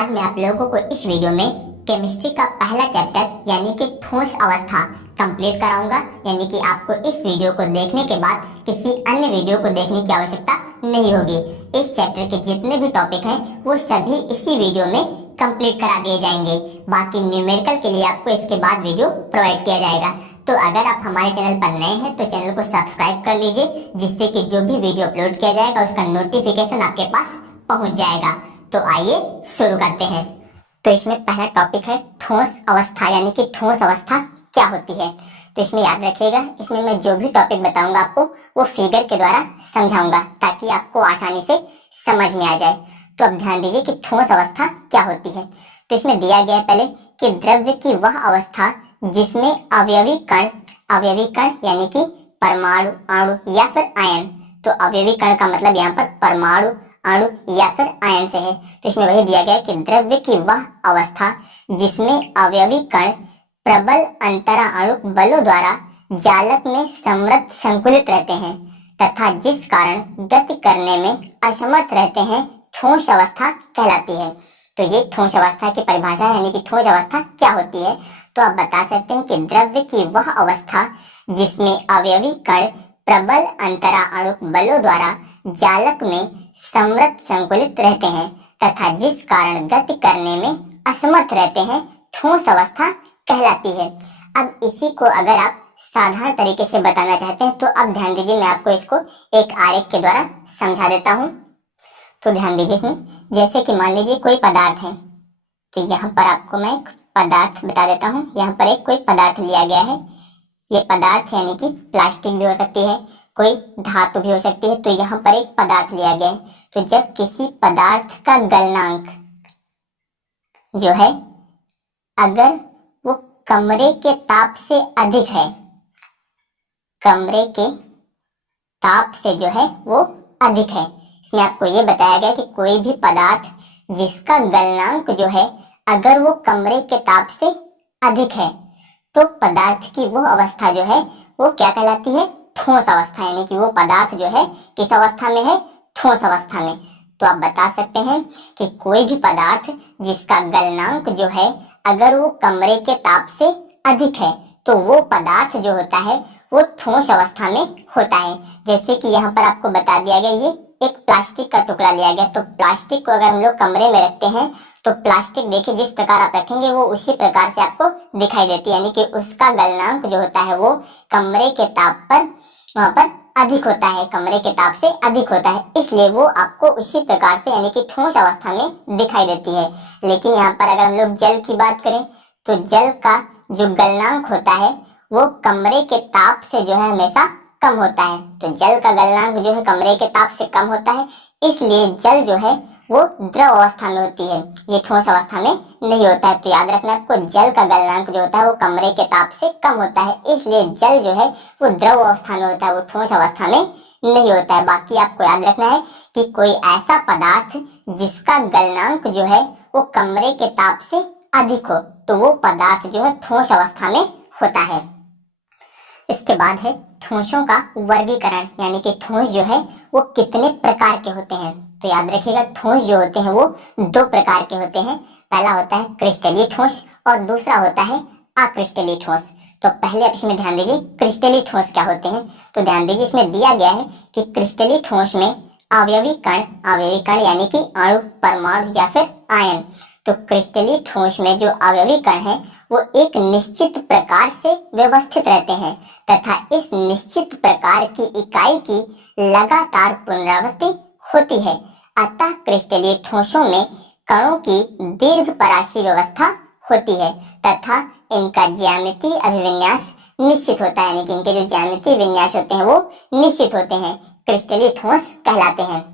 आज मैं आप लोगों को इस वीडियो में केमिस्ट्री का पहला चैप्टर यानी कि ठोस अवस्था कंप्लीट कराऊंगा। यानी कि आपको इस वीडियो को देखने के बाद किसी अन्य वीडियो को देखने की आवश्यकता नहीं होगी। इस चैप्टर के जितने भी टॉपिक हैं वो सभी इसी वीडियो में कंप्लीट करा दिए जाएंगे। बाकी न्यूमेरिकल के लिए आपको इसके बाद वीडियो प्रोवाइड किया जाएगा। तो अगर आप हमारे चैनल पर नए हैं तो चैनल को सब्सक्राइब कर लीजिए, जिससे कि जो भी वीडियो अपलोड किया जाएगा उसका नोटिफिकेशन आपके पास पहुंच जाएगा। तो आइए शुरू करते हैं। तो इसमें पहला टॉपिक है ठोस अवस्था, यानी कि ठोस अवस्था क्या होती है। तो इसमें याद रखिएगा, इसमें मैं जो भी टॉपिक बताऊंगा आपको वो फिगर के द्वारा समझाऊंगा ताकि आपको आसानी से समझ में आ जाए। तो अब ध्यान दीजिए कि ठोस अवस्था क्या होती है। तो इसमें दिया गया है पहले कि द्रव्य की वह अवस्था जिसमें अवयवी कण यानी कि परमाणु, अणु या फिर आयन। तो अवयवी कण का मतलब यहाँ पर परमाणु, अणु या फिर आयन से है। तो इसमें वही दिया गया है कि द्रव्य की वह अवस्था जिसमें अवयवी कण प्रबल अंतरा अणु बलों द्वारा जालक में समृद्ध संकुलित रहते हैं तथा जिस कारण गति करने में असमर्थ रहते हैं, ठोस अवस्था कहलाती है। तो ये ठोस अवस्था की परिभाषा है, यानी कि ठोस अवस्था क्या होती है। तो आप बता सकते हैं कि द्रव्य की वह अवस्था जिसमें अवयवी कण प्रबल अंतरा अणु बलों द्वारा जालक में समृद्ध संकुलित रहते हैं तथा जिस कारण गति करने में असमर्थ रहते हैं, ठोस अवस्था कहलाती है। अब इसी को अगर आप साधारण तरीके से बताना चाहते हैं तो अब ध्यान दीजिए, मैं आपको इसको एक आरेख के द्वारा समझा देता हूँ। तो ध्यान दीजिए इसमें, जैसे कि मान लीजिए कोई पदार्थ है। तो यहाँ पर आपको मैं एक पदार्थ बता देता हूँ। यहाँ पर एक कोई पदार्थ लिया गया है। ये पदार्थ यानी कि प्लास्टिक भी हो सकती है, कोई धातु भी हो सकती है। तो यहाँ पर एक पदार्थ लिया गया है। तो जब किसी पदार्थ का गलनांक जो है अगर वो कमरे के ताप से अधिक है, कमरे के ताप से जो है वो अधिक है। इसमें आपको ये बताया गया कि कोई भी पदार्थ जिसका गलनांक जो है अगर वो कमरे के ताप से अधिक है तो पदार्थ की वो अवस्था जो है वो क्या कहलाती है, ठोस अवस्था। यानी कि वो पदार्थ जो है किस अवस्था में है, ठोस अवस्था में। तो आप बता सकते हैं कि कोई भी पदार्थ जिसका गलनांक जो है अगर वो कमरे के ताप से अधिक है तो वो पदार्थ जो होता है वो ठोस अवस्था में होता है। जैसे कि यहाँ पर आपको बता दिया गया, ये एक प्लास्टिक का टुकड़ा लिया गया। तो प्लास्टिक को अगर हम लोग कमरे में रखते हैं तो प्लास्टिक देखिए जिस प्रकार आप रखेंगे वो उसी प्रकार से आपको दिखाई देती है। यानी कि उसका गलनांक जो होता है वो कमरे के ताप पर वहां पर अधिक होता है, कमरे के ताप से अधिक होता है, इसलिए वो आपको उसी प्रकार से यानी कि ठोस अवस्था में दिखाई देती है। लेकिन यहाँ पर अगर हम लोग जल की बात करें तो जल का जो गलनांक होता है वो कमरे के ताप से जो है हमेशा कम होता है। तो जल का गलनांक जो है कमरे के ताप से कम होता है, इसलिए जल जो है वो द्रव अवस्था में होती है, ये ठोस अवस्था में नहीं होता है। तो याद रखना आपको, जल का गलनांक जो होता है वो कमरे के ताप से कम होता है, इसलिए जल जो है वो द्रव अवस्था में होता है, वो ठोस अवस्था में नहीं होता है। बाकी आपको याद रखना है कि कोई ऐसा पदार्थ जिसका गलनांक जो है वो कमरे के ताप से अधिक हो तो वो पदार्थ जो है ठोस अवस्था में होता है। इसके बाद है ठोसों का वर्गीकरण, यानी कि ठोस जो है वो कितने प्रकार के होते हैं। तो याद रखिएगा, ठोस जो होते हैं वो दो प्रकार के होते हैं। पहला होता है क्रिस्टलीय ठोस और दूसरा होता है अक्रिस्टलीय ठोस। तो पहले आप इसमें ध्यान दीजिए क्रिस्टलीय ठोस क्या होते हैं। तो ध्यान दीजिए, इसमें दिया गया है कि क्रिस्टलीय ठोस में अवयवी कण यानी कि अणु, परमाणु या फिर आयन। तो क्रिस्टलीय ठोस में जो अवयवी कण है वो एक निश्चित प्रकार से व्यवस्थित रहते हैं तथा इस निश्चित प्रकार की इकाई की लगातार पुनरावृत्ति होती है। अतः क्रिस्टलीय ठोसों में कणों की दीर्घ परासी व्यवस्था होती है तथा इनका ज्यामितीय अभिविन्यास निश्चित होता है। यानी कि इनके जो ज्यामितीय विन्यास होते हैं वो निश्चित होते हैं, क्रिस्टलीय ठोस कहलाते हैं।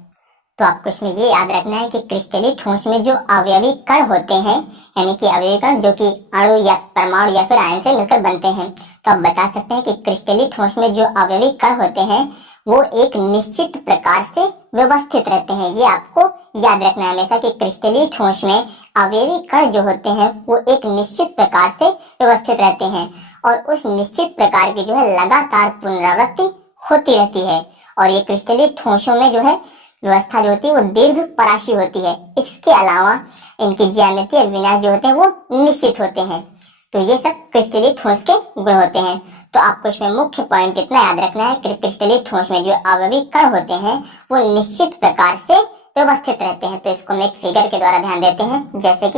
तो आपको इसमें ये याद रखना है कि क्रिस्टलीय ठोस में जो अवयवी कण होते हैं, यानी कि अवयवी कण जो कि अणु या परमाणु या फिर आयन से मिलकर बनते हैं, तो आप बता सकते हैं कि क्रिस्टलीय ठोस में जो अवयवी कण होते हैं वो एक निश्चित प्रकार से व्यवस्थित रहते हैं। ये आपको याद रखना है हमेशा कि क्रिस्टलीय ठोस में अवयवी कण जो होते हैं वो एक निश्चित प्रकार से व्यवस्थित रहते हैं और उस निश्चित प्रकार की जो है लगातार पुनरावृत्ति होती रहती है। और ये क्रिस्टलीय ठोसों में जो है व्यवस्था जो होती है वो दीर्घ पराशी होती है। इसके अलावा इनकी ज्यामिति और विन्यास जो होते हैं वो निश्चित होते हैं। तो ये सब क्रिस्टलीय ठोस के गुण होते हैं। तो आपको इसमें मुख्य पॉइंट इतना याद रखना है कि क्रिस्टलीय ठोस में जो आवयवी कण होते हैं वो निश्चित प्रकार से व्यवस्थित रहते हैं। तो इसको हम एक फिगर के द्वारा ध्यान देते हैं, जैसे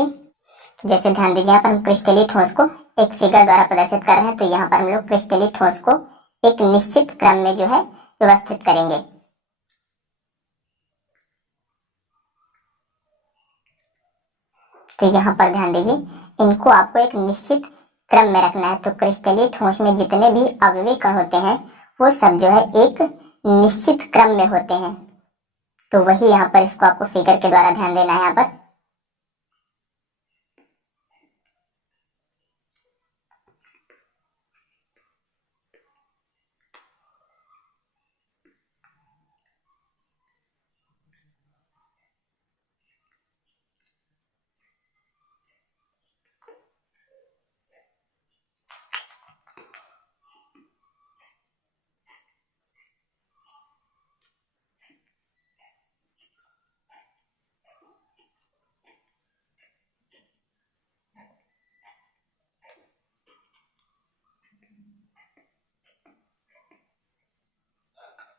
ध्यान दीजिए, यहाँ पर हम क्रिस्टलीय ठोस को एक फिगर द्वारा प्रदर्शित कर रहे हैं। तो यहाँ पर हम लोग क्रिस्टलीय ठोस को एक निश्चित क्रम में जो है व्यवस्थित करेंगे। तो यहाँ पर ध्यान दीजिए, इनको आपको एक निश्चित क्रम में रखना है। तो क्रिस्टलीय ठोस में जितने भी अवयवी कण होते हैं वो सब जो है एक निश्चित क्रम में होते हैं। तो वही यहाँ पर इसको आपको फिगर के द्वारा ध्यान देना है। यहाँ पर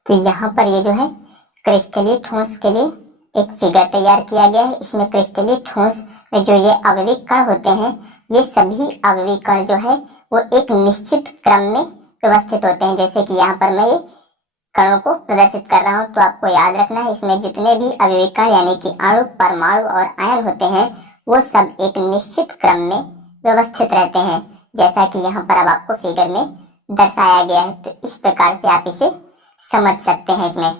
तो यहाँ पर ये जो है क्रिस्टलीय ठोस के लिए एक फिगर तैयार किया गया है। इसमें क्रिस्टलीय ठोस में जो ये अवयवी कण होते हैं, ये सभी अवयवी कण जो है वो एक निश्चित क्रम में व्यवस्थित होते हैं। जैसे कि यहाँ पर मैं ये कणों को प्रदर्शित कर रहा हूँ। तो आपको याद रखना है, इसमें जितने भी अवयवी कण यानी कि अणु, परमाणु और आयन होते हैं वो सब एक निश्चित क्रम में व्यवस्थित रहते हैं, जैसा कि यहाँ पर अब आपको फिगर में दर्शाया गया है। तो इस प्रकार से आप इसे समझ सकते हैं इसमें।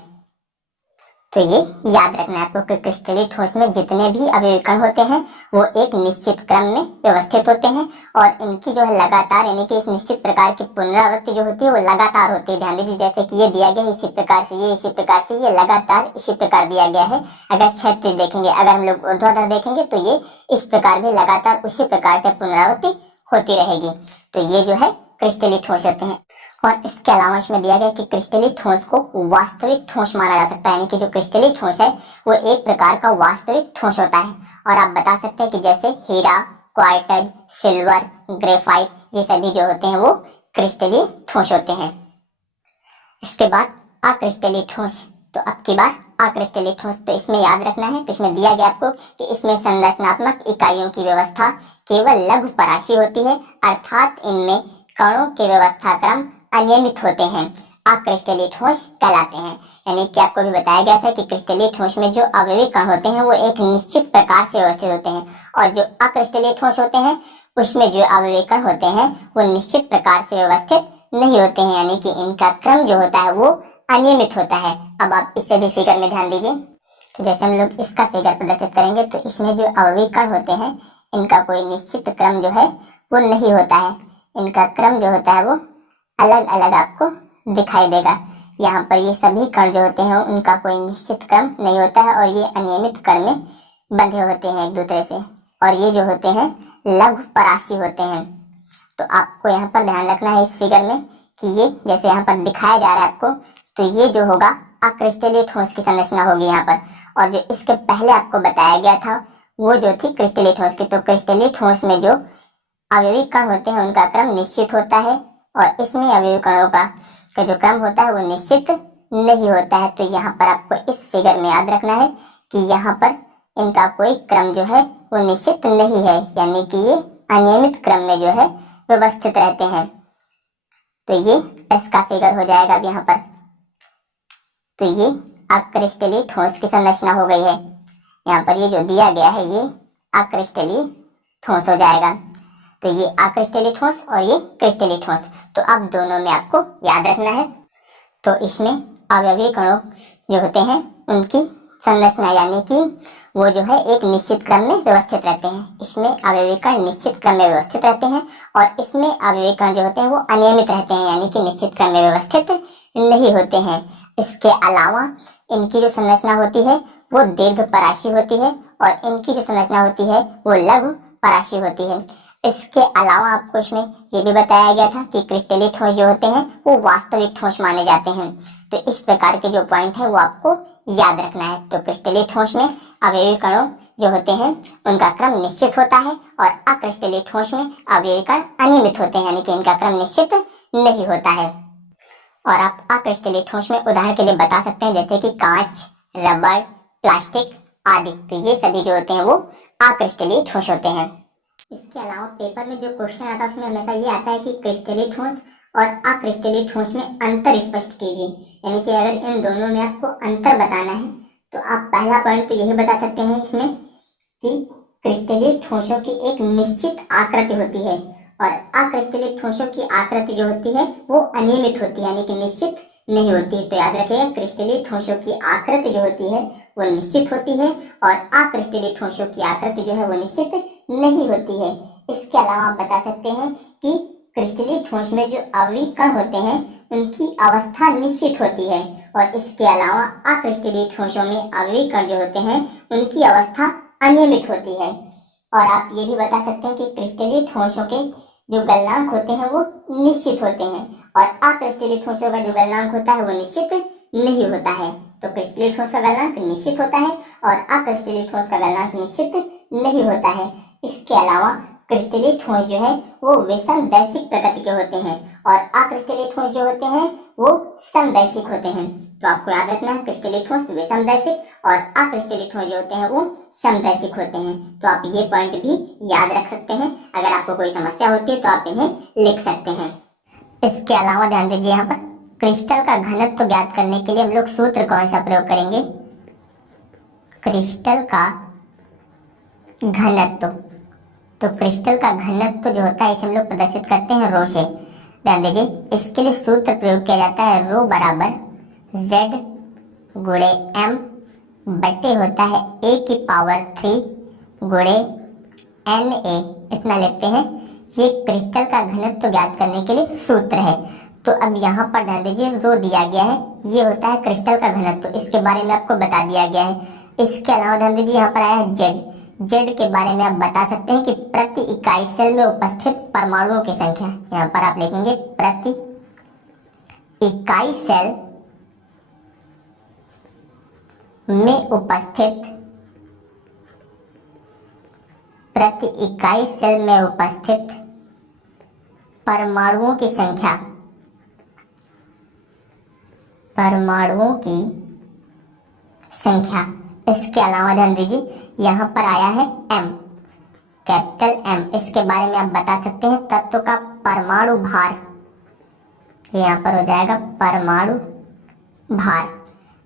तो ये याद रखना है आपको कि क्रिस्टलीय ठोस में जितने भी अवयवी कण होते हैं वो एक निश्चित क्रम में व्यवस्थित होते हैं और इनकी जो है लगातार यानी कि इस निश्चित प्रकार की पुनरावृत्ति जो होती है वो लगातार होती है। ध्यान दीजिए, जैसे कि ये दिया गया है इसी प्रकार से, ये इसी प्रकार से, ये लगातार इसी प्रकार दिया गया है। अगर क्षैतिज देखेंगे, अगर हम लोग ऊर्ध्वाधर देखेंगे तो ये इस प्रकार भी लगातार उसी प्रकार से पुनरावृत्ति होती रहेगी। तो ये जो है क्रिस्टलीय ठोस होते हैं। और इसके अलावा इसमें दिया गया कि क्रिस्टलीय ठोस को वास्तविक ठोस माना जा सकता है, यानी कि जो क्रिस्टलीय ठोस है वो एक प्रकार का वास्तविक ठोस होता है। और आप बता सकते हैं कि जैसे हीरा, क्वार्ट्ज, सिल्वर, ग्रेफाइट, ये सभी जो होते हैं वो क्रिस्टलीय ठोस होते हैं। इसके बाद अक्रिस्टलीय ठोस। तो अब की बार अक्रिस्टलीय ठोस, तो इसमें याद रखना है, तो इसमें दिया गया आपको कि इसमें संरचनात्मक इकाइयों की व्यवस्था केवल लघु पराशी होती है, अर्थात इनमें कणों के व्यवस्था क्रम अनियमित होते हैं, अक्रिस्टलीय ठोस कहलाते हैं। यानी कि आपको भी बताया गया था कि क्रिस्टलीय ठोस में जो अवयवी कण होते हैं वो एक निश्चित प्रकार से व्यवस्थित होते हैं और जो अक्रिस्टलीय ठोस होते हैं उसमें जो अवयवी कण होते हैं वो निश्चित प्रकार से व्यवस्थित नहीं होते हैं, यानी कि इनका क्रम जो होता है वो अनियमित होता है। अब आप इससे भी फिगर में ध्यान दीजिए। तो जैसे हम लोग इसका फिगर प्रदर्शित करेंगे तो इसमें जो अवयवी कण होते हैं इनका कोई निश्चित क्रम जो है वो नहीं होता है। इनका क्रम जो होता है वो अलग अलग आपको दिखाई देगा। यहाँ पर ये सभी कण जो होते हैं उनका कोई निश्चित क्रम नहीं होता है और ये अनियमित कण में बंधे होते हैं एक दूसरे से, और ये जो होते हैं लघु पराशी होते हैं। तो आपको यहाँ पर ध्यान रखना है इस फिगर में कि ये जैसे यहाँ पर दिखाया जा रहा है आपको, तो ये जो होगा अक्रिस्टलीय ठोस की संरचना होगी यहाँ पर, और जो इसके पहले आपको बताया गया था वो जो थी क्रिस्टलीय ठोस की। तो क्रिस्टलीय ठोस में जो अवयवी कण होते हैं उनका क्रम निश्चित होता है और इसमें अवयवी कणों का जो क्रम होता है वो निश्चित नहीं होता है। तो यहाँ पर आपको इस फिगर में याद रखना है कि यहाँ पर इनका कोई क्रम जो है वो निश्चित नहीं है, यानी कि ये अनियमित क्रम में जो है व्यवस्थित रहते हैं। तो ये इसका फिगर हो जाएगा अब यहाँ पर। तो ये अक्रिस्टलीय ठोस की संरचना हो गई है। यहाँ पर ये जो दिया गया है ये अक्रिस्टलीय ठोस हो जाएगा। तो ये अक्रिस्टलीय ठोस और ये क्रिस्टलीय ठोस, तो अब दोनों में आपको याद रखना है। तो इसमें अवयवी कणों जो होते हैं उनकी संरचना यानी कि वो जो है एक निश्चित क्रम में व्यवस्थित रहते हैं। इसमें अवयवी कण निश्चित क्रम में व्यवस्थित रहते हैं और इसमें अवयवी कण जो होते हैं वो अनियमित रहते हैं, यानी कि निश्चित क्रम में व्यवस्थित नहीं होते हैं। इसके अलावा इनकी जो संरचना होती है वो दीर्घ पराशी होती है और इनकी जो संरचना होती है वो लघु पराशी होती है। इसके अलावा आपको इसमें ये भी बताया गया था कि क्रिस्टलीय ठोस जो होते हैं वो वास्तविक ठोस माने जाते हैं। तो इस प्रकार के जो पॉइंट है वो आपको याद रखना है। तो क्रिस्टलीय ठोस में अवयवी कणों जो होते हैं उनका क्रम निश्चित होता है और अक्रिस्टलीय ठोस में अवयवी कण अनियमित होते हैं, यानी कि इनका क्रम निश्चित नहीं होता है। और आप अक्रिस्टलीय ठोस में उदाहरण के लिए बता सकते हैं जैसे कि कांच, रबर, प्लास्टिक आदि। तो ये सभी जो होते हैं वो अक्रिस्टलीय ठोस होते हैं। इसके अलावा पेपर में जो क्वेश्चन आता है उसमें हमेशा ये आता है कि क्रिस्टलीय ठोस और अक्रिस्टलीय ठोस में अंतर स्पष्ट कीजिए, यानी कि अगर इन दोनों में आपको अंतर बताना है तो आप पहला पॉइंट तो यही बता सकते हैं इसमें कि क्रिस्टलीय ठोसों की एक निश्चित आकृति होती है और अक्रिस्टलीय ठोसों की आकृति जो होती है वो अनियमित होती है, यानी कि निश्चित नहीं होती। तो याद रखिएगा क्रिस्टलीय ठोसों की आकृति जो होती है वो निश्चित होती है और अक्रिस्टलीय ठोसों की आकृति जो है वो निश्चित नहीं होती है। इसके अलावा आप बता सकते हैं कि क्रिस्टलीय ठोस में जो अवयवी कण होते हैं उनकी अवस्था निश्चित होती है और इसके अलावा अक्रिस्टलीय ठोसों में अवयवी कण जो होते हैं उनकी अवस्था अनियमित होती है। और आप ये भी बता सकते हैं कि क्रिस्टलीय ठोसों के जो गलनांक होते हैं वो निश्चित होते हैं और अक्रिस्टलीय ठोसों का जो गलनांक होता है वो निश्चित नहीं होता है। तो क्रिस्टलीय ठोस का गलनांक निश्चित होता है और अक्रिस्टलीय ठोस का गलनांक निश्चित नहीं होता है। इसके अलावा क्रिस्टलीय ठोस जो है वो विषमदैशिक प्रकृति के होते हैं और अक्रिस्टलीय ठोस जो होते हैं वो समदैशिक होते हैं। तो आपको याद रखना है क्रिस्टलीय ठोस विषमदैशिक और अक्रिस्टलीय ठोस जो होते हैं वो समदैशिक होते हैं। तो आप ये पॉइंट भी याद रख सकते हैं। अगर आपको कोई समस्या होती है तो आप इन्हें लिख सकते हैं। इसके अलावा ध्यान दीजिए यहाँ पर क्रिस्टल का घनत्व ज्ञात करने के लिए हम लोग सूत्र कौन सा प्रयोग करेंगे? क्रिस्टल का घनत्व। तो क्रिस्टल का घनत्व जो होता है इसे हम लोग प्रदर्शित करते हैं रो से। ध्यान दीजिए इसके लिए सूत्र प्रयोग किया जाता है रो बराबर Z गुणे M बटे होता है A की पावर 3 गुणे Na। इतना लिखते हैं। ये क्रिस्टल का घनत्व ज्ञात करने के लिए सूत्र है। तो अब यहाँ पर ध्यान दीजिए रो दिया गया है, ये होता है क्रिस्टल का घनत्व, इसके बारे में आपको बता दिया गया है। इसके अलावा ध्यान दीजिए यहाँ पर आया है जेड के बारे में आप बता सकते हैं कि प्रति इकाई सेल में उपस्थित परमाणुओं की संख्या। यहाँ पर आप लिखेंगे प्रति इकाई सेल में उपस्थित परमाणुओं की संख्या। इसके अलावा ध्यान दीजिए यहाँ पर आया है M, कैपिटल M। इसके बारे में आप बता सकते हैं तत्व का परमाणु भार। यहाँ पर हो जाएगा परमाणु भार।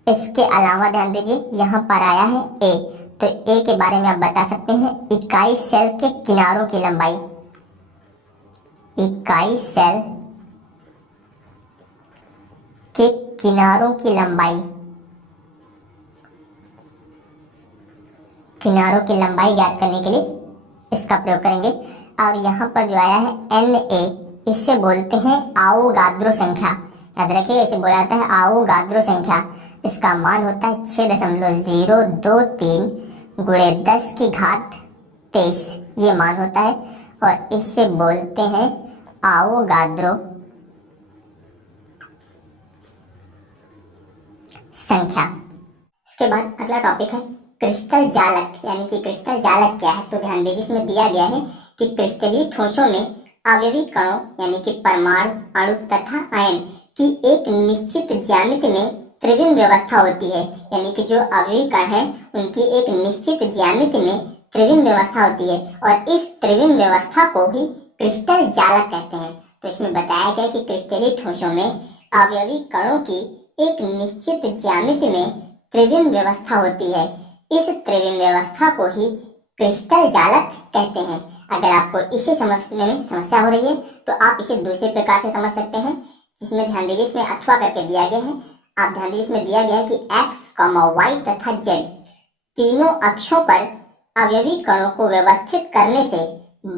इसके अलावा ध्यान दीजिए यहाँ पर आया है A। तो A के बारे में आप बता सकते हैं इकाई सेल के किनारों की लंबाई। इकाई सेल के किनारों की लंबाई ज्ञात करने के लिए इसका प्रयोग करेंगे। और यहाँ पर जो आया है Na, इससे बोलते हैं आवोगाद्रो संख्या। याद रखिएगा इसे बोला जाता है आवोगाद्रो संख्या। इसका मान होता है 6.023 गुणे 10 की घात 23 ये मान होता है और इससे बोलते हैं आवोगाद्रो संख्या। इसके बाद अगला टॉपिक है क्रिस्टल जालक, यानी कि क्रिस्टल जालक क्या है? तो ध्यान दीजिए इसमें दिया गया है कि क्रिस्टलीय ठोसों में अवयवी कणों यानी कि परमाणु, अणु तथा आयन की एक निश्चित ज्यामिति में त्रिविम व्यवस्था होती है, यानी कि जो अवयवी कण हैं उनकी एक निश्चित ज्यामिति में त्रिविम व्यवस्था होती है और इस त्रिविम व्यवस्था को ही क्रिस्टल जालक कहते हैं। तो इसमें बताया गया कि क्रिस्टलीय ठोसों में अवयवी कणों की एक निश्चित ज्यामिति में त्रिविम व्यवस्था होती है। इस त्रिविम व्यवस्था को ही क्रिस्टल जालक कहते हैं। अगर आपको इसे समझने में समस्या हो रही है तो आप इसे दूसरे प्रकार से समझ सकते हैं, जिसमें ध्यान दीजिए इसमें अथवा करके दिया गया है। आप ध्यान दीजिए इसमें दिया गया है कि x, y तथा z तीनों अक्षों पर अवयवी कणों को व्यवस्थित करने से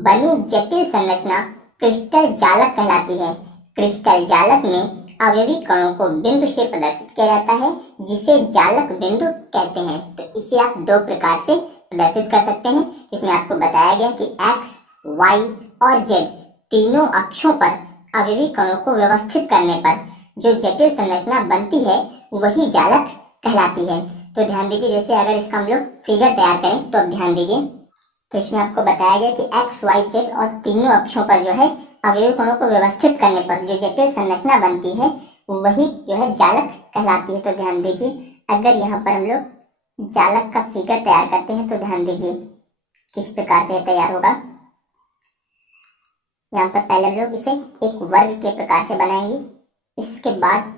बनी जटिल संरचना क्रिस्टल जालक कहलाती है। क्रिस्टल जालक में अवयवी कणों को बिंदु से प्रदर्शित किया जाता है जिसे जालक बिंदु कहते हैं। तो इसे आप दो प्रकार से प्रदर्शित कर सकते हैं, जिसमें आपको बताया गया कि x, y और z तीनों अक्षों पर अवयवी कणों को व्यवस्थित करने पर जो जटिल संरचना बनती है वही जालक कहलाती है। तो ध्यान दीजिए, जैसे अगर इसका हम लोग फिगर तैयार करें तो अब ध्यान दीजिए, तो इसमें आपको बताया गया कि एक्स वाई जेड और तीनों अक्षों पर जो है अवयवी कणों को व्यवस्थित करने पर जो जटिल संरचना बनती है वही जो है जालक कहलाती है। तो ध्यान दीजिए, अगर यहाँ पर हम लोग जालक का फिगर तैयार करते हैं तो ध्यान दीजिए किस प्रकार से तैयार होगा। यहाँ पर पहले हम लोग इसे एक वर्ग के प्रकार से बनाएंगे, इसके बाद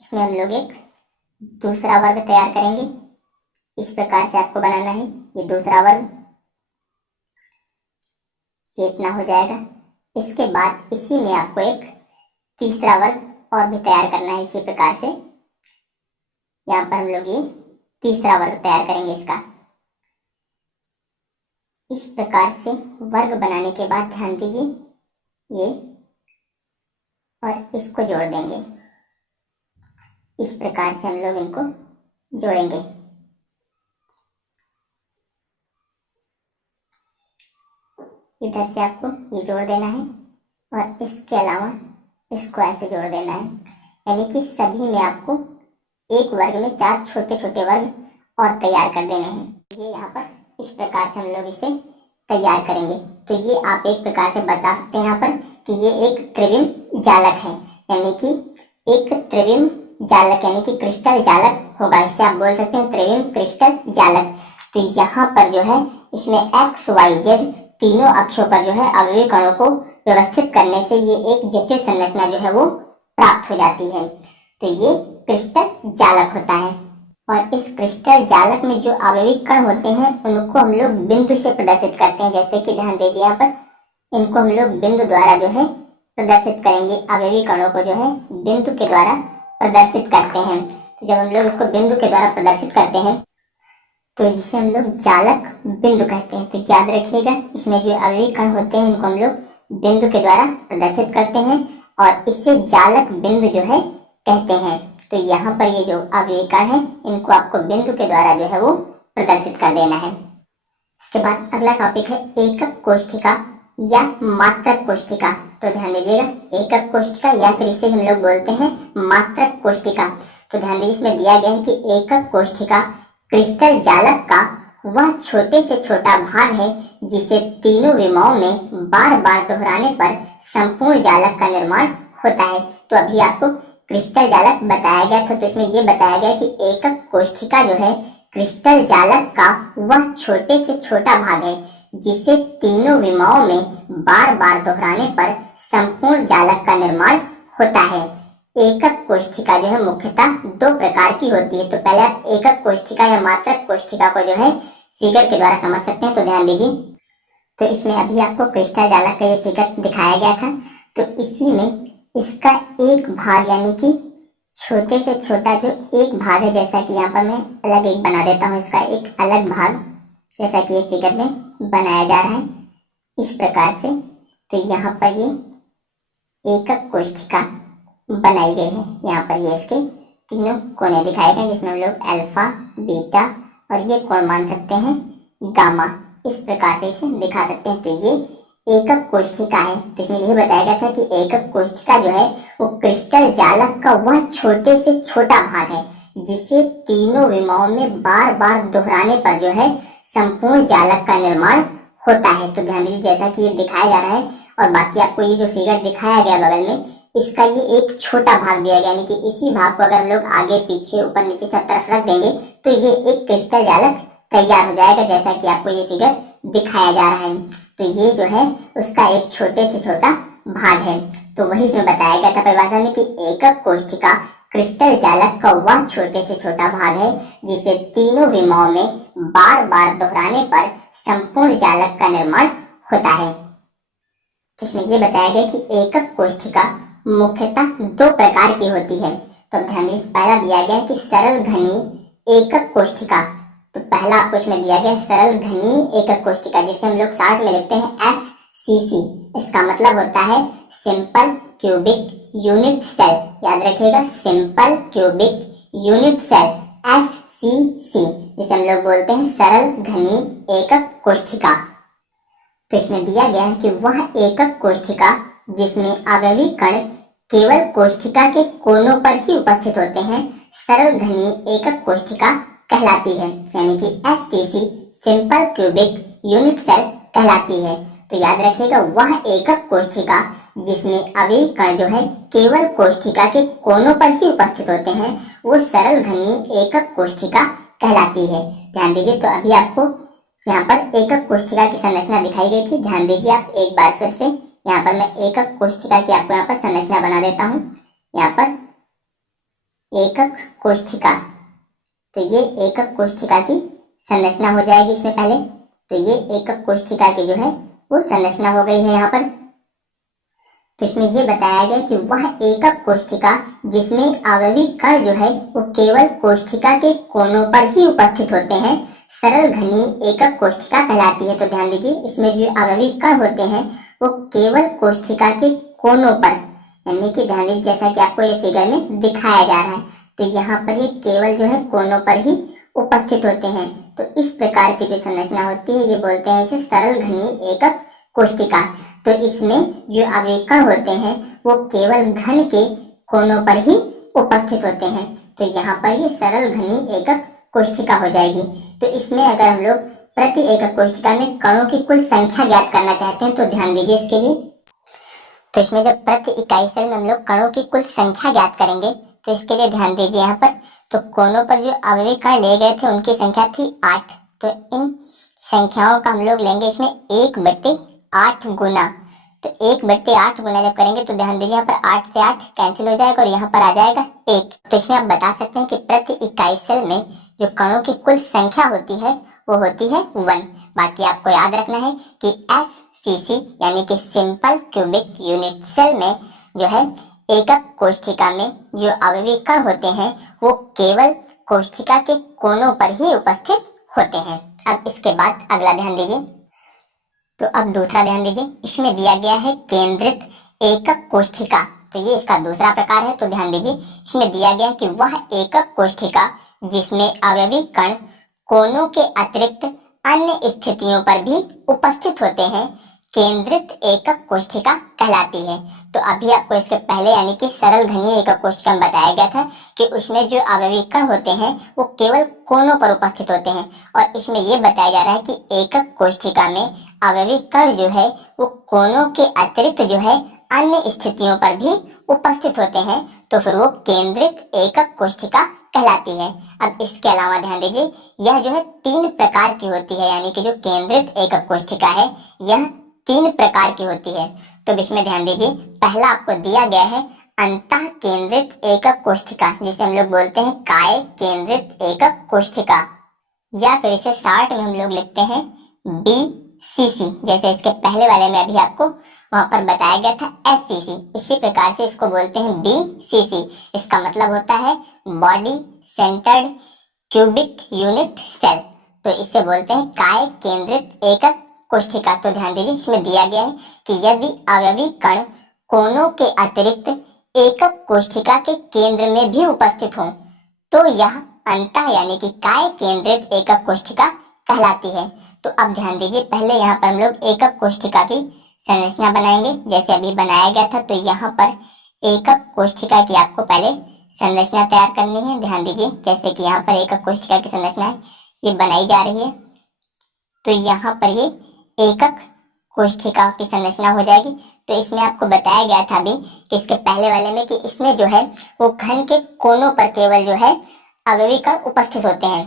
इसमें हम लोग एक दूसरा वर्ग तैयार करेंगे। इस प्रकार से आपको बनाना है, ये दूसरा वर्ग, ये इतना हो जाएगा। इसके बाद इसी में आपको एक तीसरा वर्ग और भी तैयार करना है इसी प्रकार से। यहाँ पर हम लोग ये तीसरा वर्ग तैयार करेंगे इसका। इस प्रकार से वर्ग बनाने के बाद ध्यान दीजिए ये और इसको जोड़ देंगे। इस प्रकार से हम लोग इनको जोड़ेंगे। इधर से आपको ये जोड़ देना है और इसके अलावा इसको ऐसे जोड़ देना है, यानी कि सभी में आपको एक वर्ग में 4 छोटे छोटे वर्ग और तैयार कर देने हैं। ये यहाँ पर इस प्रकार से हम लोग इसे तैयार करेंगे। तो ये आप एक प्रकार से बता सकते हैं यहाँ पर कि ये एक त्रिविम जालक है, यानी कि एक त्रिविम जालक यानी कि क्रिस्टल जालक होगा। इससे आप बोल सकते हैं त्रिविम क्रिस्टल जालक। तो यहाँ पर जो है इसमें एक्स वाई जेड तीनों अक्षों पर जो है अवयवी कणों को व्यवस्थित करने से ये एक जटिल संरचना जो है वो प्राप्त हो जाती है। तो ये क्रिस्टल जालक होता है। और इस क्रिस्टल जालक में जो अवयवी कण होते हैं उनको हम लोग बिंदु से प्रदर्शित करते हैं। जैसे कि ध्यान दीजिए, यहाँ पर इनको हम लोग बिंदु द्वारा जो है प्रदर्शित करेंगे। अवयवी कणों को जो है बिंदु के द्वारा प्रदर्शित करते हैं। तो जब हम लोग इसको बिंदु के द्वारा प्रदर्शित करते हैं तो जिसे हम लोग जालक बिंदु कहते हैं। तो याद रखिएगा, इसमें जो अवयवी कण होते हैं इनको हम लोग बिंदु के द्वारा प्रदर्शित करते हैं और इससे जालक बिंदु जो है कहते हैं। तो यहाँ पर ये जो अवयवी कण है इनको आपको बिंदु के द्वारा जो है वो प्रदर्शित कर देना है। इसके बाद अगला टॉपिक है एकक कोष्ठिका या मात्रक कोष्ठिका। तो ध्यान दीजिएगा, एकक कोष्ठिका या फिर इसे हम लोग बोलते हैं मात्रक कोष्ठिका। तो ध्यान दीजिए, इसमें दिया गया है कि एकक कोष्ठिका क्रिस्टल जालक का वह छोटे से छोटा भाग है जिसे तीनों विमाओं में बार बार दोहराने पर संपूर्ण जालक का निर्माण होता है। तो अभी आपको क्रिस्टल जालक बताया गया था, तो इसमें ये बताया गया कि एकक कोष्ठिका जो है क्रिस्टल जालक का वह छोटे से छोटा भाग है जिसे तीनों विमाओं में बार बार दोहराने पर संपूर्ण जालक का निर्माण होता है। एकक कोष्ठिका जो है मुख्यतः 2 प्रकार की होती है। तो पहले आप एकक कोष्ठिका या मात्रक कोष्ठिका को जो है फिगर के द्वारा समझ सकते हैं। तो ध्यान दीजिए, तो इसमें अभी आपको क्रिस्टल जालक का ये फिगर दिखाया गया था। तो इसी में इसका एक भाग यानी कि छोटे से छोटा जो एक भाग है, जैसा कि यहाँ पर मैं अलग एक बना देता हूँ, इसका एक अलग भाग जैसा कि ये फिगर में बनाया जा रहा है इस प्रकार से। तो यहाँ पर ये एकक कोष्ठिका बनाई गई है। यहाँ पर ये इसके तीनों कोने दिखाए गए जिसमें हम लोग अल्फा, बीटा और ये कोण मान सकते हैं गामा। इस प्रकार से इसे दिखा सकते हैं। तो ये एकक कोष्ठिका है। तो इसमें यही बताया गया था कि एकक कोष्ठिका जो है वो क्रिस्टल जालक का वह छोटे से छोटा भाग है जिसे तीनों विमाओं में बार बार दोहराने पर जो है संपूर्ण जालक का निर्माण होता है। तो ध्यान दीजिए, जैसा कि ये दिखाया जा रहा है और बाकी आपको ये जो फिगर दिखाया गया बगल में, इसका ये एक छोटा भाग दिया गया, यानी कि इसी भाग को अगर हम लोग आगे पीछे ऊपर नीचे सब तरफ रख देंगे तो ये एक क्रिस्टल जालक तैयार हो जाएगा, जैसा कि आपको ये फिगर दिखाया जा रहा है। तो ये जो है उसका एक छोटे से छोटा भाग है। तो वही इसमें बताया गया था परिभाषा में कि एकक कोष्ठिका क्रिस्टल जालक का वह छोटे से छोटा भाग है जिसे तीनों विमाओं में बार बार दोहराने पर संपूर्ण जालक का निर्माण होता है। तो इसमें ये बताया गया कि एकक कोष्ठिका मुख्यतः 2 प्रकार की होती है। तो ध्यान दीजिए, पहला दिया गया कि सरल घनी एकक कोष्ठिका। तो पहला आपको इसमें दिया गया सरल घनी एकक कोष्ठिका, जिसे हम लोग शॉर्ट में लिखते हैं SCC। इसका मतलब होता है सिंपल क्यूबिक यूनिट सेल। याद रखिएगा, simple cubic unit cell SCC, जिसे हम लोग बोलते हैं सरल घनी एकक कोष्ठिका। तो इसमें दिया गया है कि वह एकक कोष्ठिका जिसमें अवयवी कण केवल कोष्ठिका के कोनों पर ही उपस्थित होते हैं सरल घनीय एकक कोशिका कहलाती है, यानी कि SCC simple cubic unit cell कहलाती है। तो याद रखिएगा, वह एकक कोशिका जिसमें अवयवी कण जो है केवल कोशिका के कोनों पर ही उपस्थित होते हैं, वो सरल घनीय एकक कोशिका कहलाती है। ध्यान दीजिए, तो अभी आपको यहाँ पर एकक कोशिका की संरचना दिखाई गई थी। ध्यान दीजिए आप एक बार फिर से, यहाँ पर मैं एकक कोशिका की आपको यहाँ पर संरचना बना देता हूँ। यहाँ पर एकक कोशिका, तो ये एकक कोशिका की संरचना हो जाएगी इसमें पहले। तो ये एकक कोशिका की जो है वो संरचना हो गई है यहाँ पर। तो इसमें ये बताया गया कि वह एकक कोशिका जिसमें अवयवी कण जो है वो केवल कोशिका के कोनों पर ही उपस्थित होते हैं, सरल घनीय एकक कोशिका कहलाती है। तो ध्यान दीजिए, इसमें जो अवयवी कण होते हैं वो केवल कोशिका के कोनों पर, यानी कि ध्यान दीजिए जैसा कि आपको ये फिगर में दिखाया जा रहा है, तो यहाँ पर ये केवल जो है कोनों पर ही उपस्थित होते हैं। तो इस प्रकार की जो संरचना होती है ये बोलते हैं इसे सरल घनीय एकक कोशिका। तो इसमें जो अवयवी होते हैं वो केवल घन के कोनों पर ही उपस्थित होते हैं। तो यहाँ पर ये सरल घनीय एकक कोशिका हो जाएगी। तो इसमें अगर हम लोग प्रति एकक कोशिका में कणों की कुल संख्या ज्ञात करना चाहते हैं तो ध्यान दीजिए इसके लिए। तो इसमें जब प्रति इकाई सेल में हम लोग कणों की कुल संख्या ज्ञात करेंगे तो इसके लिए ध्यान दीजिए यहाँ पर, तो कोनों पर जो अवयवी कण ले गए थे उनकी संख्या थी 8। तो इन संख्याओं का हम लोग लेंगे इसमें 1/8 गुना। तो 1/8 गुना जब करेंगे तो ध्यान दीजिए यहाँ पर 8 से 8 कैंसिल हो जाएगा और यहाँ पर आ जाएगा 1। तो इसमें आप बता सकते हैं कि प्रति इकाई सेल में जो कणों की कुल संख्या होती है वो होती है 1। बाकी आपको याद रखना है कि SCC यानी कि सिंपल क्यूबिक यूनिट सेल में जो है एकक कोशिका में जो अवयवी कण होते हैं वो केवल कोशिका के कोनों पर ही उपस्थित होते हैं। अब इसके बाद अगला ध्यान दीजिए, तो अब दूसरा ध्यान दीजिए, इसमें दिया गया है केंद्रित एकक कोशिका। तो ये इसका दूसरा प्रकार है। तो ध्यान दीजिए, इसमें दिया गया कि वह एकक कोशिका जिसमें अवयवी कण कोनों के अतिरिक्त अन्य स्थितियों पर भी उपस्थित होते हैं, केंद्रित एकक कोशिका कहलाती है। तो अभी आपको इसके पहले यानी कि सरल घनीय एकक कोशिका में बताया गया था कि उसमें जो अवयवी कण होते हैं वो केवल कोनों पर उपस्थित होते हैं, और इसमें ये बताया जा रहा है कि एकक कोशिका में अवयवी कण जो है वो कोनों के अतिरिक्त जो है अन्य स्थितियों पर भी उपस्थित होते हैं, तो फिर वो केंद्रित एकक कोशिका कहलाती है। अब इसके अलावा ध्यान दीजिए, यह जो है 3 प्रकार की होती है, यानी कि जो केंद्रित एकक कोशिका है यह 3 प्रकार की होती है। तो इसमें ध्यान दीजिए, पहला आपको दिया गया है अंतः केंद्रित एकक कोशिका, जिसे हम लोग बोलते हैं काय केंद्रित एकक कोशिका, या फिर इसे शॉर्ट में हम लोग लिखते हैं BCC, जैसे इसके पहले वाले में अभी आपको वहां पर बताया गया था SCC। इसी प्रकार से इसको बोलते हैं BCC। इसका मतलब होता है body centred cubic unit cell. तो इसे बोलते हैं काय केंद्रित एकक कोशिका। तो ध्यान दीजिए, इसमें दिया गया है कि यदि अवयवी कण कोनों के अतिरिक्त एकक कोशिका के केंद्र में भी उपस्थित हों तो यह अंतः यानी कि काय केंद्रित एकक कोशिका कहलाती है। तो अब ध्यान दीजिए, पहले यहाँ पर हम लोग एकक कोशिका की संरचना बनाएंगे जैसे अभी बनाया गया था। तो यहाँ पर एकक कोशिका की आपको पहले संरचना तैयार करनी है। ध्यान दीजिए, जैसे कि यहाँ पर एकक कोशिका की संरचना है ये बनाई जा रही है। तो यहाँ पर ये एकक कोशिका की संरचना हो जाएगी। तो इसमें आपको बताया गया था अभी कि इसके पहले वाले में कि इसमें जो है वो घन के कोनों पर केवल जो है अवयवी कण उपस्थित होते हैं,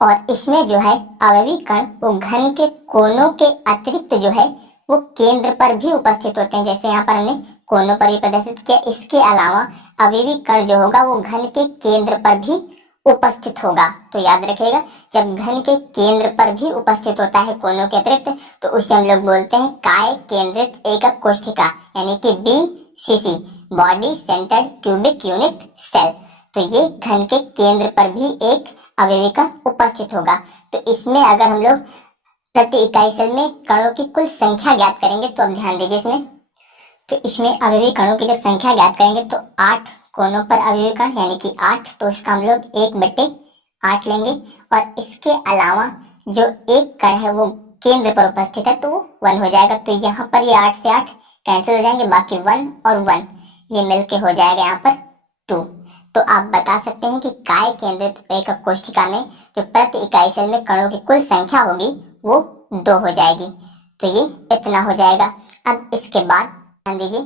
और इसमें जो है अवयवी कण वो घन के कोनों के अतिरिक्त जो है वो केंद्र पर भी उपस्थित होते हैं, जैसे यहाँ पर हमने कोनों पर ही प्रदर्शित किया। इसके अलावा अवयवी कण जो होगा वो घन के केंद्र पर भी उपस्थित होगा। तो याद रखिएगा, जब घन के केंद्र पर भी उपस्थित होता है कोनों के अतिरिक्त तो उसे हम लोग बोलते हैं काय केंद्रित एकक कोशिका, यानी कि BCC body centred cubic unit cell. तो ये घन के केंद्र पर भी एक अवयवी कण उपस्थित होगा। तो इसमें अगर हम लोग प्रति इकाई सेल में कणों की कुल संख्या ज्ञात करेंगे तो अब ध्यान दीजिए इसमें, तो इसमें अवयवी कणों की जब संख्या ज्ञात करेंगे तो 8 कोनों पर अवयवी कण यानी कि 8, तो इसका हम लोग 1/8 लेंगे, और इसके अलावा जो एक कण है वो केंद्र पर उपस्थित है तो वो 1 हो जाएगा। तो यहाँ पर ये 8 से 8 कैंसिल हो जाएंगे, बाकी 1 और 1 ये मिलके हो जाएगा यहाँ पर 2। तो आप बता सकते हैं कि काय केंद्रित एकक कोशिका में जो प्रति इकाई सेल में कणों की कुल संख्या होगी वो 2 हो जाएगी। तो ये इतना हो जाएगा। अब इसके बाद ध्यान दीजिए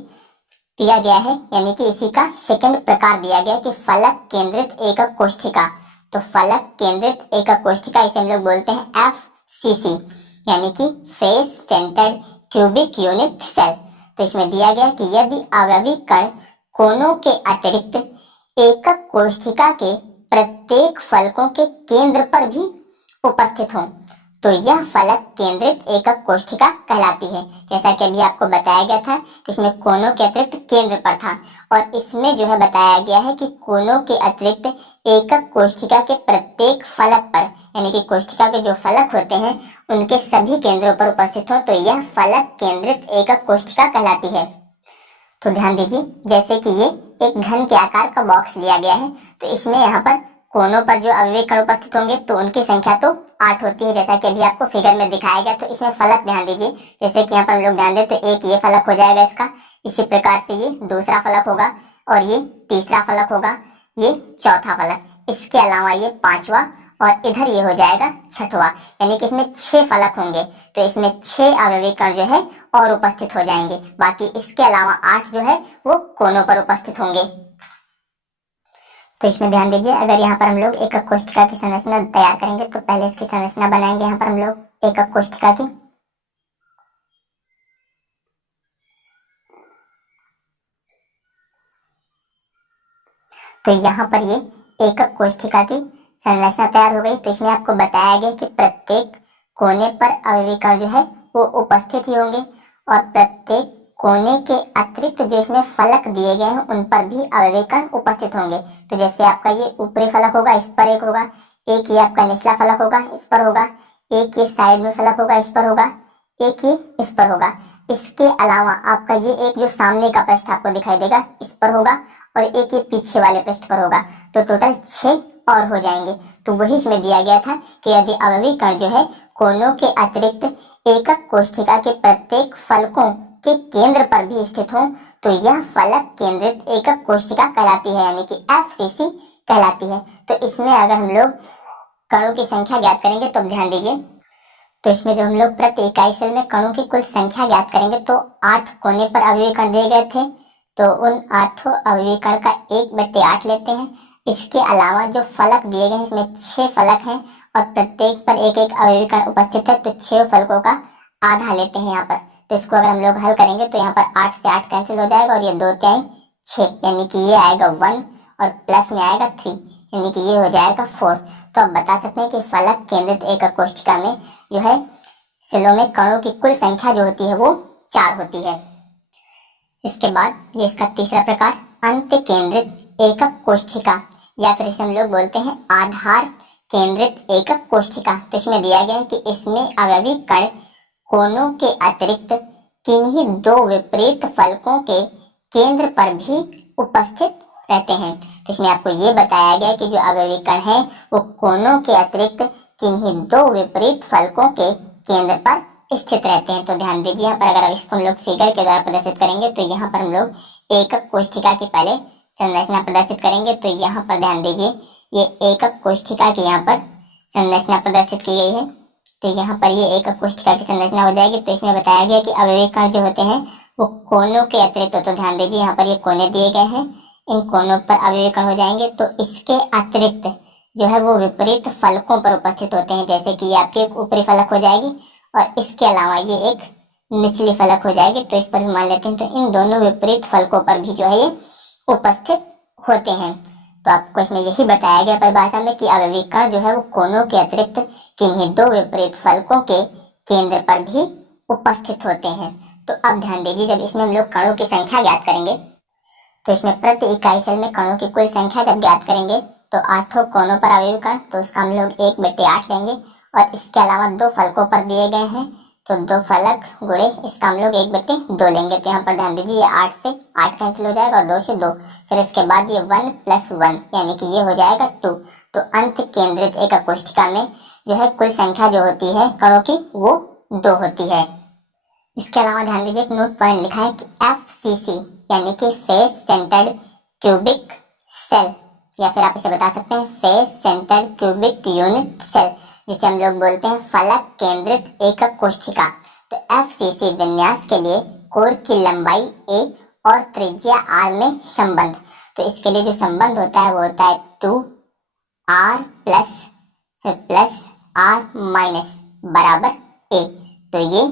दिया गया है, यानी कि इसी का सेकंड प्रकार दिया गया कि फलक केंद्रित एकक कोशिका। तो फलक केंद्रित एकक कोशिका इसे हम लोग बोलते हैं FCC, यानी कि face centred cubic unit cell. तो इसमें दिया गया कि यदि अवयवी कण कोनों के अतिरिक्त एकक कोशिका के प्रत्येक फलकों के केंद्र पर भी उपस्थित हों तो यह फलक केंद्रित एकक कोशिका कहलाती है। जैसा कि अभी आपको बताया गया था कि इसमें कोनों के अतिरिक्त केंद्र पर था, और इसमें जो है बताया गया है कि कोनों के अतिरिक्त एकक कोशिका के प्रत्येक फलक पर, यानी कि कोशिका के जो फलक होते हैं उनके सभी केंद्रों पर उपस्थित हो तो यह फलक केंद्रित एकक कोशिका कहलाती है। तो ध्यान दीजिए, जैसे कि ये एक घन के आकार का बॉक्स लिया गया है, तो इसमें यहाँ पर कोनों पर जो अवयवी कण उपस्थित होंगे तो उनकी संख्या तो 8 होती है, जैसा कि अभी आपको फिगर में दिखाया गया। तो इसमें फलक ध्यान दीजिए, जैसे कि यहाँ पर हम लोग ध्यान दें तो एक ये फलक हो जाएगा इसका, इसी प्रकार से ये दूसरा फलक होगा, और ये तीसरा फलक होगा, ये चौथा फलक, इसके अलावा ये पांचवा, और इधर ये हो जाएगा छठवा, यानी कि इसमें 6 फलक होंगे। तो इसमें 6 अवयवी कण जो है और उपस्थित हो जाएंगे। बाकी इसके अलावा 8 जो है वो कोनों पर उपस्थित होंगे। तो इसमें ध्यान दीजिए, अगर यहाँ पर हम लोग एकक कोशिका की संरचना तैयार करेंगे तो पहले इसकी संरचना बनाएंगे यहाँ पर हम लोग एकक कोशिका की। तो यहाँ पर ये एकक कोशिका की संरचना तैयार हो गई। तो इसमें आपको बताया गया कि प्रत्येक कोने पर अवयवी कण जो है वो उपस्थित ही होंगे, और प्रत्येक कोने के अतिरिक्त जो इसमें फलक दिए गए हैं उन पर भी अवयवी कण उपस्थित होंगे। तो जैसे आपका ये ऊपरी फलक होगा, इस पर एक होगा, एक ये आपका निचला फलक होगा, इस पर होगा, एक ये साइड में फलक होगा, इस पर होगा, एक ये इस पर होगा। इसके अलावा आपका ये एक जो सामने का पृष्ठ आपको दिखाई देगा इस पर होगा, और एक ये पीछे वाले पृष्ठ पर होगा। तो टोटल 6 और हो जाएंगे। तो वही इसमें दिया गया था कि यदि अवयवी कण जो है कोनों के अतिरिक्त एकक कोशिका के प्रत्येक फलकों के केंद्र पर भी स्थित हो तो यह फलक केंद्रित एकक कोशिका कहलाती है, यानी कि FCC कहलाती है। तो इसमें अगर हम लोग कणों की संख्या ज्ञात करेंगे तो ध्यान दीजिए, तो इसमें जब हम लोग प्रति इकाई सेल में कणों की कुल संख्या ज्ञात करेंगे तो 8 कोने पर अवयवी कण दिए गए थे, तो उन 8 अवयवी कण का 1/8 लेते हैं। इसके अलावा जो फलक दिए गए हैं इसमें 6 फलक हैं और प्रत्येक पर एक एक अवयवी कण उपस्थित है, तो 6 फलकों का आधा लेते हैं यहाँ पर। तो इसको अगर हम लोग हल करेंगे तो यहाँ पर 8 से 8 कैंसिल हो जाएगा, और ये 2 3 6, यानी कि ये आएगा 1 और प्लस में आएगा 3, यानी कि ये हो जाएगा 4। तो आप बता सकते हैं कि फलक केंद्रित एकक कोशिका में जो है सेलों में कणों की कुल संख्या जो होती है वो 4 होती है। इसके बाद ये इसका तीसरा प्रकार अंत केंद्रित एकक कोशिका, या फिर इसे हम लोग बोलते हैं आधार केंद्रित एकक कोशिका। तो इसमें दिया गया है कि इसमें अवयवी कण कोनों के अतिरिक्त किन्हीं 2 विपरीत फलकों के केंद्र पर भी उपस्थित रहते हैं। तो इसमें आपको ये बताया गया कि जो अवयवी कण है वो कोनों के अतिरिक्त किन्हीं 2 विपरीत फलकों के केंद्र पर स्थित रहते हैं। तो ध्यान दीजिए, यहाँ पर अगर इसको हम लोग फिगर के द्वारा प्रदर्शित करेंगे तो यहाँ पर हम लोग एकक कोशिका की पहले संरचना प्रदर्शित करेंगे। तो यहाँ पर ध्यान दीजिए, ये एकक कोशिका की यहाँ पर संरचना प्रदर्शित की गई है। तो यहाँ पर ये एकक कोशिका की संरचना हो जाएगी। तो इसमें बताया गया कि अवयवी कण जो होते हैं वो कोनों के अतिरिक्त, तो ध्यान दीजिए यहाँ पर ये कोने दिए गए हैं, इन कोनों पर अवयवी कण हो जाएंगे। तो इसके अतिरिक्त जो है वो विपरीत फलकों पर उपस्थित होते हैं, जैसे कि ये आपकी एक ऊपरी फलक हो जाएगी और इसके अलावा ये एक निचली फलक हो जाएगी। तो इस पर भी मान लेते हैं। तो इन दोनों विपरीत फलकों पर भी जो है ये उपस्थित होते हैं। तो आपको इसमें यही बताया गया परिभाषा में कि अवयवी कण जो है वो कोनों के अतिरिक्त किन्हीं 2 विपरीत फलकों के केंद्र पर भी उपस्थित होते हैं। तो अब ध्यान दीजिए, जब इसमें हम लोग कणों की संख्या ज्ञात करेंगे तो इसमें प्रति इकाई सेल में कणों की कुल संख्या जब ज्ञात करेंगे तो 8 कोनों पर अवयवी कण, तो इसका हम लोग 1/8 लेंगे, और इसके अलावा 2 फलकों पर दिए गए हैं तो 2 फलक गुणे इसका हम लोग 1/2 लेंगे। तो यहाँ पर ध्यान दीजिए, ये 8 से 8 कैंसिल हो जाएगा और 2 से 2, फिर इसके बाद ये 1 + 1 यानी कि ये हो जाएगा 2। तो अंत केंद्रित एकक कोशिका में जो है कुल संख्या जो होती है कणों की वो 2 होती है। इसके अलावा ध्यान दीजिए, एक नोट पॉइंट लिखा है कि FCC यानी कि फेस सेंटर्ड क्यूबिक सेल या फिर आप इसे बता सकते हैं face centred cubic unit cell, जिसे हम लोग बोलते हैं फलक केंद्रित एकक कोशिका। तो FCC विन्यास के लिए कोर की लंबाई a और त्रिज्या r में संबंध। तो इसके लिए जो संबंध होता है वो होता है 2r प्लस r माइनस बराबर a। तो ये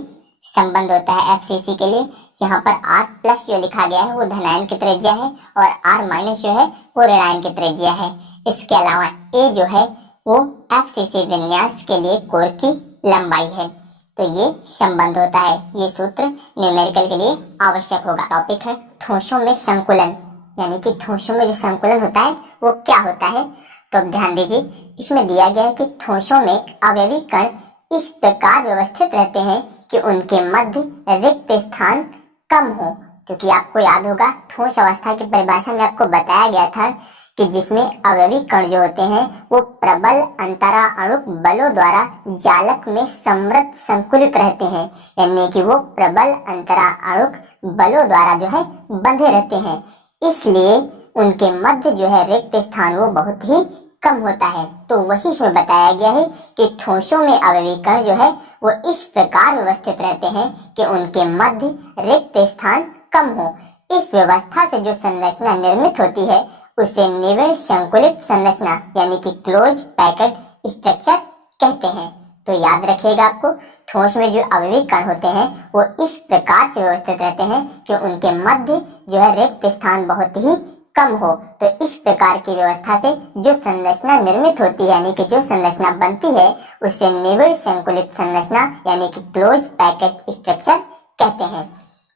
संबंध होता है FCC के लिए। यहाँ पर r प्लस जो लिखा गया है वो धनायन की त्रिज्या है और r माइनस जो है वो ऋणायन की त्रिज्या है। इसके अलावा a जो है वो FCC विन्यास के लिए कोर की लंबाई है। तो ये संबंध होता है। ये सूत्र न्यूमेरिकल के लिए आवश्यक होगा। टॉपिक है ठोसों में संकुलन, यानी कि ठोसों में जो संकुलन होता है वो क्या होता है। तो अब ध्यान दीजिए, इसमें दिया गया है कि ठोसों में अवयवी कण इस प्रकार व्यवस्थित रहते हैं कि उनके मध्य रिक्त स्थान कम हो। क्योंकि आपको याद होगा ठोस अवस्था की परिभाषा में आपको बताया गया था कि जिसमें अवयवी कण जो होते हैं वो प्रबल अंतरा अणुक बलों द्वारा जालक में समृद्ध संकुलित रहते हैं, यानी कि वो प्रबल अंतरा अणुक बलों द्वारा जो है बंधे रहते हैं। इसलिए उनके मध्य जो है रिक्त स्थान वो बहुत ही कम होता है। तो वही इसमें बताया गया है कि ठोसों में अवयवी कण जो है वो इस प्रकार व्यवस्थित रहते हैं कि उनके मध्य रिक्त स्थान कम हो। इस व्यवस्था से जो संरचना निर्मित होती है उसे निविड़ संकुलित संरचना यानी कि क्लोज पैकेट स्ट्रक्चर कहते हैं। तो याद रखिएगा, आपको ठोस में जो अवयवी कण होते हैं वो इस प्रकार से व्यवस्थित रहते हैं कि उनके मध्य जो है रिक्त स्थान बहुत ही कम हो। तो इस प्रकार की व्यवस्था से जो संरचना निर्मित होती है, यानी कि जो संरचना बनती है, उसे निविड़ संकुलित संरचना यानी कि क्लोज पैकेट स्ट्रक्चर कहते हैं।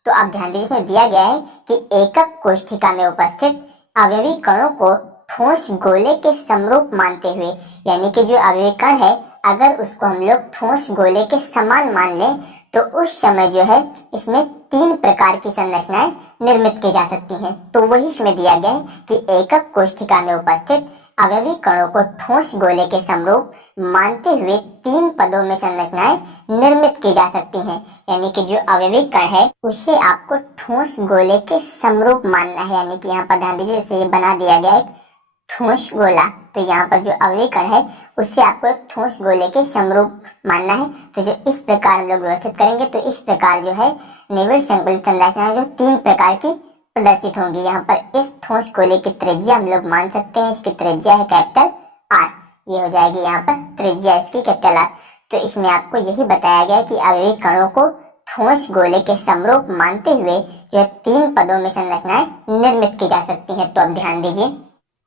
तो आप ध्यान दीजिए, इसमें दिया गया है कि एकक कोशिका में उपस्थित अवयवी कणों को ठोस गोले के समरूप मानते हुए, यानी कि जो अवयवी कण है अगर उसको हम लोग ठोस गोले के समान मान लें तो उस समय जो है इसमें 3 प्रकार की संरचनाएं निर्मित की जा सकती हैं। तो वही इसमें दिया गया है कि एकक कोशिका में उपस्थित अवयवी कणों को ठोस गोले के समरूप मानते हुए 3 पदों में संरचनाएं निर्मित की जा सकती हैं। यानी कि जो अवयवी कण है उसे आपको ठोस गोले के समरूप मानना है। यानी कि यहाँ पर ध्यान दीजिए, जैसे ये बना दिया गया है ठोस गोला, तो यहाँ पर जो अवयवी कण है उससे आपको एक ठोस गोले के समरूप मानना है। तो जो इस प्रकार हम लोग व्यवस्थित करेंगे तो इस प्रकार जो है निविड़ संकुलित संरचना जो 3 प्रकार की प्रदर्शित होंगी। यहाँ पर इस ठोस गोले की त्रिज्या हम लोग मान सकते हैं, इसकी त्रिज्या है कैपिटल R। ये हो जाएगी यहाँ पर त्रिज्या इसकी कैपिटल R। तो इसमें आपको यही बताया गया कि अवयवी कणों को ठोस गोले के समरूप मानते हुए जो 3 पदों में संरचनाएं निर्मित की जा सकती हैं। तो अब ध्यान दीजिए,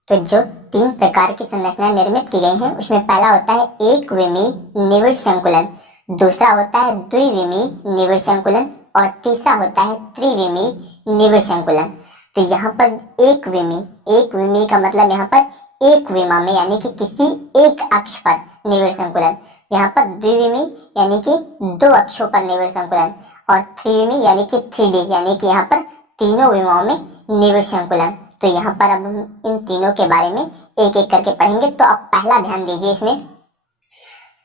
तो जो 3 प्रकार की संरचनाएं निर्मित की गई हैं उसमें पहला होता है एक विमीय निविड़ संकुलन, दूसरा होता है द्विविमीय निविड़ संकुलन और तीसरा होता है त्रिविमीय निविड़ संकुलन। तो यहाँ पर एक विमीय का मतलब यहाँ पर एक विमा में यानी कि किसी एक अक्ष पर निविड़ संकुलन, यहाँ पर द्विविमीय यानी कि 2 अक्षों पर निविड़ संकुलन और त्रिविमीय यानी कि 3D यानी कि यहाँ पर तीनों विमाओं में निविड़ संकुलन। तो यहाँ पर अब हम इन तीनों के बारे में एक एक करके पढ़ेंगे। तो अब पहला ध्यान दीजिए इसमें,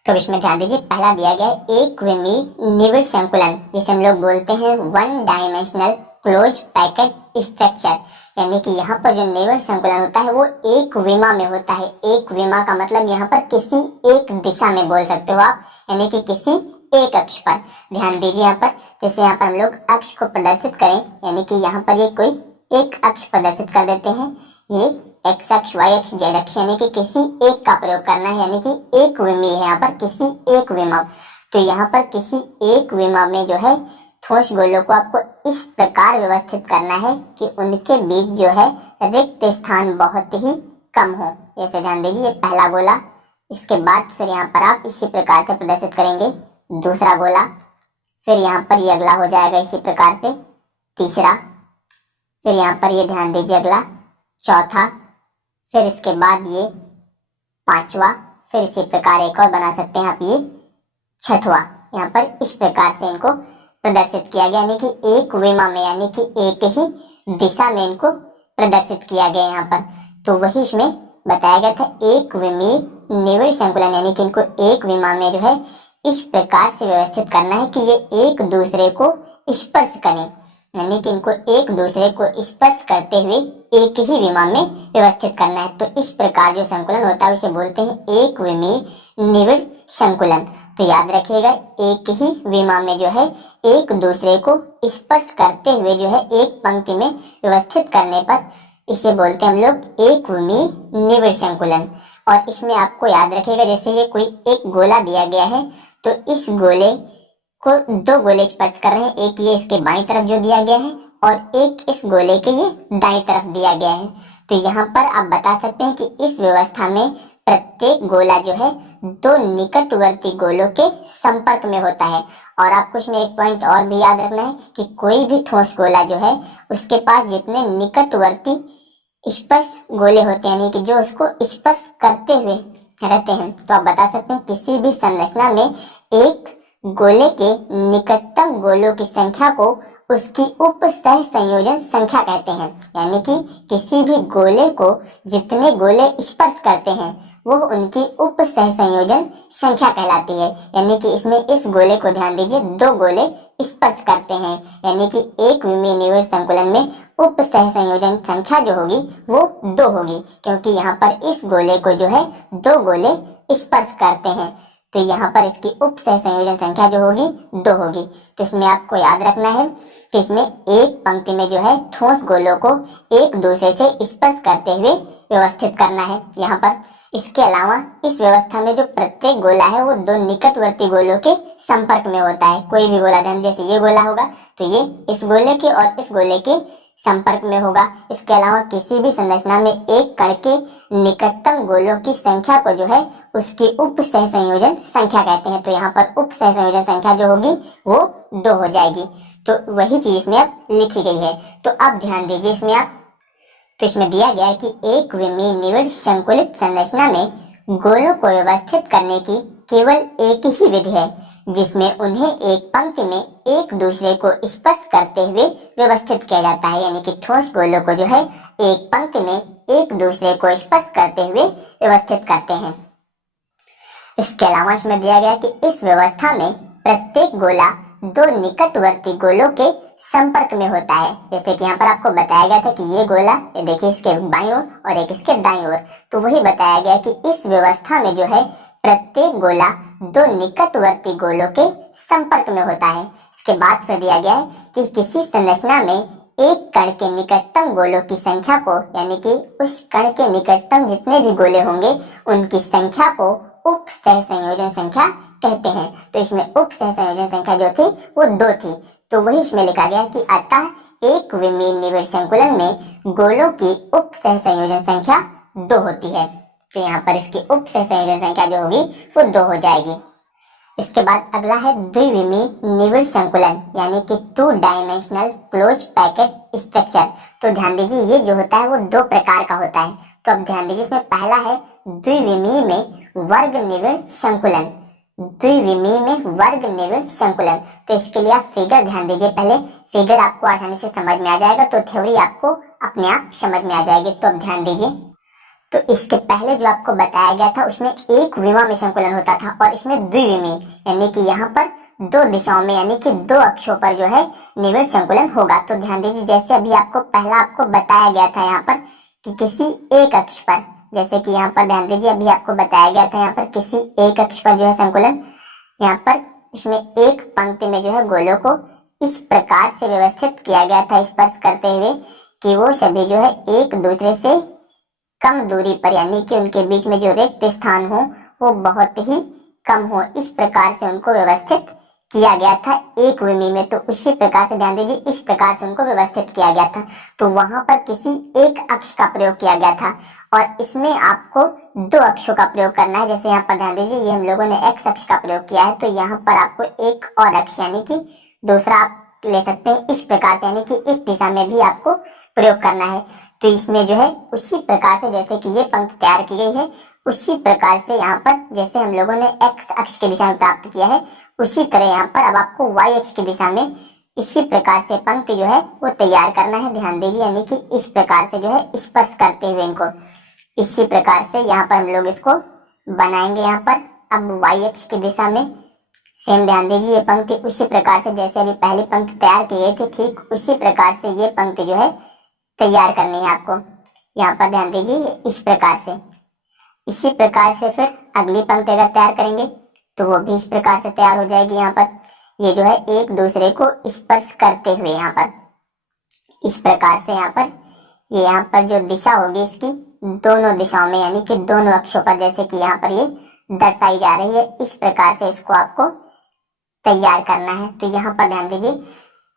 तो इसमें ध्यान दीजिए पहला दिया गया है एक विमीय निविड़ संकुलन, जिसे हम लोग बोलते हैं 1 डायमेंशनल क्लोज पैकेट स्ट्रक्चर। यानी कि यहाँ पर जो निविड़ संकुलन होता है वो एक विमा में होता है। एक विमा का मतलब यहाँ पर किसी एक दिशा में बोल सकते हो आप, यानी कि किसी एक अक्ष पर। ध्यान दीजिए यहाँ पर, जैसे यहाँ पर हम लोग अक्ष को प्रदर्शित करें, यानी कि यहाँ पर ये कोई एक अक्ष प्रदर्शित कर देते हैं, ये एक्स अक्ष, वाई अक्ष, जेड अक्ष, यानी कि किसी एक का प्रयोग करना है, यानी कि एक विमीय है यहाँ पर किसी एक विमा। तो यहाँ पर किसी एक विमा में जो है ठोस गोलों को आपको इस प्रकार व्यवस्थित करना है कि उनके बीच जो है रिक्त स्थान बहुत ही कम हो। जैसे ध्यान दीजिए, पहला गोला, इसके बाद फिर यहाँ पर आप इसी प्रकार से प्रदर्शित करेंगे दूसरा गोला, फिर यहाँ पर ये अगला हो जाएगा इसी प्रकार से तीसरा, फिर यहाँ पर ये ध्यान दीजिए अगला चौथा, फिर इसके बाद ये पांचवा, फिर इसी प्रकार एक और बना सकते हैं आप ये छठवा। यहाँ पर इस प्रकार से इनको प्रदर्शित किया गया, यानी कि एक विमा में यानी कि एक ही दिशा में इनको प्रदर्शित किया गया यहाँ पर। तो वही इसमें बताया गया था एक विमीय निविड़ संकुलन, यानी कि इनको एक विमा में जो है इस प्रकार से व्यवस्थित करना है कि ये एक दूसरे को स्पर्श करें। यानी कि इनको एक दूसरे को स्पर्श करते हुए एक ही विमा में व्यवस्थित करना है। तो इस प्रकार जो संकुलन होता है उसे बोलते हैं एक विमीय निविड़ संकुलन। तो याद रखिएगा, एक ही विमा में जो है एक दूसरे को स्पर्श करते हुए जो है एक पंक्ति में व्यवस्थित करने पर इसे बोलते हैं हम लोग एक विमीय निविड़ संकुलन। और इसमें आपको याद रखिएगा, जैसे ये कोई एक गोला दिया गया है तो इस गोले को दो गोले स्पर्श कर रहे हैं, एक ये इसके बाईं तरफ जो दिया गया है और एक इस गोले के ये दाईं तरफ दिया गया है। तो यहाँ पर आप बता सकते हैं कि इस व्यवस्था में प्रत्येक गोला जो है दो निकटवर्ती गोलों के संपर्क में होता है। और आपको इसमें एक पॉइंट और भी याद रखना है कि कोई भी ठोस गोला जो है उसके पास जितने निकटवर्ती स्पर्श गोले होते हैं, यानी कि जो उसको स्पर्श करते हुए रहते हैं, तो आप बता सकते हैं किसी भी संरचना में एक गोले के निकटतम गोलों की संख्या को उसकी उप सह संयोजन संख्या कहते हैं। यानी कि किसी भी गोले को जितने गोले स्पर्श करते हैं वो उनकी उप सह संयोजन संख्या कहलाती है। यानी कि इसमें इस गोले को ध्यान दीजिए, दो गोले स्पर्श करते हैं, यानी कि एक विमीय निविड़ संकुलन में उप सह संयोजन संख्या जो होगी वो 2 होगी, क्योंकि यहाँ पर इस गोले को जो है दो गोले स्पर्श करते हैं। तो यहाँ पर इसकी उप सह संयोजन संख्या जो होगी 2 होगी। तो इसमें आपको याद रखना है कि इसमें एक पंक्ति में जो है ठोस गोलों को एक दूसरे से स्पर्श करते हुए व्यवस्थित करना है यहाँ पर। इसके अलावा इस व्यवस्था में जो प्रत्येक गोला है वो दो निकटवर्ती गोलों के संपर्क में होता है। कोई भी गोला, ध्यान, जैसे ये गोला होगा तो ये इस गोले के और इस गोले के संपर्क में होगा। इसके अलावा किसी भी संरचना में एक कण के निकटतम गोलों की संख्या को जो है उसकी उप सह संयोजन संख्या कहते हैं। तो यहाँ पर उप सह संयोजन संख्या जो होगी वो 2 हो जाएगी। तो वही चीज इसमें अब लिखी गई है। तो अब ध्यान दीजिए इसमें आप, तो इसमें दिया गया है कि एक विमीय निविड़ संकुलित संरचना में गोलों को व्यवस्थित करने की केवल एक ही विधि है जिसमें उन्हें एक पंक्ति में एक दूसरे को स्पर्श करते हुए व्यवस्थित किया जाता है। यानी कि ठोस गोलों को जो है एक पंक्ति में एक दूसरे को स्पर्श करते हुए व्यवस्थित करते हैं। इसके अलावा इसमें दिया गया कि इस व्यवस्था में प्रत्येक गोला दो निकटवर्ती गोलों के संपर्क में होता है। जैसे कि यहाँ पर आपको बताया गया था कि ये गोला, ये देखिए, इसके बाईं ओर और एक इसके दाईं ओर। तो वही बताया गया कि इस व्यवस्था में जो है प्रत्येक गोला दो निकटवर्ती गोलों के संपर्क में होता है। इसके बाद फिर दिया गया है कि किसी संरचना में एक कण के निकटतम गोलों की संख्या को, यानी कि उस कण के निकटतम जितने भी गोले होंगे उनकी संख्या को उप सह संयोजन संख्या कहते हैं। तो इसमें उप सह संयोजन संख्या जो थी वो 2 थी। तो वही इसमें लिखा गया कि अतः एक विमीय निविड़ संकुलन में गोलों की उप सह संयोजन संख्या 2 होती है। तो यहाँ पर इसकी उप सह संयोजन संख्या जो होगी वो 2 हो जाएगी। इसके बाद अगला है द्विविमीय निविड़ संकुलन, यानी कि 2 डायमेंशनल क्लोज पैकेट स्ट्रक्चर। तो ध्यान दीजिए, ये जो होता है वो 2 प्रकार का होता है। तो अब ध्यान दीजिए, इसमें पहला है द्विविमीय में वर्ग निविड़ संकुलन। द्विविमीय में वर्ग निविड़ संकुलन, तो इसके लिए आप फिगर ध्यान दीजिए। पहले फिगर आपको आसानी से समझ में आ जाएगा, तो थ्योरी आपको अपने आप समझ में आ जाएगी। तो अब ध्यान दीजिए, तो इसके पहले जो आपको बताया गया था उसमें एक विमा में संकुलन होता था और इसमें द्विविमीय, यानी कि यहाँ पर 2 दिशाओं में, यानी कि 2 अक्षों पर जो है निविड़ संकुलन होगा। तो ध्यान दीजिए, जैसे अभी आपको पहला आपको बताया गया था यहाँ पर कि किसी एक अक्ष पर, जैसे कि यहाँ पर ध्यान दीजिए अभी आपको बताया गया था यहाँ पर किसी एक अक्ष पर जो है संकुलन, यहाँ पर इसमें एक पंक्ति में जो है गोलों को इस प्रकार से व्यवस्थित किया गया था स्पर्श करते हुए कि वो सभी जो है एक दूसरे से कम दूरी पर, यानी कि उनके बीच में जो रिक्त स्थान हो वो बहुत ही कम हो, इस प्रकार से उनको व्यवस्थित किया गया था एक विमीय में। तो उसी प्रकार से ध्यान दीजिए, इस प्रकार से उनको व्यवस्थित किया गया था। तो वहां पर किसी एक अक्ष का प्रयोग किया गया था और इसमें आपको 2 अक्षों का प्रयोग करना है। जैसे यहाँ पर ध्यान दीजिए, ये हम लोगों ने एक्स अक्ष का प्रयोग किया है, तो यहाँ पर आपको एक और अक्ष, यानी कि दूसरा आप ले सकते हैं इस प्रकार से, यानी कि इस दिशा में भी आपको प्रयोग करना है। तो इसमें जो है उसी प्रकार से जैसे कि ये पंक्ति तैयार की गई है, उसी प्रकार से यहाँ पर जैसे हम लोगों ने एक्स अक्ष की दिशा में प्राप्त किया है, उसी तरह यहाँ पर अब आपको वाई अक्ष की दिशा में इसी प्रकार से पंक्ति जो है वो तैयार करना है। ध्यान दीजिए, यानी कि इस प्रकार से जो है स्पर्श करते हुए इनको इसी प्रकार से यहाँ पर हम लोग इसको बनाएंगे। यहाँ पर अब वाई अक्ष की दिशा में सेम ध्यान दीजिए, ये पंक्ति उसी प्रकार से जैसे अभी पहली पंक्ति तैयार की गई थी, ठीक उसी प्रकार से ये पंक्ति जो है तैयार करनी है आपको। यहाँ पर ध्यान दीजिए, इस प्रकार से, इसी प्रकार से फिर अगली पंक्ति अगर तैयार करेंगे तो वो भी इस प्रकार से तैयार हो जाएगी। यहाँ पर ये जो है एक दूसरे को स्पर्श करते हुए यहाँ पर इस प्रकार से यहाँ पर ये यहाँ पर जो दिशा होगी इसकी दोनों दिशाओं में, यानी कि दोनों अक्षों पर, जैसे कि यहाँ पर ये दर्शाई जा रही है, इस प्रकार से इसको आपको तैयार करना है। तो यहाँ पर ध्यान दीजिए,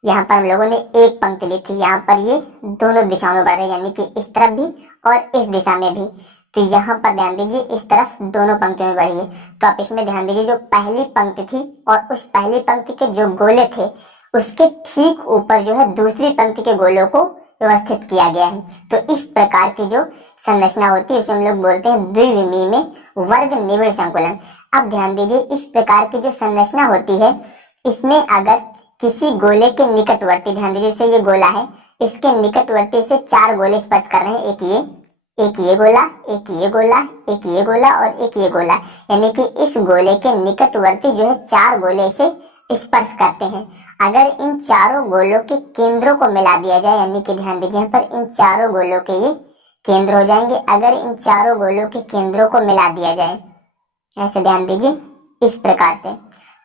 यहाँ पर हम लोगों ने एक पंक्ति ली थी, यहाँ पर ये दोनों दिशाओं में बढ़ रही है, यानी कि इस तरफ भी और इस दिशा में भी। तो यहाँ पर ध्यान दीजिए, इस तरफ दोनों पंक्तियों में बढ़ी है। तो आप इसमें ध्यान दीजिए, जो पहली पंक्ति थी और उस पहली पंक्ति के जो गोले थे उसके ठीक ऊपर जो है दूसरी पंक्ति के गोलों को व्यवस्थित किया गया है। तो इस प्रकार की जो संरचना होती है उसे हम लोग बोलते हैं द्विविमीय में वर्ग निविड़ संकुलन। अब ध्यान दीजिए, इस प्रकार की जो संरचना होती है इसमें अगर किसी गोले के निकटवर्ती, ध्यान दीजिए जैसे ये गोला है, इसके निकटवर्ती से 4 गोले स्पर्श कर रहे हैं, एक ये गोला, एक ये गोला, एक ये गोला और एक ये गोला, यानी कि इस गोले के निकटवर्ती जो है 4 गोले से स्पर्श करते हैं। अगर इन चारों गोलों के केंद्रों को मिला दिया जाए, यानी कि ध्यान दीजिए यहाँ पर इन चारों गोलों के ये केंद्र हो जाएंगे, अगर इन चारों गोलों के केंद्रों को मिला दिया जाए, ऐसे ध्यान दीजिए इस प्रकार से,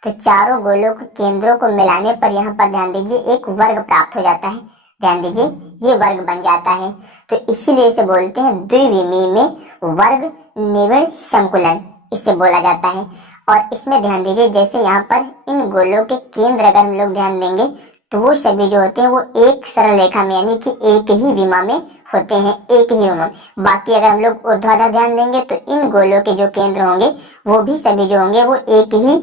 तो चारों गोलों के केंद्रों को मिलाने पर यहाँ पर ध्यान दीजिए एक वर्ग प्राप्त हो जाता है। ध्यान दीजिए ये वर्ग बन जाता है। तो इसीलिए इसे बोलते हैं द्विविमीय में वर्ग निविड़ संकुलन, इससे बोला जाता है। और इसमें ध्यान दीजिए, जैसे यहाँ पर इन गोलों के केंद्र अगर हम लोग ध्यान देंगे तो वो सभी जो होते हैं वो एक सरल रेखा में, यानी कि एक ही विमा में होते हैं, एक ही विमा। बाकी अगर हम लोग ऊर्ध्वाधर ध्यान देंगे तो इन गोलों के जो केंद्र होंगे वो भी सभी जो होंगे वो एक ही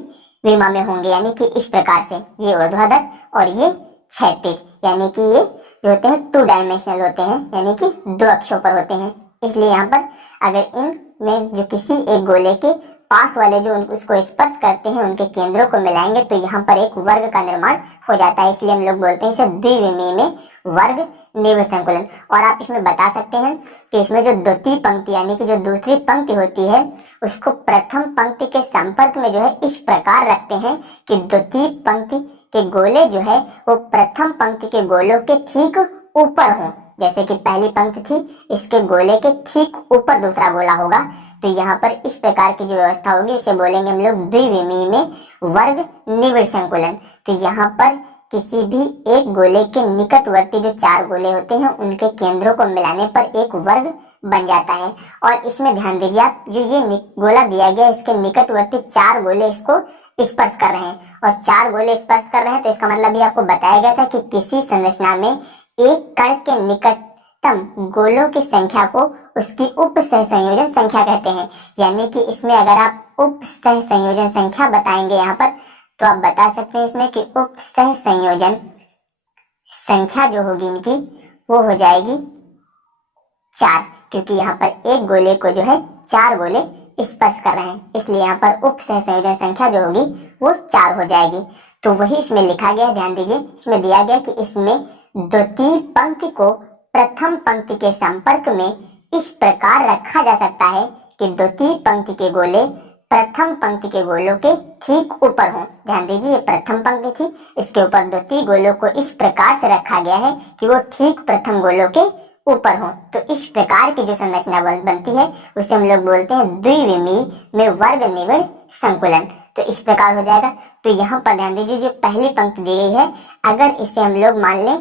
विमा में होंगे, यानी कि इस प्रकार से, ये ऊर्ध्वाधर और ये क्षैतिज, यानी कि ये जो होते हैं 2 डायमेंशनल होते हैं, यानी कि 2 अक्षों पर होते हैं। इसलिए यहाँ पर अगर इन में जो किसी एक गोले के पास वाले जो उसको स्पर्श करते हैं उनके केंद्रों को मिलाएंगे तो यहाँ पर एक वर्ग का निर्माण हो जाता है। इसलिए हम लोग बोलते हैं इसे द्विविमीय में वर्ग निविड़ संकुलन। और आप इसमें बता सकते हैं कि इसमें जो द्वितीय पंक्ति, यानी कि जो दूसरी पंक्ति होती है उसको प्रथम पंक्ति के संपर्क में जो है इस प्रकार रखते हैं कि द्वितीय पंक्ति के गोले जो है वो प्रथम पंक्ति के गोलों के ठीक ऊपर हों। जैसे कि पहली पंक्ति थी, इसके गोले के ठीक ऊपर दूसरा गोला होगा। तो यहाँ पर इस प्रकार की जो व्यवस्था होगी उसे बोलेंगे हम लोग द्विविमीय में वर्ग निविड़ संकुलन। तो यहाँ पर किसी भी एक गोले के निकटवर्ती जो 4 गोले होते हैं उनके केंद्रों को मिलाने पर एक वर्ग बन जाता है। और इसमें ध्यान दीजिए आप, जो ये गोला दिया गया इसके निकटवर्ती 4 गोले इसको स्पर्श कर रहे हैं और 4 गोले स्पर्श कर रहे हैं, तो इसका मतलब ये आपको बताया गया था कि किसी संरचना में एक कण के निकटतम गोलों की संख्या को उसकी उप सहसंयोजन संख्या कहते हैं। यानी कि इसमें अगर आप उप सहसंयोजन संख्या बताएंगे यहाँ पर, तो आप बता सकते हैं इसमें कि उप सहसंयोजन संख्या जो होगी इनकी वो हो जाएगी 4, क्योंकि यहाँ पर एक गोले को जो है 4 गोले स्पर्श कर रहे हैं, इसलिए यहाँ पर उप सहसंयोजन संख्या जो होगी वो 4 हो जाएगी। तो वही इसमें लिखा गया, ध्यान दीजिए इसमें दिया गया कि इसमें द्वितीय पंक्ति को प्रथम पंक्ति के संपर्क में इस प्रकार रखा जा सकता है कि द्वितीय पंक्ति के गोले प्रथम पंक्ति के गोलों के ठीक ऊपर हों। ध्यान दीजिए ये प्रथम पंक्ति थी, इसके ऊपर द्वितीय गोलों को इस प्रकार से रखा गया है कि वो ठीक प्रथम गोलों के ऊपर हो। तो इस प्रकार की जो संरचना बनती है उसे हम लोग बोलते हैं द्विविमीय में वर्ग निविड़ संकुलन। तो इस प्रकार हो जाएगा। तो यहाँ पर ध्यान दीजिए जो पहली पंक्ति दी गई है, अगर इसे हम लोग मान लें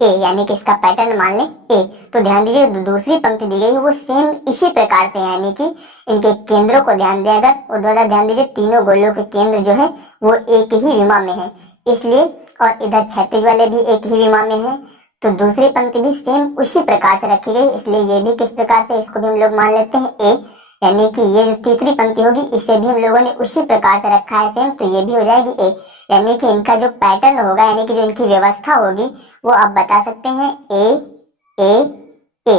ए, यानी कि इसका पैटर्न मान लें ए, तो ध्यान दीजिए दूसरी पंक्ति दी गई है वो सेम इसी प्रकार से, यानी कि इनके केंद्रों को ध्यान दें अगर, और दोबारा ध्यान दीजिए तीनों गोलों के केंद्र जो है वो एक ही विमा में है, इसलिए, और इधर क्षैतिज वाले भी एक ही विमा में है, तो दूसरी पंक्ति भी सेम उसी प्रकार से रखी गई। इसलिए ये भी किस प्रकार से, इसको भी हम लोग मान लेते हैं ए, यानी कि ये जो तीसरी पंक्ति होगी इसे भी हम लोगों ने उसी प्रकार से रखा है सेम, तो ये भी हो जाएगी ए। यानी कि इनका जो पैटर्न होगा, यानी कि जो इनकी व्यवस्था होगी वो आप बता सकते हैं ए ए ए,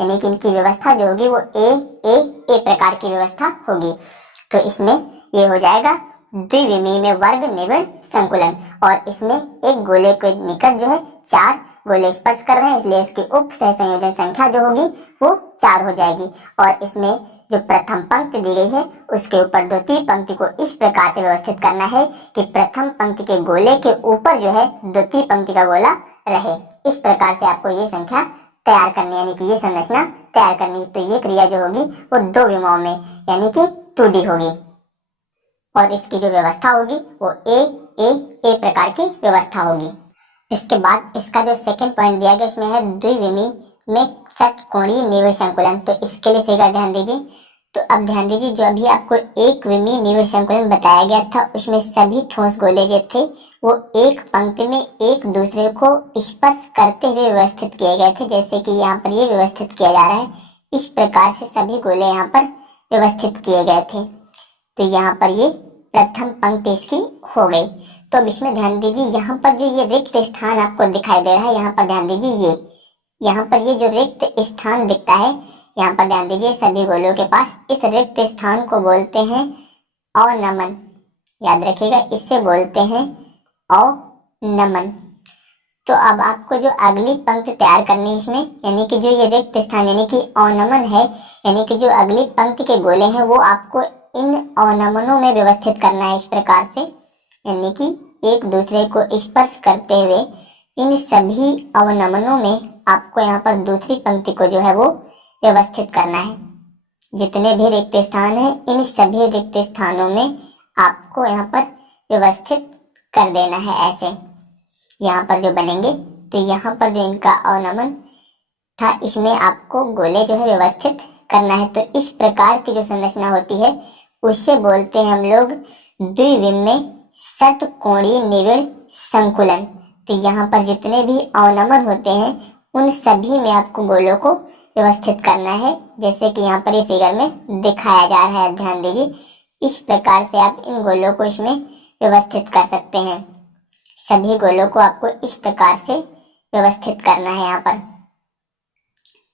यानी कि इनकी व्यवस्था जो होगी वो ए ए ए प्रकार की व्यवस्था होगी। तो इसमें ये हो जाएगा द्विविमीय में वर्ग निविड़ संकुलन। और इसमें एक गोले के निकट जो है 4 गोले स्पर्श कर रहे हैं, इसलिए इसकी उप सहसंयोजन संख्या जो होगी वो 4 हो जाएगी। और इसमें जो प्रथम पंक्ति दी गई है उसके ऊपर द्वितीय पंक्ति को इस प्रकार से व्यवस्थित करना है कि प्रथम पंक्ति के गोले के ऊपर जो है द्वितीय पंक्ति का गोला रहे। इस प्रकार से आपको ये संख्या तैयार करनी, यानी कि ये संरचना तैयार करनी। तो ये क्रिया जो होगी वो 2 विमाओं में यानी कि 2D होगी और इसकी जो व्यवस्था होगी वो ए प्रकार की व्यवस्था होगी। इसके बाद इसका जो सेकंड पॉइंट दिया गया उसमें है द्विविमी में षटकोणीय निविड़ संकुलन। तो इसके लिए फिगर ध्यान दीजिए। तो अब ध्यान दीजिए, जो अभी आपको एक विमीय निविड़ संकुलन बताया गया था उसमें सभी ठोस गोले जो थे वो एक पंक्ति में एक दूसरे को स्पर्श करते हुए व्यवस्थित किए गए थे, जैसे कि यहाँ पर ये व्यवस्थित किया जा रहा है। इस प्रकार से सभी गोले यहाँ पर व्यवस्थित किए गए थे। तो यहाँ पर ये प्रथम पंक्ति इसकी हो गई। तो अब इसमें ध्यान दीजिए, यहाँ पर जो ये रिक्त स्थान आपको दिखाई दे रहा है, यहाँ पर ध्यान दीजिए, ये यहाँ पर ये जो रिक्त स्थान दिखता है, यहाँ पर ध्यान दीजिए सभी गोलों के पास इस रिक्त स्थान को बोलते हैं अवनमन। याद रखिएगा, इससे बोलते हैं अवनमन। तो अब आपको जो अगली पंक्ति तैयार करनी है इसमें, यानी कि जो ये रिक्त स्थान यानी कि अवनमन है, यानी कि जो अगली पंक्ति के गोले हैं वो आपको इन अवनमनों में व्यवस्थित करना है इस प्रकार से, यानी कि एक दूसरे को स्पर्श करते हुए इन सभी अवनमनों में आपको यहाँ पर दूसरी पंक्ति को जो है वो व्यवस्थित करना है। जितने भी रिक्त स्थान हैं इन सभी रिक्त स्थानों में आपको यहाँ पर व्यवस्थित कर देना है। ऐसे यहाँ पर जो बनेंगे, तो यहाँ पर जो इनका अवनमन था इसमें आपको गोले जो है व्यवस्थित करना है। तो इस प्रकार की जो संरचना होती है उसे बोलते हैं हम लोग द्विविमीय षटकोणीय निविड़ संकुलन। तो यहाँ पर जितने भी अवनमन होते हैं उन सभी में आपको गोलों को व्यवस्थित करना है, जैसे कि यहाँ पर ये फिगर में दिखाया जा रहा है। ध्यान दीजिए, इस प्रकार से आप इन गोलों को इसमें व्यवस्थित कर सकते हैं। सभी गोलों को आपको इस प्रकार से व्यवस्थित करना है यहाँ पर।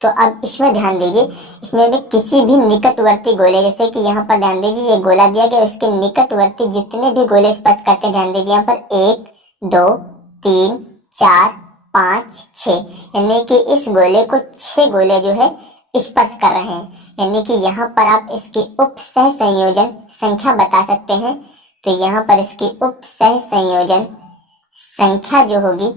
तो अब इसमें ध्यान दीजिए, इसमें भी किसी भी निकटवर्ती गोले, जैसे कि यहाँ पर ध्यान दीजिए ये गोला दिया गया, इसके निकटवर्ती जितने भी गोले स्पर्श करते हैं, ध्यान दीजिए यहाँ पर 1 2 3 4 5 6, यानी कि इस गोले को 6 गोले जो है स्पर्श कर रहे हैं। यानी कि यहाँ पर आप इसकी उप सह संयोजन संख्या बता सकते हैं। तो यहाँ पर इसकी उप सह संयोजन संख्या जो होगी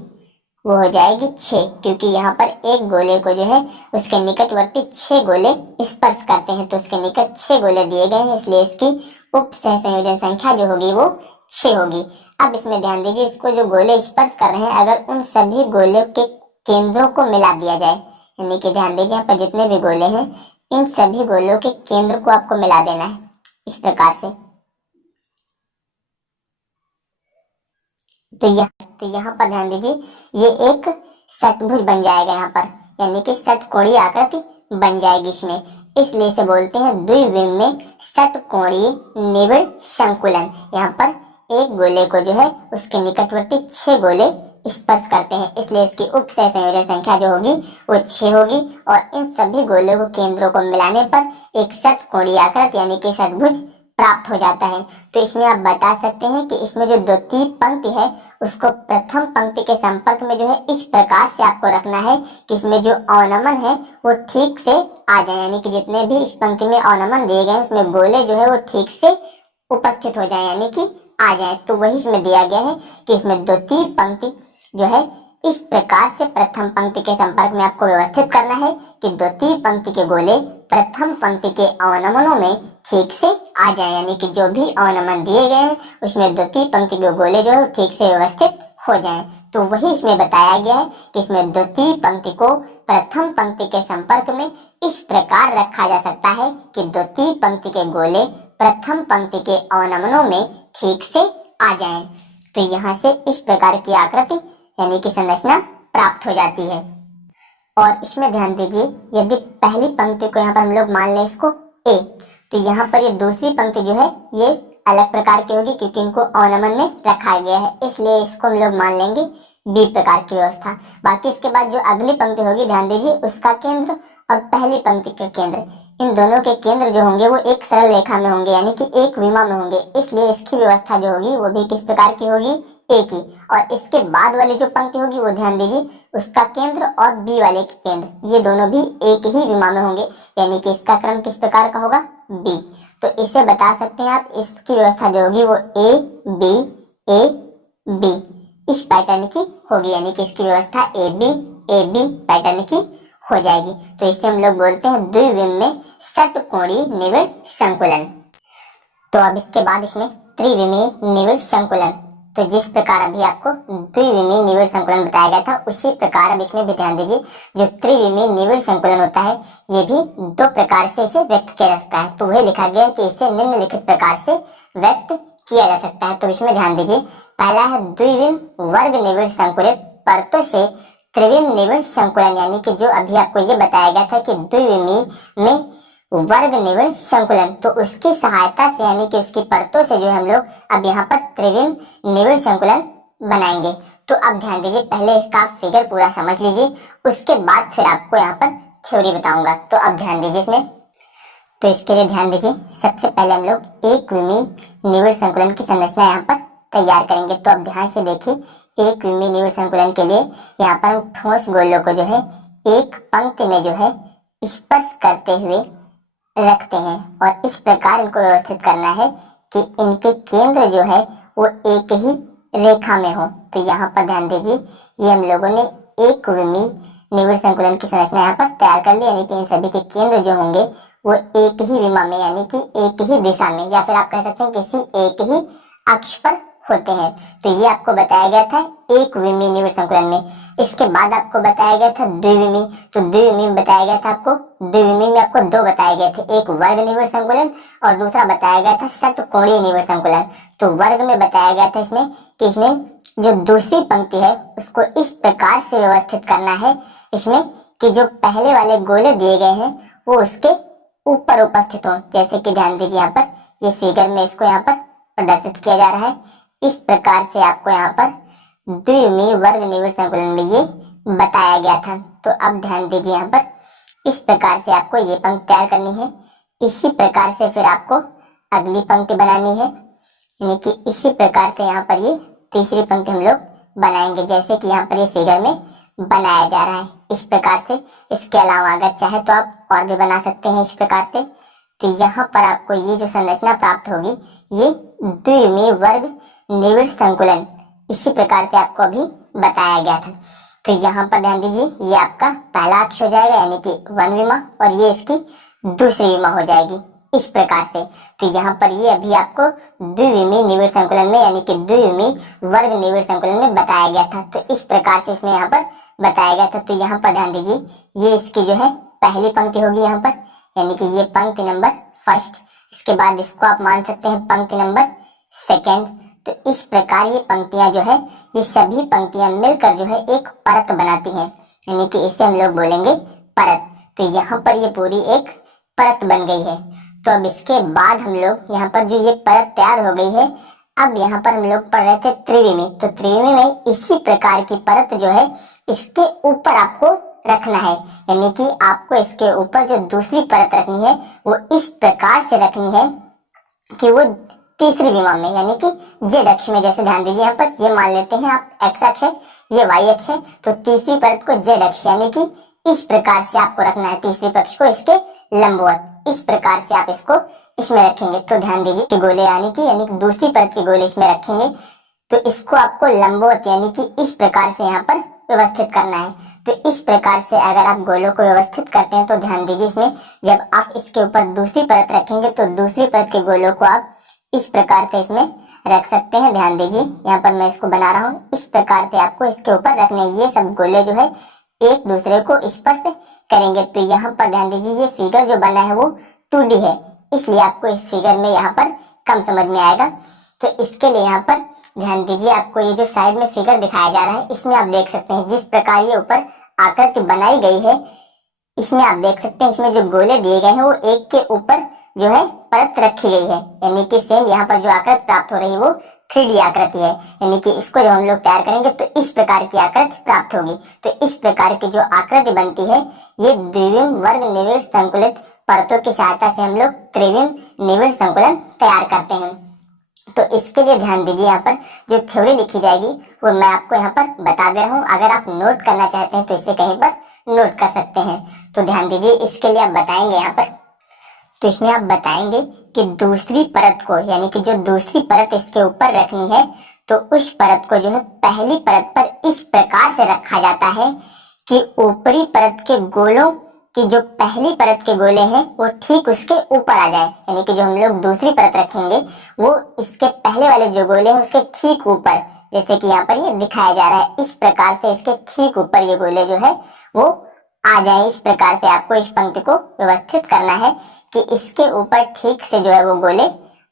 वो हो जाएगी 6, क्योंकि यहाँ पर एक गोले को जो है उसके निकटवर्ती 6 गोले स्पर्श करते हैं। तो उसके निकट 6 गोले दिए गए हैं, इसलिए इसकी उप सह संयोजन संख्या जो होगी वो 6 होगी। अब इसमें ध्यान दीजिए, इसको जो गोले स्पर्श कर रहे हैं अगर उन सभी गोले के केंद्रों को मिला दिया जाए, यानी कि ध्यान दीजिए यहाँ पर जितने भी गोले हैं इन सभी गोलों के केंद्र को आपको मिला देना है इस प्रकार से। तो यहाँ पर ध्यान दीजिए ये एक षटभुज बन जाएगा यहाँ पर, यानी कि षटकोणीय आकृति बन जाएगी इसमें। इसलिए इसे बोलते हैं द्विविमीय षटकोणीय निविड़ संकुलन। यहाँ पर एक गोले को जो है उसके निकटवर्ती 6 गोले स्पर्श करते हैं, इसलिए इसकी उप सह संयोजन संख्या जो होगी वो 6 होगी और इन सभी गोलों को केंद्रों को मिलाने पर एक षटकोणीय आकृति यानी कि षटभुज प्राप्त हो जाता है। तो इसमें आप बता सकते हैं कि इसमें जो द्वितीय पंक्ति है उसको प्रथम पंक्ति के संपर्क में जो है इस प्रकार से आपको रखना है कि इसमें जो अवनमन है वो ठीक से आ जाए, यानी कि जितने भी इस पंक्ति में अवनमन दिए गए उसमें गोले जो है वो ठीक से उपस्थित हो जाए, यानी कि आ जाए। तो वही इसमें दिया गया है कि इसमें द्वितीय पंक्ति जो है इस प्रकार से प्रथम पंक्ति के संपर्क में आपको व्यवस्थित करना है कि द्वितीय पंक्ति के गोले प्रथम पंक्ति के अवनमनों में ठीक से आ जाए, यानी कि जो भी अवनमन दिए गए हैं उसमें द्वितीय पंक्ति के गोले जो है ठीक से व्यवस्थित हो जाएं। तो वही इसमें बताया गया है कि इसमें द्वितीय पंक्ति को प्रथम पंक्ति के संपर्क में इस प्रकार रखा जा सकता है कि द्वितीय पंक्ति के गोले प्रथम पंक्ति के अवनमनों में ठीक से आ जाएं। तो यहाँ से इस प्रकार की आकृति यानी कि संरचना प्राप्त हो जाती है। और इसमें ध्यान दीजिए, यदि पहली पंक्ति को यहाँ पर हम लोग मान लें इसको ए, तो यहाँ पर ये दूसरी पंक्ति जो है ये अलग प्रकार की होगी क्योंकि इनको अवनमन में रखा गया है, इसलिए इसको हम लोग मान लेंगे बी प्रकार की व्यवस्था। बाकी इसके बाद जो अगली पंक्ति होगी ध्यान दीजिए उसका केंद्र और पहली पंक्ति का केंद्र, इन दोनों के केंद्र जो होंगे वो एक सरल रेखा में होंगे, यानी कि एक विमा में होंगे, इसलिए इसकी व्यवस्था जो होगी वो भी किस प्रकार की होगी, एक ही, और इसके बाद वाली जो पंक्ति होगी वो ध्यान दीजिए उसका केंद्र और बी वाले के केंद्र ये दोनों भी एक ही विमा में होंगे, यानी कि इसका क्रम किस प्रकार का होगा, बी। तो इसे बता सकते हैं आप, इसकी व्यवस्था जो होगी वो ए बी इस पैटर्न की होगी, यानी कि इसकी व्यवस्था ए बी पैटर्न की हो जाएगी। तो इसे हम लोग बोलते हैं द्विविम में षटकोणीय निविड़ संकुलन। तो अब इसके बाद इसमें त्रिविमीय निविड़ संकुलन। तो जिस प्रकार अभी आपको द्विविमीय निविड़ संकुलन बताया गया था उसी प्रकार अब इसमें भी ध्यान दीजिए, जो त्रिविमीय निविड़ संकुलन होता है ये भी दो प्रकार से इसे व्यक्त किया जा सकता है। तो वही लिखा गया है कि इसे निम्नलिखित प्रकार से व्यक्त किया जा सकता है। तो इसमें ध्यान दीजिए, पहला है द्विविम वर्ग निविड़ संकुलित परतों से त्रिविम निविड़ संकुलन, यानी कि जो अभी आपको ये बताया गया था कि द्विविमीय में वर्ग निविड़ संकुलन, तो उसकी सहायता से यानी कि उसकी परतों से जो हम लोग अब यहाँ पर त्रिविम निविड़ संकुलन बनाएंगे। तो अब ध्यान दीजिए, पहले इसका आप फिगर पूरा समझ लीजिए, उसके बाद फिर आपको यहाँ पर थ्योरी बताऊंगा। तो अब ध्यान दीजिए इसमें, तो इसके लिए ध्यान दीजिए, सबसे पहले हम लोग एक विमीय निविड़ संकुलन की संरचना यहाँ पर तैयार करेंगे। तो अब ध्यान से देखिए, एक विमीय निविड़ संकुलन के लिए यहाँ पर हम ठोस गोलों को जो है एक पंक्ति में जो है स्पर्श करते हुए रखते हैं और इस प्रकार इनको व्यवस्थित करना है कि इनके केंद्र जो है वो एक ही रेखा में हो। तो यहाँ पर ध्यान दीजिए, ये हम लोगों ने एक विमीय निविड़ संकुलन की संरचना यहाँ पर तैयार कर ली, यानी कि इन सभी के केंद्र जो होंगे वो एक ही विमा में यानी कि एक ही दिशा में, या फिर आप कह सकते हैं किसी एक ही अक्ष पर होते हैं। तो ये आपको बताया गया था एक विमीय निविड़ संकुलन में। इसके बाद आपको बताया गया था द्विविमीय, तो द्विविमीय में बताया गया था आपको, द्विविमीय में आपको दो बताए गए थे, एक वर्ग निविड़ संकुलन और दूसरा बताया गया था षटकोणीय निविड़ संकुलन। तो वर्ग में बताया गया था इसमें कि इसमें जो दूसरी पंक्ति है उसको इस प्रकार से व्यवस्थित करना है इसमें कि जो पहले वाले गोले दिए गए हैं वो उसके ऊपर उपस्थित हो। जैसे कि ध्यान दीजिए, यहाँ पर ये फिगर में इसको यहाँ पर प्रदर्शित किया जा रहा है। इस प्रकार से आपको यहाँ पर द्विविमीय वर्ग निविड़ संकुलन में ये बताया गया था। तो अब ध्यान दीजिए, यहाँ पर इस प्रकार से आपको ये पंक्ति तैयार करनी है। इसी प्रकार से फिर आपको अगली पंक्ति बनानी है, यानी कि इसी प्रकार से यहाँ पर ये तीसरी पंक्ति हम लोग बनाएंगे, जैसे कि यहाँ पर ये फिगर में बनाया जा रहा है इस प्रकार से। इसके अलावा अगर चाहे तो आप और भी बना सकते हैं इस प्रकार से। तो यहाँ पर आपको ये जो संरचना प्राप्त होगी ये द्विविमीय वर्ग निविड़ संकुलन इसी प्रकार से आपको अभी बताया गया था। तो यहाँ पर ध्यान दीजिए, ये आपका पहला अक्ष हो जाएगा यानी कि वन विमा, और ये इसकी दूसरी विमा हो जाएगी इस प्रकार से। तो यहाँ पर ये अभी आपको द्विविमीय निविड़ संकुलन में यानी कि द्विविमीय वर्ग निविड़ संकुलन में बताया गया था। तो इस प्रकार से इसमें यहाँ पर बताया गया था। तो यहाँ पर ध्यान दीजिए, ये इसकी जो है पहली पंक्ति होगी यहाँ पर, यानी कि ये पंक्ति नंबर फर्स्ट। इसके बाद इसको आप मान सकते हैं पंक्ति नंबर सेकेंड। तो इस प्रकार ये पंक्तियां जो है ये सभी पंक्तियां मिलकर जो है एक परत बनाती हैं, यानी कि इसे हम लोग बोलेंगे परत। तो यहाँ पर ये पूरी एक परत बन गई है। तो अब इसके बाद हम लोग यहाँ पर जो ये परत तैयार हो गई है, अब यहाँ पर हम लोग पढ़ रहे थे त्रिविमीय। तो त्रिविमीय में इसी प्रकार की परत जो है इसके ऊपर आपको रखना है, यानी कि आपको इसके ऊपर जो दूसरी परत रखनी है वो इस प्रकार से रखनी है कि वो तीसरी विमा में यानी कि जेड अक्ष में। जैसे ध्यान दीजिए, यहाँ पर ये मान लेते हैं आप एक्स अक्ष है, ये वाई अक्ष है, तो तीसरी परत को जेड अक्ष यानी कि इस प्रकार से आपको रखना है, तीसरी पक्ष को इसके लंबवत इस प्रकार से आप इसको इसमें रखेंगे। तो ध्यान दीजिए कि गोले यानी कि दूसरी परत के गोले इसमें रखेंगे, तो इसको आपको लंबवत यानी कि इस प्रकार से यहाँ पर व्यवस्थित करना है। तो इस प्रकार से अगर आप गोलों को व्यवस्थित करते हैं तो ध्यान दीजिए, इसमें जब आप इसके ऊपर दूसरी परत रखेंगे तो दूसरी परत के गोलों को आप इस प्रकार से इसमें रख सकते हैं। ध्यान दीजिए, यहाँ पर मैं इसको बना रहा हूँ, इस प्रकार से आपको इसके ऊपर रखने, ये सब गोले जो है एक दूसरे को स्पर्श करेंगे। तो यहाँ पर ध्यान दीजिए, ये फिगर जो बना है वो 2D है, इसलिए आपको इस फिगर में यहाँ पर कम समझ में आएगा। तो इसके लिए यहाँ पर ध्यान दीजिए, आपको ये जो साइड में फिगर दिखाया जा रहा है इसमें आप देख सकते हैं जिस प्रकार ये ऊपर आकृति बनाई गई है, इसमें आप देख सकते हैं इसमें जो गोले दिए गए हैं वो एक के ऊपर जो है परत रखी गई है, यानी कि सेम यहाँ पर जो आकृति प्राप्त हो रही है वो 3D आकृति है, यानी कि इसको जब हम लोग तैयार करेंगे तो इस प्रकार की आकृति प्राप्त होगी। तो इस प्रकार की जो आकृति बनती है ये द्विविम वर्ग निविड़ संकुलित परतों की सहायता से हम लोग त्रिविम निविड़ संकुलन तैयार करते हैं। तो इसके लिए ध्यान दीजिए, यहाँ पर जो थ्योरी लिखी जाएगी वो मैं आपको यहाँ पर बता दे रहा हूँ। अगर आप नोट करना चाहते हैं तो इसे कहीं पर नोट कर सकते हैं। तो ध्यान दीजिए, इसके लिए आप बताएंगे यहाँ पर, तो इसमें आप बताएंगे कि दूसरी परत को, यानी कि जो दूसरी परत इसके ऊपर रखनी है, तो उस परत को जो है पहली परत पर इस प्रकार से रखा जाता है कि ऊपरी परत के गोलों की जो पहली परत के गोले हैं वो ठीक उसके ऊपर आ जाए। यानी कि जो हम लोग दूसरी परत रखेंगे वो इसके पहले वाले जो गोले हैं उसके ठीक ऊपर, जैसे कि यहाँ पर ये दिखाया जा रहा है, इस प्रकार से इसके ठीक ऊपर ये गोले जो है वो आ जाए। इस प्रकार से आपको इस पंक्ति को व्यवस्थित करना है कि इसके ऊपर ठीक से जो है वो गोले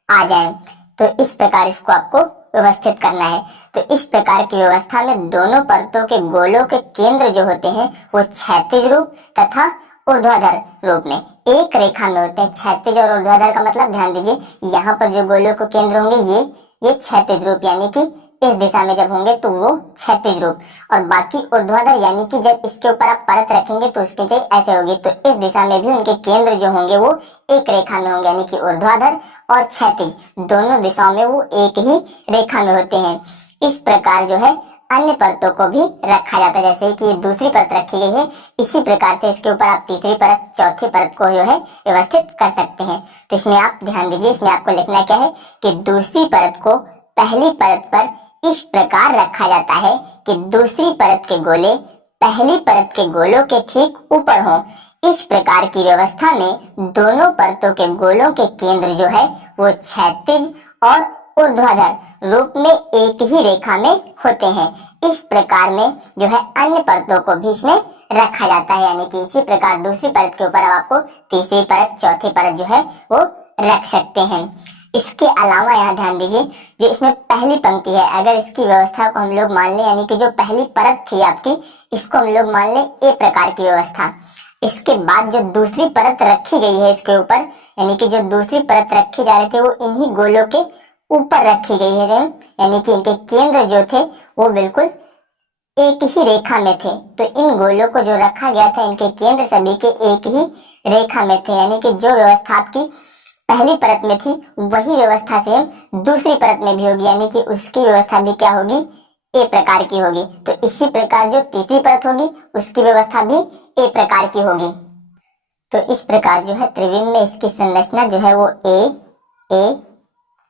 आ जाएं। तो इस प्रकार इसको आपको व्यवस्थित करना है। तो इस प्रकार की व्यवस्था में दोनों परतों के गोलों के केंद्र जो होते हैं वो क्षैतिज रूप तथा ऊर्ध्वाधर रूप में एक रेखा में होते हैं। क्षैतिज और ऊर्ध्वाधर का मतलब ध्यान दीजिए, यहाँ पर जो गोलों के केंद्र होंगे ये क्षैतिज रूप, यानी कि इस दिशा में जब होंगे तो वो क्षैतिज रूप, और बाकी ऊर्ध्वाधर यानी कि जब इसके ऊपर आप परत रखेंगे तो उसकी जगह ऐसे होगी। तो इस दिशा में भी उनके केंद्र जो होंगे वो एक रेखा में होंगे, यानी कि ऊर्ध्वाधर और क्षैतिज दोनों दिशाओं में वो एक ही रेखा में होते हैं। इस प्रकार जो है अन्य परतों को भी रखा जाता है, जैसे कि दूसरी परत रखी गई है, इसी प्रकार से इसके ऊपर आप तीसरी परत, चौथी परत को जो है व्यवस्थित कर सकते हैं। तो इसमें आप ध्यान दीजिए, इसमें आपको लिखना क्या है कि दूसरी परत को पहली परत पर इस प्रकार रखा जाता है कि दूसरी परत के गोले पहली परत के गोलों के ठीक ऊपर हों। इस प्रकार की व्यवस्था में दोनों परतों के गोलों के केंद्र जो है वो क्षैतिज और ऊर्ध्वाधर रूप में एक ही रेखा में होते हैं। इस प्रकार में जो है अन्य परतों को भी इसमें रखा जाता है, यानी कि इसी प्रकार दूसरी परत के ऊपर आपको तीसरी परत, चौथी परत जो है वो रख सकते हैं। इसके अलावा यहाँ ध्यान दीजिए, जो इसमें पहली पंक्ति है, अगर इसकी व्यवस्था को हम लोग मान लें, यानी कि जो पहली परत थी आपकी, इसको हम लोग मान लें ए प्रकार की व्यवस्था। इसके बाद जो दूसरी परत रखी गई है इसके ऊपर, यानी कि जो दूसरी परत रखी जा रही थी वो इन्हीं गोलों के ऊपर रखी गई है, यानी कि इनके केंद्र जो थे वो बिल्कुल एक ही रेखा में थे। तो इन गोलों को जो रखा गया था, इनके केंद्र सभी के एक ही रेखा में थे, यानी कि जो व्यवस्था आपकी पहली परत में थी वही व्यवस्था सेम दूसरी परत में भी होगी, यानी कि उसकी व्यवस्था भी क्या होगी, ए प्रकार की होगी। तो इसी प्रकार जो तीसरी परत होगी उसकी व्यवस्था भी ए प्रकार की होगी। तो इस प्रकार जो है त्रिविम में इसकी संरचना जो है वो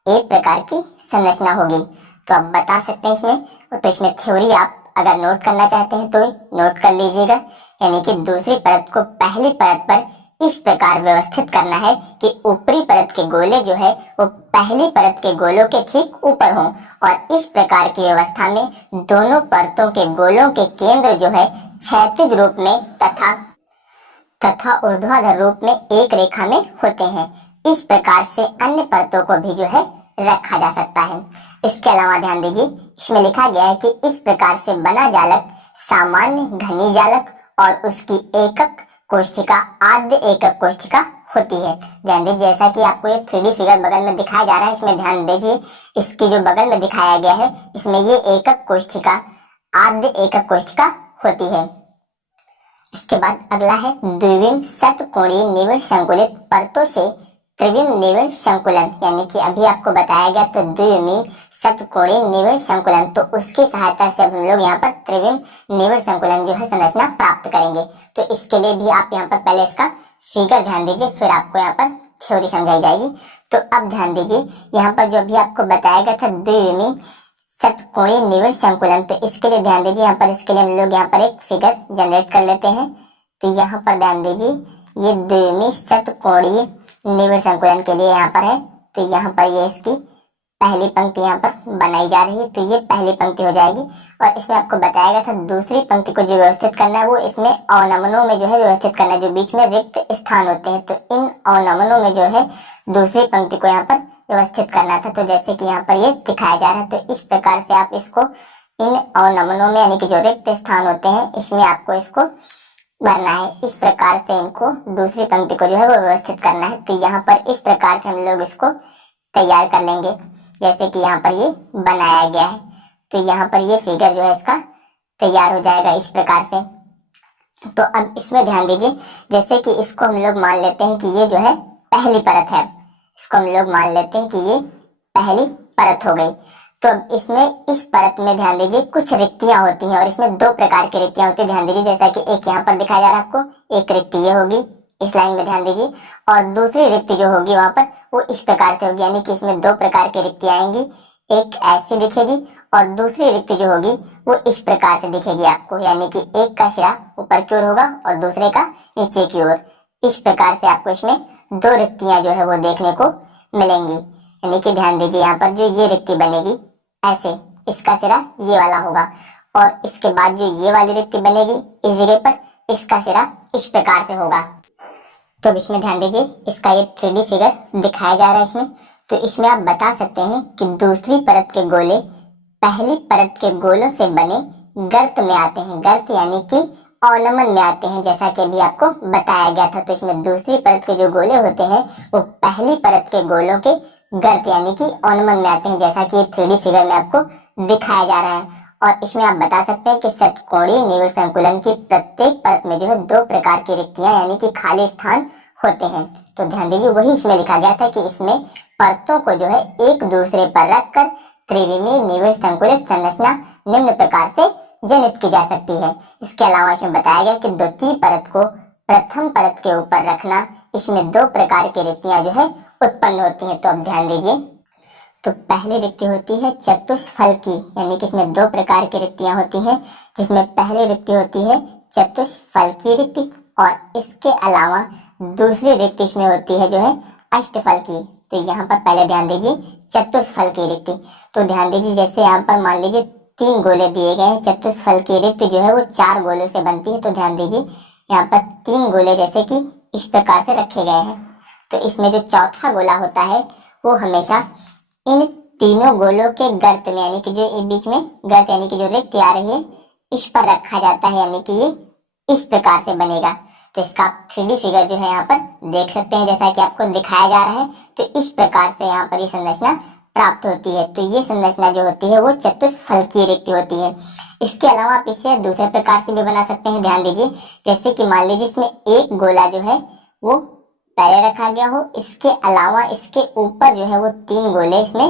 ए प्रकार की संरचना होगी। तो आप बता सकते हैं इसमें, तो इसमें थ्योरी आप अगर नोट करना चाहते हैं तो नोट कर लीजिएगा, यानी कि दूसरी परत को पहली परत पर इस प्रकार व्यवस्थित करना है कि ऊपरी परत के गोले जो है वो पहली परत के गोलों के ठीक ऊपर हों, और इस प्रकार की व्यवस्था में दोनों परतों के गोलों के केंद्र जो है क्षैतिज रूप में तथा ऊर्ध्वाधर रूप में एक रेखा में होते हैं। इस प्रकार से अन्य परतों को भी जो है रखा जा सकता है। इसके अलावा ध्यान दीजिए, इसमें लिखा गया है कि इस प्रकार से बना जालक सामान्य घनी जालक और उसकी एकक कोशिका आद्य एकक कोशिका होती है। ध्यान दीजिए, जैसा कि आपको ये 3D फिगर बगल में दिखाया जा रहा है, इसमें ध्यान दीजिए, इसकी जो बगल में दिखाया गया है इसमें ये एकक कोशिका आद्य एकक कोशिका होती है। इसके बाद अगला है द्विविम षटकोणीय निविड़ संकुलित परतों से त्रिविम निविड़ संकुलन, यानी कि अभी आपको बताया गया तो द्विविमीय षटकोणीय निविड़ संकुलन, तो उसकी सहायता से अब हम लोग यहाँ पर त्रिविम निविड़ संकुलन जो है संरचना प्राप्त करेंगे। तो इसके लिए भी आप यहाँ पर पहले इसका फिगर ध्यान दीजिए, फिर आपको यहाँ पर थ्योरी समझाई जाएगी। तो अब ध्यान दीजिए, यहाँ पर जो अभी आपको बताया गया था द्विविमीय षटकोणीय निविड़ संकुलन, तो इसके लिए ध्यान दीजिए, यहाँ पर इसके लिए हम लोग यहाँ पर एक फिगर जनरेट कर लेते हैं। तो यहाँ पर ध्यान दीजिए, ये द्विविमीय षटकोणीय निविड़ संकुलन के लिए यहाँ पर है। तो यहाँ पर ये इसकी पहली पंक्ति यहाँ पर बनाई जा रही है, तो ये पहली पंक्ति हो जाएगी। और इसमें आपको बताया गया था दूसरी पंक्ति को जो व्यवस्थित करना है वो इसमें अवनमनों में जो है व्यवस्थित करना है, जो बीच में रिक्त स्थान होते हैं, तो इन अवनमनों में जो है दूसरी पंक्ति को यहाँ पर व्यवस्थित करना था। तो जैसे कि यहाँ पर ये दिखाया जा रहा है, तो इस प्रकार से आप इसको इन अवनमनों में, यानी कि जो रिक्त स्थान होते हैं, इसमें आपको इसको भरना है। इस प्रकार से इनको दूसरी पंक्ति को जो है वो व्यवस्थित करना है। तो यहाँ पर इस प्रकार से हम लोग इसको तैयार कर लेंगे, जैसे कि यहाँ पर ये बनाया गया है। तो यहाँ पर ये फिगर जो है इसका तैयार हो जाएगा इस प्रकार से। तो अब इसमें ध्यान दीजिए, जैसे कि इसको हम लोग मान लेते हैं कि ये जो है पहली परत है, इसको हम लोग मान लेते हैं कि ये पहली परत हो गई। तो अब इसमें इस परत में ध्यान दीजिए कुछ रिक्तियां होती हैं और इसमें दो प्रकार की रिक्तियां होती है। ध्यान दीजिए जैसा कि एक यहाँ पर दिखाया जा रहा है आपको, एक रिक्ति ये होगी इस लाइन में ध्यान दीजिए, और दूसरी रिक्ति जो होगी वहां पर वो इस प्रकार से होगी, यानी कि इसमें दो प्रकार की रिक्तियां आएंगी, एक ऐसी दिखेगी और दूसरी रिक्ति जो होगी वो इस प्रकार से दिखेगी आपको, यानी कि एक का सिरा ऊपर की ओर होगा और दूसरे का नीचे की ओर। इस प्रकार से आपको इसमें दो रिक्तियां जो है वो देखने को मिलेंगी। यानी कि ध्यान दीजिए यहाँ पर जो ये रिक्ति बनेगी ऐसे, इसका सिरा ये वाला होगा और इसके बाद जो ये वाली रिक्ति बनेगी इस जगह पर, इसका सिरा इस प्रकार से होगा। तो इसमें ध्यान दीजिए इसका ये 3D फिगर दिखाया जा रहा है इसमें। तो इसमें आप बता सकते हैं कि दूसरी परत के गोले पहली परत के गोलों से बने गर्त में आते हैं। गर्त यानी कि ऑर्नामेंट में आते हैं, जैसा कि अभी आपको बताया गया था। तो इसमें दूसरी परत के जो गोले होते हैं वो पहली परत के गोलों के गर्त यानी कि ऑर्नामेंट में आते हैं, जैसा कि 3D फिगर में आपको दिखाया जा रहा है। और इसमें आप बता सकते हैं कि षटकोणीय निविड़ संकुलन की प्रत्येक परत में जो है दो प्रकार की रिक्तियां यानी कि खाली स्थान होते हैं। तो ध्यान दीजिए वही इसमें लिखा गया था कि इसमें परतों को जो है एक दूसरे पर रखकर त्रिविमीय निविड़ संकुलित संरचना निम्न प्रकार से जनित की जा सकती है। इसके अलावा इसमें बताया गया कि द्वितीय परत को प्रथम परत के ऊपर रखना, इसमें दो प्रकार की रिक्तियां जो है उत्पन्न होती हैं। तो अब ध्यान दीजिए, तो पहली रिक्ति होती है चतुष्फलकी, यानी कि इसमें दो प्रकार की रिक्तियां होती हैं, जिसमें पहली रिक्ति होती है चतुष्फलकी रिक्ति और इसके अलावा दूसरी रिक्ति इसमें होती है जो है अष्टफलकी। तो यहाँ पर पहले ध्यान दीजिए चतुष्फलकी रिक्ति। तो ध्यान दीजिए जैसे यहाँ पर मान लीजिए 3 गोले दिए गए हैं, चतुष्फलकी रिक्ति जो है वो 4 गोलों से बनती है। तो ध्यान दीजिए यहाँ पर 3 गोले जैसे कि इस प्रकार से रखे गए हैं। तो इसमें जो चौथा गोला होता है वो हमेशा इन तीनों गोलों के गर्त में, यानी कि जो बीच में गर्त यानी कि जो रिक्ति आ रही है इस पर रखा जाता है, यानी कि ये इस प्रकार से बनेगा। तो इसका 3D फिगर जो है यहाँ पर देख सकते हैं, जैसा कि आपको दिखाया जा रहा है। तो इस प्रकार से यहाँ पर ये संरचना प्राप्त होती है। तो ये संरचना जो होती है वो चतुष्फलकीय रिक्ति होती है। इसके अलावा आप इसे दूसरे प्रकार से भी बना सकते हैं। ध्यान दीजिए जैसे कि मान लीजिए इसमें एक गोला जो है वो पहले रखा गया हो, इसके अलावा इसके ऊपर जो है वो 3 गोले इसमें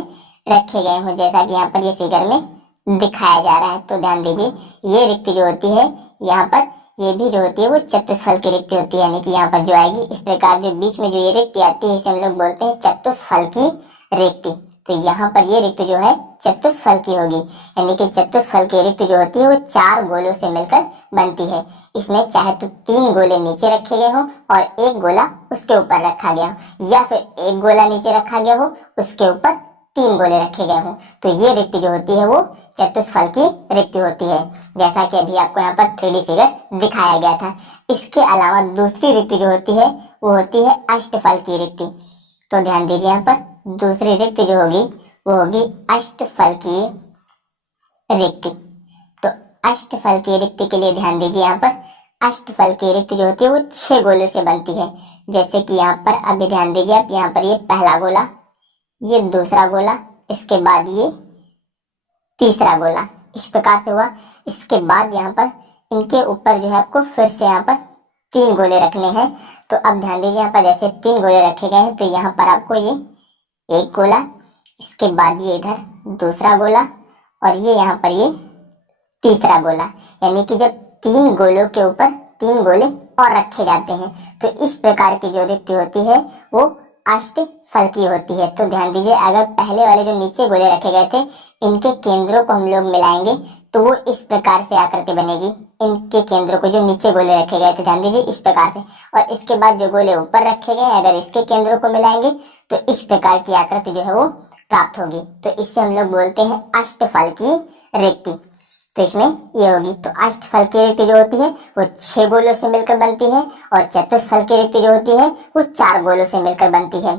रखे गए हो, जैसा कि यहाँ पर ये फिगर में दिखाया जा रहा है। तो ध्यान दीजिए ये रिक्ति जो होती है यहाँ पर ये भी जो होती है वो चतुष्फल की रिक्ति होती है, यानी कि यहाँ पर जो आएगी इस प्रकार जो बीच में जो ये रिक्ति आती है इसे हम लोग बोलते हैं चतुष्फल की रिक्ति। तो यहाँ पर ये रिक्ति जो है चतुष्फल की होगी, यानी कि चतुष्फल की रिक्ति जो होती है वो 4 गोलों से मिलकर बनती है। इसमें चाहे तो 3 गोले नीचे रखे गए हो और एक गोला उसके ऊपर रखा गया हो, या फिर एक गोला नीचे रखा गया हो उसके ऊपर 3 गोले रखे गए हो। तो ये रिक्ति जो होती है वो चतुष्फल की रिक्ति होती है, जैसा कि अभी आपको यहाँ पर 3D फिगर दिखाया गया था। इसके अलावा दूसरी रिक्ति जो होती है वो होती है अष्टफल की रिक्ति। तो ध्यान दीजिए यहाँ पर दूसरी रिक्ति जो होगी वो होगी अष्टफल की रिक्ति। तो अष्टफल की रिक्ति के लिए ध्यान दीजिए यहाँ पर अष्टफल की रिक्ति जो होती है वो 6 गोलों से बनती है, जैसे कि यहाँ पर अभी ध्यान दीजिए आप, यहाँ पर ये पहला गोला, ये दूसरा गोला, इसके बाद ये तीसरा गोला, इस प्रकार से हुआ। इसके बाद यहाँ पर इनके ऊपर जो है आपको फिर से यहाँ पर 3 गोले रखने हैं। तो अब ध्यान दीजिए यहाँ पर जैसे 3 गोले रखे गए हैं, तो यहाँ पर आपको ये एक गोला, इसके बाद ये इधर दूसरा गोला और ये यहाँ पर ये तीसरा गोला, यानी कि जब 3 गोलों के ऊपर 3 गोले और रखे जाते हैं तो इस प्रकार की जो रिक्ति होती है वो अष्टफलकी होती है। तो ध्यान दीजिए अगर पहले वाले जो नीचे गोले रखे गए थे इनके केंद्रों को हम लोग मिलाएंगे तो वो इस प्रकार से आकृति बनेगी। इनके केंद्रों को जो नीचे गोले रखे गए थे ध्यान दीजिए इस प्रकार से, और इसके बाद जो गोले ऊपर रखे गए अगर इसके केंद्रों को मिलाएंगे तो इस प्रकार की आकृति जो है वो प्राप्त होगी। तो इससे हम लोग बोलते हैं अष्टफल की रिक्ति। तो इसमें ये होगी। तो अष्टफल की रिक्ति जो होती है वो 6 गोलों से मिलकर बनती है और चतुष्फल की रिक्ति जो होती है वो 4 गोलों से मिलकर बनती है।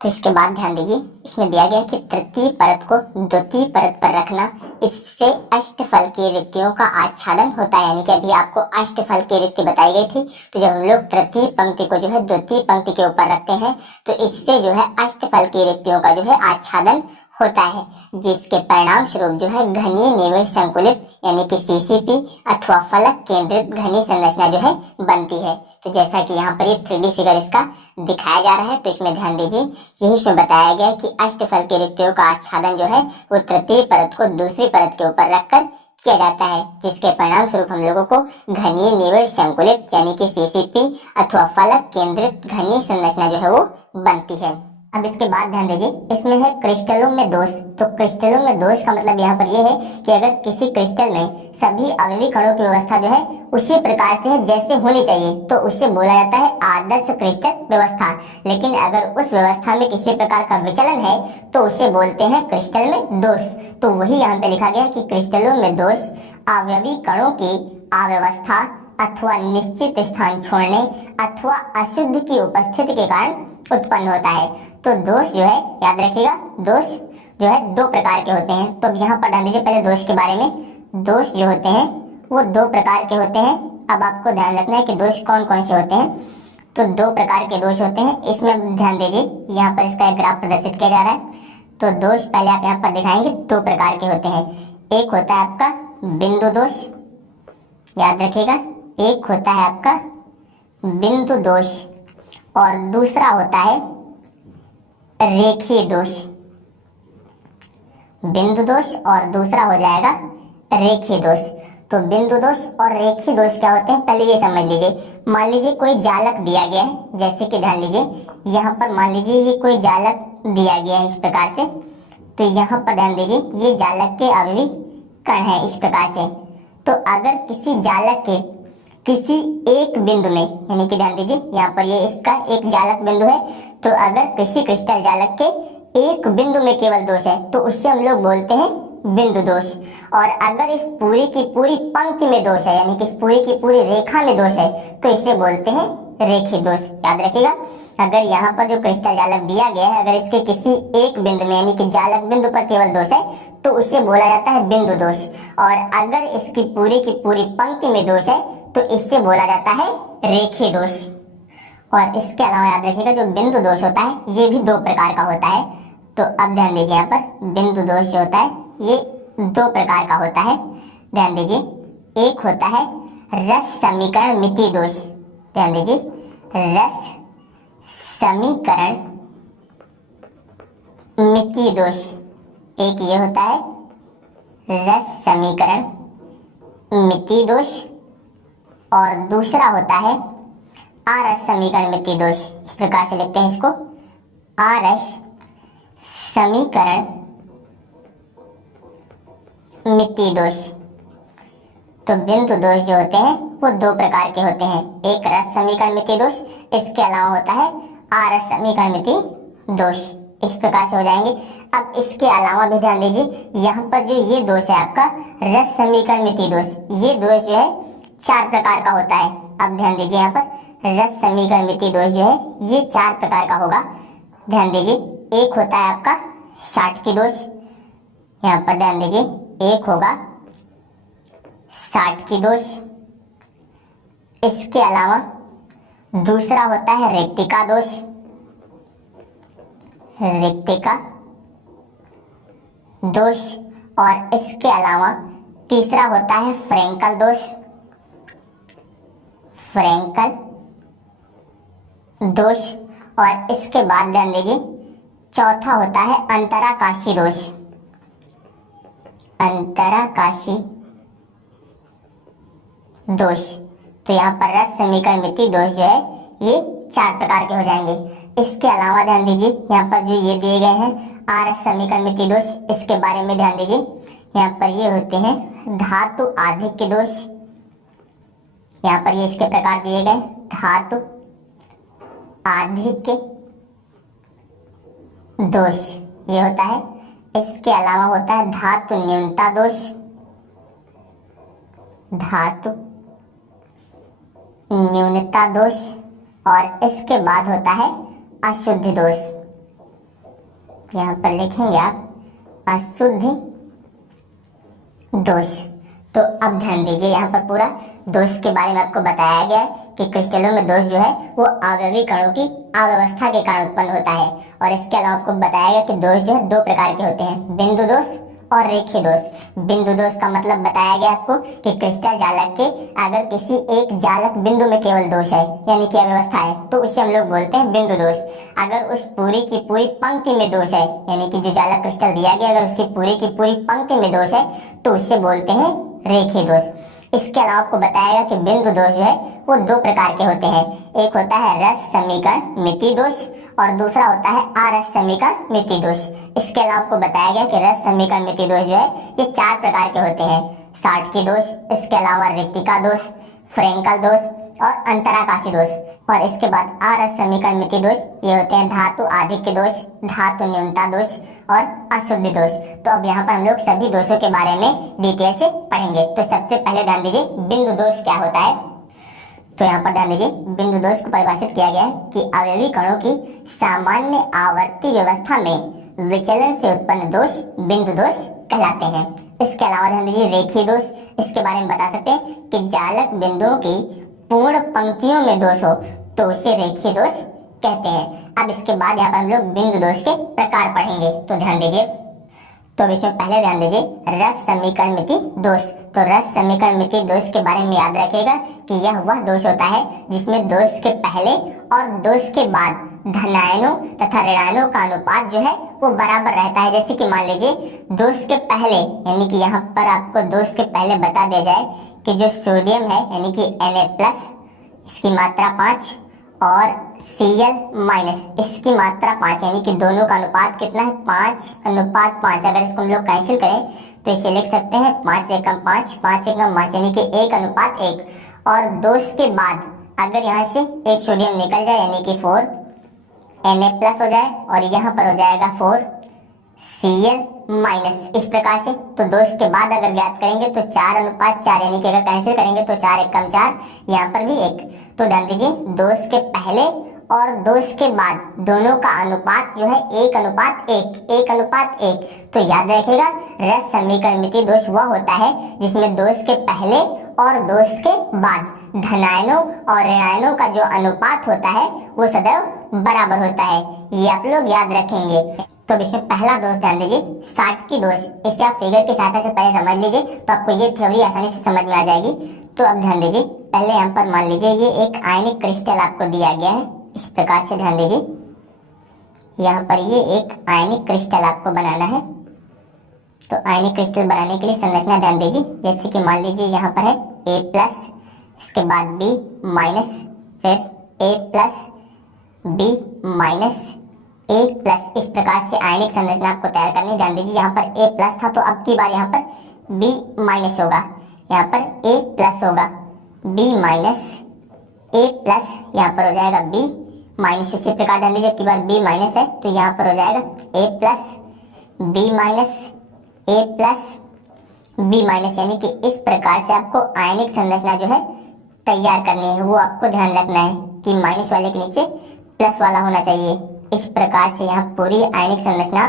तो इसके बाद ध्यान दीजिए इसमें दिया गया कि तृतीय परत को द्वितीय परत पर रखना, इससे अष्टफल की रिक्तियों का आच्छादन होता है। यानी कि अभी आपको अष्टफल की रिक्ति बताई गई थी, तो जब हम लोग तृतीय पंक्ति को जो है द्वितीय पंक्ति के ऊपर रखते हैं तो इससे जो है अष्टफल की रिक्तियों का जो है आच्छादन होता है, जिसके परिणाम स्वरूप जो है घनीय निविड़ संकुलित यानी कि CCP अथवा फलक केंद्रित घनी संरचना जो है बनती है। तो जैसा कि यहाँ पर ये 3D फिगर इसका दिखाया जा रहा है। तो इसमें ध्यान दीजिए, यही इसमें बताया गया है कि अष्टफल के रिक्तियों का आच्छादन जो है वो तृतीय परत को दूसरी परत के ऊपर रखकर किया जाता है, जिसके परिणाम स्वरूप हम लोगों को घनीय निविड़ संकुलित यानी कि सीसीपी अथवा फलक केंद्रित घनीय संरचना जो है वो बनती है। अब इसके बाद ध्यान दीजिए, इसमें है क्रिस्टलों में दोष। तो क्रिस्टलों में दोष का मतलब यहाँ पर यह है कि अगर किसी क्रिस्टल में सभी अवयवी कणों की व्यवस्था जो है उसी प्रकार से है जैसे होनी चाहिए, तो उसे बोला जाता है आदर्श क्रिस्टल व्यवस्था। लेकिन अगर उस व्यवस्था में किसी प्रकार का विचलन है तो उसे बोलते हैं क्रिस्टल में दोष। तो वही यहाँ पे लिखा गया कि क्रिस्टलों में दोष अवयवी कणों की अव्यवस्था अथवा निश्चित स्थान छोड़ने अथवा अशुद्ध की उपस्थिति के कारण उत्पन्न होता है। तो दोष जो है, याद रखिएगा, दोष जो है दो प्रकार के होते हैं। तो यहाँ पर ध्यान दीजिए पहले दोष के बारे में। दोष जो होते हैं वो दो प्रकार के होते हैं। अब आपको ध्यान रखना है कि दोष कौन कौन से होते हैं। तो दो प्रकार के दोष होते हैं। इसमें ध्यान दीजिए, यहाँ पर इसका एक ग्राफ प्रदर्शित किया जा रहा है। तो दोष पहले आप यहाँ पर दिखाएंगे, दो प्रकार के होते हैं। एक होता है आपका बिंदु दोष, याद रखिएगा, एक होता है आपका बिंदु दोष और दूसरा होता है रेखीय दोष। बिंदु दोष और दूसरा हो जाएगा रेखीय दोष। तो बिंदु दोष और रेखीय दोष क्या होते हैं पहले ये समझ लीजिए। मान लीजिए कोई जालक दिया गया है, जैसे कि ध्यान लीजिए यहाँ पर मान लीजिए ये कोई जालक दिया गया है इस प्रकार से। तो यहाँ पर ध्यान दीजिए ये जालक के अवयवी कण है इस प्रकार से। तो अगर किसी जालक के किसी एक बिंदु में, यानी कि ध्यान दीजिए यहाँ पर ये इसका एक जालक बिंदु है, तो अगर किसी क्रिस्टल जालक के एक बिंदु में केवल दोष है तो उससे हम लोग बोलते हैं बिंदु दोष। और अगर इस पूरी की पूरी पंक्ति में दोष है, यानी कि इस पूरी की पूरी रेखा में दोष है, तो इसे बोलते हैं रेखीय दोष। याद रखिएगा, अगर यहाँ पर जो क्रिस्टल जालक दिया गया है, अगर इसके किसी एक बिंदु में यानी कि जालक बिंदु पर केवल दोष है तो उसे बोला जाता है बिंदु दोष। और अगर इसकी पूरी की पूरी पंक्ति में दोष है तो इससे बोला जाता है रेखीय दोष। और इसके अलावा याद रखिएगा जो बिंदु दोष होता है ये भी दो प्रकार का होता है। तो अब ध्यान दीजिए यहाँ पर बिंदु दोष जो होता है ये दो प्रकार का होता है। ध्यान दीजिए, एक होता है रस समीकरण मिति दोष। ध्यान दीजिए, रस समीकरण मिति दोष एक ये होता है रस समीकरण मिति दोष, और दूसरा होता है आरस समीकरण मिति दोष। इस प्रकार से लिखते हैं इसको, आरस समीकरण मिति दोष। तो बिंदु दोष जो होते हैं वो दो प्रकार के होते हैं, एक रस समीकरण मिति दोष, इसके अलावा होता है आरस समीकरण मिति दोष। इस प्रकार से हो जाएंगे। अब इसके अलावा भी ध्यान दीजिए, यहाँ पर जो ये दोष है आपका रस समीकरण मिति दोष, ये दोष जो है चार प्रकार का होता है। अब ध्यान दीजिए यहाँ पर रस समीकरण मिति दोष जो है ये चार प्रकार का होगा। ध्यान दीजिए, एक होता है आपका शाटकी दोष। यहाँ पर ध्यान दीजिए, एक होगा शाटकी दोष। इसके अलावा दूसरा होता है रिक्तिका दोष, रिक्तिका दोष। और इसके अलावा तीसरा होता है फ्रेंकल दोष, फ्रेंकल दोष। और इसके बाद ध्यान दीजिए चौथा होता है अंतराकाशी दोष, अंतराकाशी दोष। तो यहाँ पर रस समीकरण मिति दोष जो है ये चार प्रकार के हो जाएंगे। इसके अलावा ध्यान दीजिए यहाँ पर जो ये दिए गए हैं आरस समीकरण मिति दोष, इसके बारे में ध्यान दीजिए। यहाँ पर ये होते हैं धातु आधिक्य दोष। यहाँ पर ये इसके प्रकार दिए गए, धातु आधिक्य दोष ये होता है। इसके अलावा होता है धातु न्यूनता दोष, धातु न्यूनता दोष। और इसके बाद होता है अशुद्धि दोष। यहाँ पर लिखेंगे आप अशुद्धि दोष। तो अब ध्यान दीजिए, यहाँ पर पूरा दोष के बारे में आपको बताया गया है कि क्रिस्टलों में दोष जो है वो अवयवी कणों की अव्यवस्था के कारण उत्पन्न होता है। और इसके अलावा आपको बताया गया कि दोष जो है दो प्रकार के होते हैं, बिंदु दोष और रेखीय दोष। बिंदु दोष का मतलब बताया गया आपको कि क्रिस्टल जालक के अगर किसी एक जालक बिंदु में केवल दोष है यानी कि अव्यवस्था है तो उसे हम लोग बोलते हैं बिंदु दोष। अगर उस पूरी की पूरी पंक्ति में दोष है यानी कि जो जालक क्रिस्टल दिया गया अगर उसकी पूरी की पूरी पंक्ति में दोष है तो उसे बोलते हैं रेखीय दोष। इसके अलावा आपको बताएगा कि बिंदु दोष जो है वो दो प्रकार के होते हैं। एक होता है रस समीकरण मिति दोष और दूसरा होता है आरस समीकरण मिति दोष। इसके अलावा आपको बताया गया कि रस समीकरण मिति दोष जो है ये 4 प्रकार के होते हैं। साटकी दोष, इसके अलावा रिक्तिका दोष, फ्रेंकल दोष और अंतराकाशी दोष। और इसके बाद आरस समीकरण मिति दोष ये होते हैं धातु आधिक्य दोष, धातु न्यूनता दोष और अशुद्धि दोष। तो अब यहाँ पर हम लोग सभी दोषों के बारे में डिटेल से पढ़ेंगे। तो सबसे पहले ध्यान दीजिए बिंदु दोष क्या होता है। तो यहाँ पर ध्यान दीजिए बिंदु दोष को परिभाषित किया गया है कि अवयवी कणों की सामान्य आवर्ती व्यवस्था में विचलन से उत्पन्न दोष बिंदु दोष कहलाते हैं। इसके अलावा ध्यान दीजिए रेखीय दोष, इसके बारे में बता सकते हैं कि जालक बिंदुओं की पूर्ण पंक्तियों में दोष हो तो उसे रेखीय दोष कहते हैं। अब इसके बाद यहाँ पर हम लोग बिंदु दोष के प्रकार पढ़ेंगे। तो ध्यान दीजिए, तो अब इसमें पहले ध्यान दीजिए रस समीकरण मिति दोष। तो रस समीकरण मिति दोष के बारे में याद रखिएगा कि यह वह दोष होता है जिसमें दोष के पहले और दोष के बाद धनायनों तथा ऋणायनों का अनुपात जो है वो बराबर रहता है। जैसे कि मान लीजिए दोष के पहले यानी कि यहाँ पर आपको दोष के पहले बता दिया जाए कि जो सोडियम है यानी कि Na+ इसकी मात्रा 5 और Cl- इसकी मात्रा 5 यानी कि दोनों का अनुपात कितना है 5:5। अगर इसको हम लोग कैंसिल करें तो इसे लिख सकते हैं 5 एकम 5, 5 एकम 5 यानी कि 1:1। और दोष के बाद अगर यहाँ से एक सोडियम निकल जाए यानी कि 4 Na+ हो जाए और यहाँ पर हो जाएगा 4 Cl-। इस प्रकार से तो दोष के बाद अगर ज्ञात करेंगे तो 4:4 यानी कि अगर कैंसिल करेंगे तो 4 एकम 4, यहाँ पर भी 1। तो ध्यान दीजिए दोष के पहले और दोष के बाद दोनों का अनुपात जो है 1:1। तो याद रखिएगा रस समीकरण मिति दोष वह होता है जिसमें दोष के पहले और दोष के बाद धनायनों और ऋणायनों का जो अनुपात होता है वो सदैव बराबर होता है। ये आप लोग याद रखेंगे। तो अब इसमें पहला दोष ध्यान दीजिए साटकी दोष। इसे आप फिगर की सहायता से पहले समझ लीजिए तो आपको ये थ्योरी आसानी से समझ में आ जाएगी। तो अब ध्यान दीजिए पहले यहाँ पर मान लीजिए ये एक आयनिक क्रिस्टल आपको दिया गया है। इस प्रकार से ध्यान दीजिए यहाँ पर ये एक आयनिक क्रिस्टल आपको बनाना है। तो आयनिक क्रिस्टल बनाने के लिए संरचना ध्यान दीजिए जैसे कि मान लीजिए यहाँ पर है A+, इसके बाद B-, फिर A+, B-, A+। इस प्रकार से आयनिक संरचना आपको तैयार करनी। ध्यान दीजिए यहाँ पर A+ था तो अब की बार यहाँ पर B- होगा, यहाँ पर A+ होगा, B-, A+, यहाँ पर हो जाएगा B-। इसी प्रकार ध्यान दीजिए की बार B- है तो यहाँ पर हो जाएगा A+, B-, A+, B-। यानी कि इस प्रकार से आपको आयनिक संरचना जो है तैयार करनी है। वो आपको ध्यान रखना है कि माइनस वाले के नीचे प्लस वाला होना चाहिए। इस प्रकार से यहाँ पूरी आयनिक संरचना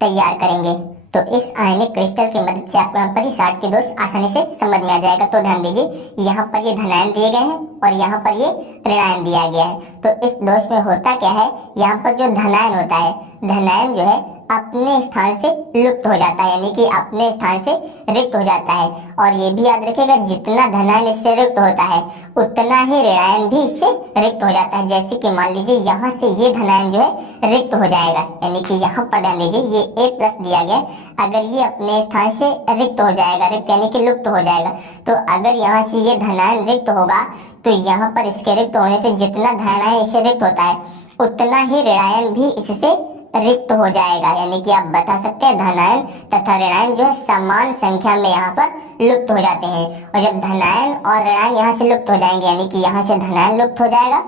तैयार करेंगे। तो इस आयनिक क्रिस्टल की मदद से आपको यहाँ पर ही साटकी दोष आसानी से समझ में आ जाएगा। तो ध्यान दीजिए यहाँ पर ये धनायन दिए गए हैं और यहाँ पर ये ऋणायन दिया गया है। तो इस दोष में होता क्या है, यहाँ पर जो धनायन होता है, धनायन जो है अपने स्थान से लुप्त हो जाता है यानी कि अपने स्थान से रिक्त हो जाता है। और ये भी याद रखिएगा जितना धनायन इससे रिक्त होता है उतना ही ऋणायन भी इससे रिक्त हो जाता है। जैसे कि मान लीजिए यहाँ से ये धनायन जो है रिक्त हो जाएगा यानी कि यहाँ पर ध्यान दीजिए ये A+ दिया गया, अगर ये अपने स्थान से रिक्त हो जाएगा, रिक्त यानी कि लुप्त हो जाएगा। तो अगर यहाँ से ये धनायन रिक्त होगा तो यहाँ पर इसके रिक्त होने से जितना धनायन इससे रिक्त होता है उतना ही ऋणायन भी इससे रिक्त हो जाएगा। यानी कि आप बता सकते हैं धनायन तथा ऋणायन जो है समान संख्या में यहाँ पर लुप्त हो जाते हैं। और जब धनायन और ऋणायन यहाँ से लुप्त हो जाएंगे यानी कि यहाँ से धनायन लुप्त हो जाएगा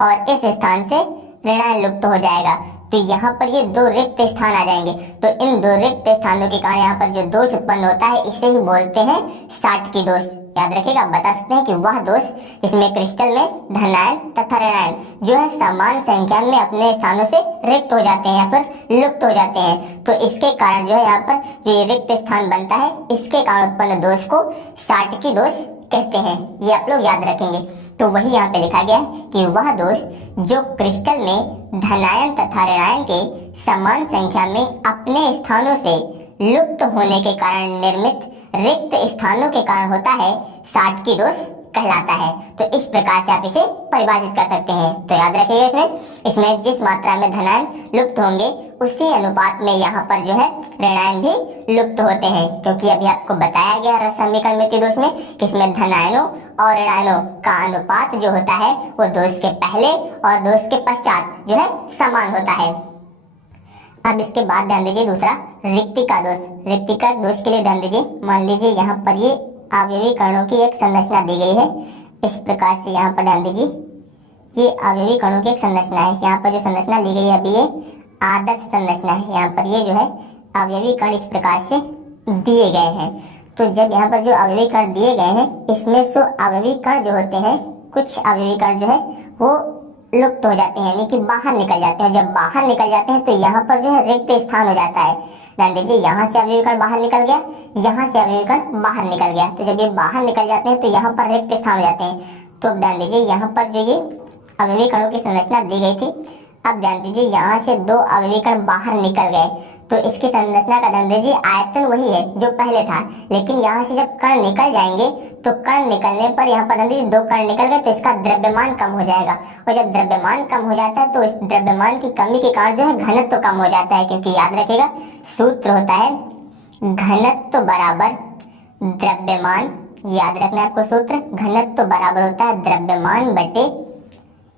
और इस स्थान से ऋणायन लुप्त हो जाएगा तो यहाँ पर ये दो रिक्त स्थान आ जाएंगे। तो इन दो रिक्त स्थानों के कारण यहाँ पर जो दोष उत्पन्न होता है इसे ही बोलते हैं साटकी दोष। याद रखिएगा, बता सकते हैं कि वह दोष जिसमें क्रिस्टल में धनायन तथा ऋणायन जो है समान संख्या में अपने स्थानों से रिक्त हो जाते हैं या फिर लुप्त हो जाते हैं। तो इसके कारण जो है यहाँ पर जो ये रिक्त स्थान बनता है इसके कारण उत्पन्न दोष को साटकी दोष कहते हैं। ये आप लोग याद रखेंगे। तो वही यहाँ पे लिखा गया है कि वह दोष जो क्रिस्टल में धनायन तथा ऋणायन के समान संख्या में अपने स्थानों से लुप्त होने के कारण निर्मित रिक्त स्थानों के कारण होता है, साटकी दोष कहलाता है। तो इस प्रकार से आप इसे परिभाषित कर सकते हैं। तो याद रखिएगा इसमें जिस मात्रा में धनायन लुप्त होंगे उसी अनुपात में यहाँ पर जो है ऋणायन भी लुप्त होते हैं, क्योंकि अभी आपको बताया गया रस समीकरण मिति दोष में कि इसमें धनायनों और ऋणायनों का अनुपात जो होता है वो दोष के पहले और दोष के पश्चात जो है समान होता है। अब इसके बाद ध्यान दीजिए दूसरा रिक्तिका दोष। रिक्तिका दोष के लिए ध्यान दीजिए, मान लीजिए यहाँ पर ये अवयवी कणों की एक संरचना दी गई है। इस प्रकार से यहाँ पर ध्यान दीजिए, ये अवयवी कणों की एक संरचना है। यहाँ पर जो संरचना ली गई है अभी ये आदर्श संरचना है। यहाँ पर ये जो है अवयवी कण इस प्रकार से दिए गए हैं। तो जब यहाँ पर जो अवयवी कण दिए गए हैं इसमें से अवयवी कण जो होते हैं, कुछ अवयवी कण जो है वो लुप्त हो जाते हैं, यानी कि बाहर निकल जाते हैं। जब बाहर निकल जाते हैं तो यहाँ पर जो है रिक्त स्थान हो जाता है। ध्यान दीजिए, यहाँ से अवयवी कण बाहर निकल गया, यहाँ से अवयवी कण बाहर निकल गया। तो जब ये बाहर निकल जाते हैं तो यहाँ पर रिक्त स्थान हो जाते हैं। तो अब ध्यान दीजिए, यहाँ पर जो ये अवयवी कणों की संरचना दी गई थी, अब ध्यान दीजिए यहाँ से दो अवयवी कण बाहर निकल गए। तो इसकी संरचना का ध्यान दीजिए आयतन वही है जो पहले था, लेकिन यहाँ से जब कण निकल जाएंगे तो कण निकलने पर यहाँ पर ध्यान दीजिए दो कण निकल गए तो इसका द्रव्यमान कम हो जाएगा। और जब द्रव्यमान कम हो जाता है तो इस द्रव्यमान की कमी के कारण जो है घनत्व तो कम हो जाता है, क्योंकि याद रखिएगा सूत्र होता है घनत्व बराबर द्रव्यमान। याद रखना आपको सूत्र, घनत्व बराबर होता है द्रव्यमान बटे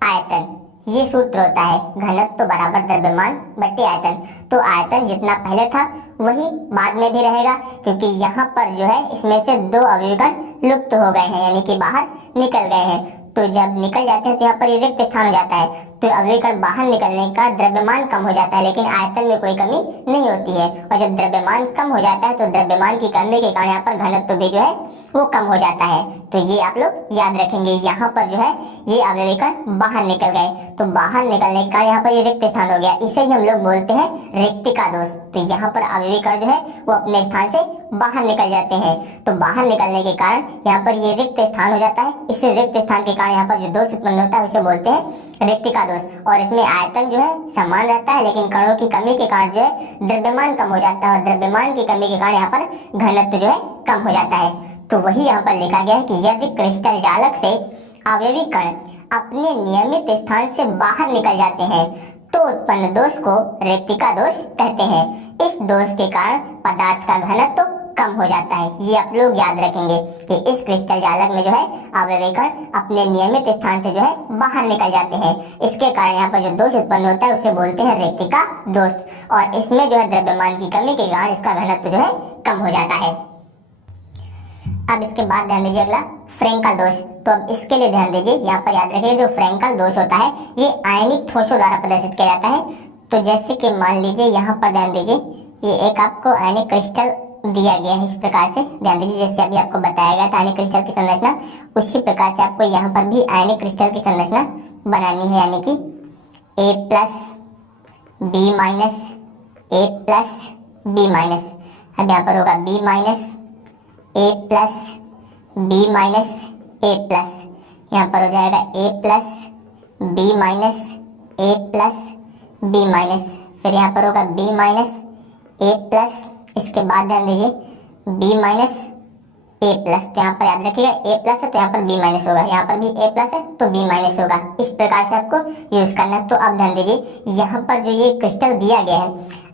आयतन। ये सूत्र होता है घनत्व बराबर द्रव्यमान बटे आयतन। तो आयतन जितना पहले था वही बाद में भी रहेगा, क्योंकि यहाँ पर जो है इसमें से दो अवयवी कण लुप्त हो गए हैं, यानी कि बाहर निकल गए हैं। तो जब निकल जाते हैं तो यहाँ पर ये रिक्त स्थान हो जाता है। तो अवयवी कण बाहर निकलने का द्रव्यमान कम हो जाता है, लेकिन आयतन में कोई कमी नहीं होती है। और जब द्रव्यमान कम हो जाता है तो द्रव्यमान की कमी के कारण यहाँ पर घनत्व भी जो है वो कम हो जाता है। तो ये आप लोग याद रखेंगे। यहाँ पर जो है ये अवयवी कण बाहर निकल गए, तो बाहर निकलने के कारण यहाँ पर ये रिक्त स्थान हो गया। इसे ही हम लोग बोलते हैं रिक्तिका दोष। तो यहाँ पर अवयवी कण जो है वो अपने स्थान से बाहर निकल जाते हैं। तो बाहर निकलने के कारण यहाँ पर ये रिक्त स्थान हो जाता है। इस रिक्त स्थान के कारण यहाँ पर जो दोष उत्पन्न होता है उसे बोलते हैं रिक्तिका दोष। और इसमें आयतन जो है समान रहता है, लेकिन कणों की कमी के कारण जो है द्रव्यमान कम हो जाता है, और द्रव्यमान की कमी के कारण यहाँ पर घनत्व जो है कम हो जाता है। तो वही यहाँ पर लिखा गया है कि यदि क्रिस्टल जालक से अवयवी कण अपने नियमित स्थान से बाहर निकल जाते हैं तो उत्पन्न दोष को रिक्तिका दोष कहते हैं। इस दोष के कारण पदार्थ का घनत्व कम हो जाता है। ये आप लोग याद रखेंगे कि इस क्रिस्टल जालक में जो है अवयवी कण अपने नियमित स्थान से जो है बाहर निकल जाते हैं। इसके कारण यहाँ पर जो दोष उत्पन्न होता है उसे बोलते हैं रिक्तिका दोष। और इसमें जो है द्रव्यमान की कमी के कारण इसका घनत्व जो है कम हो जाता है। अब इसके बाद ध्यान दीजिए अगला फ्रेंकल दोष। तो अब इसके लिए ध्यान दीजिए, यहाँ पर याद रखिए जो फ्रेंकल दोष होता है ये आयनिक ठोसों द्वारा प्रदर्शित किया जाता है। तो जैसे कि मान लीजिए यहाँ पर ध्यान दीजिए, ये एक आपको आयनिक क्रिस्टल दिया गया है। इस प्रकार से ध्यान दीजिए, जैसे अभी आपको बताया गया था आयनिक क्रिस्टल की संरचना, उसी प्रकार से आपको यहाँ पर भी आयनिक क्रिस्टल की संरचना बनानी है, यानी कि A+B- A+B-। अब यहाँ पर होगा B- A+B- A+, यहाँ पर हो जाएगा A+B- A+B-। फिर यहाँ पर होगा B- A+, इसके बाद ध्यान दीजिए B- A+। तो यहाँ पर याद रखिएगा A+ है तो यहाँ पर B- होगा, यहाँ पर भी A+ है तो B- होगा। इस प्रकार से आपको यूज करना है। तो अब ध्यान दीजिए यहाँ पर जो ये क्रिस्टल दिया गया है,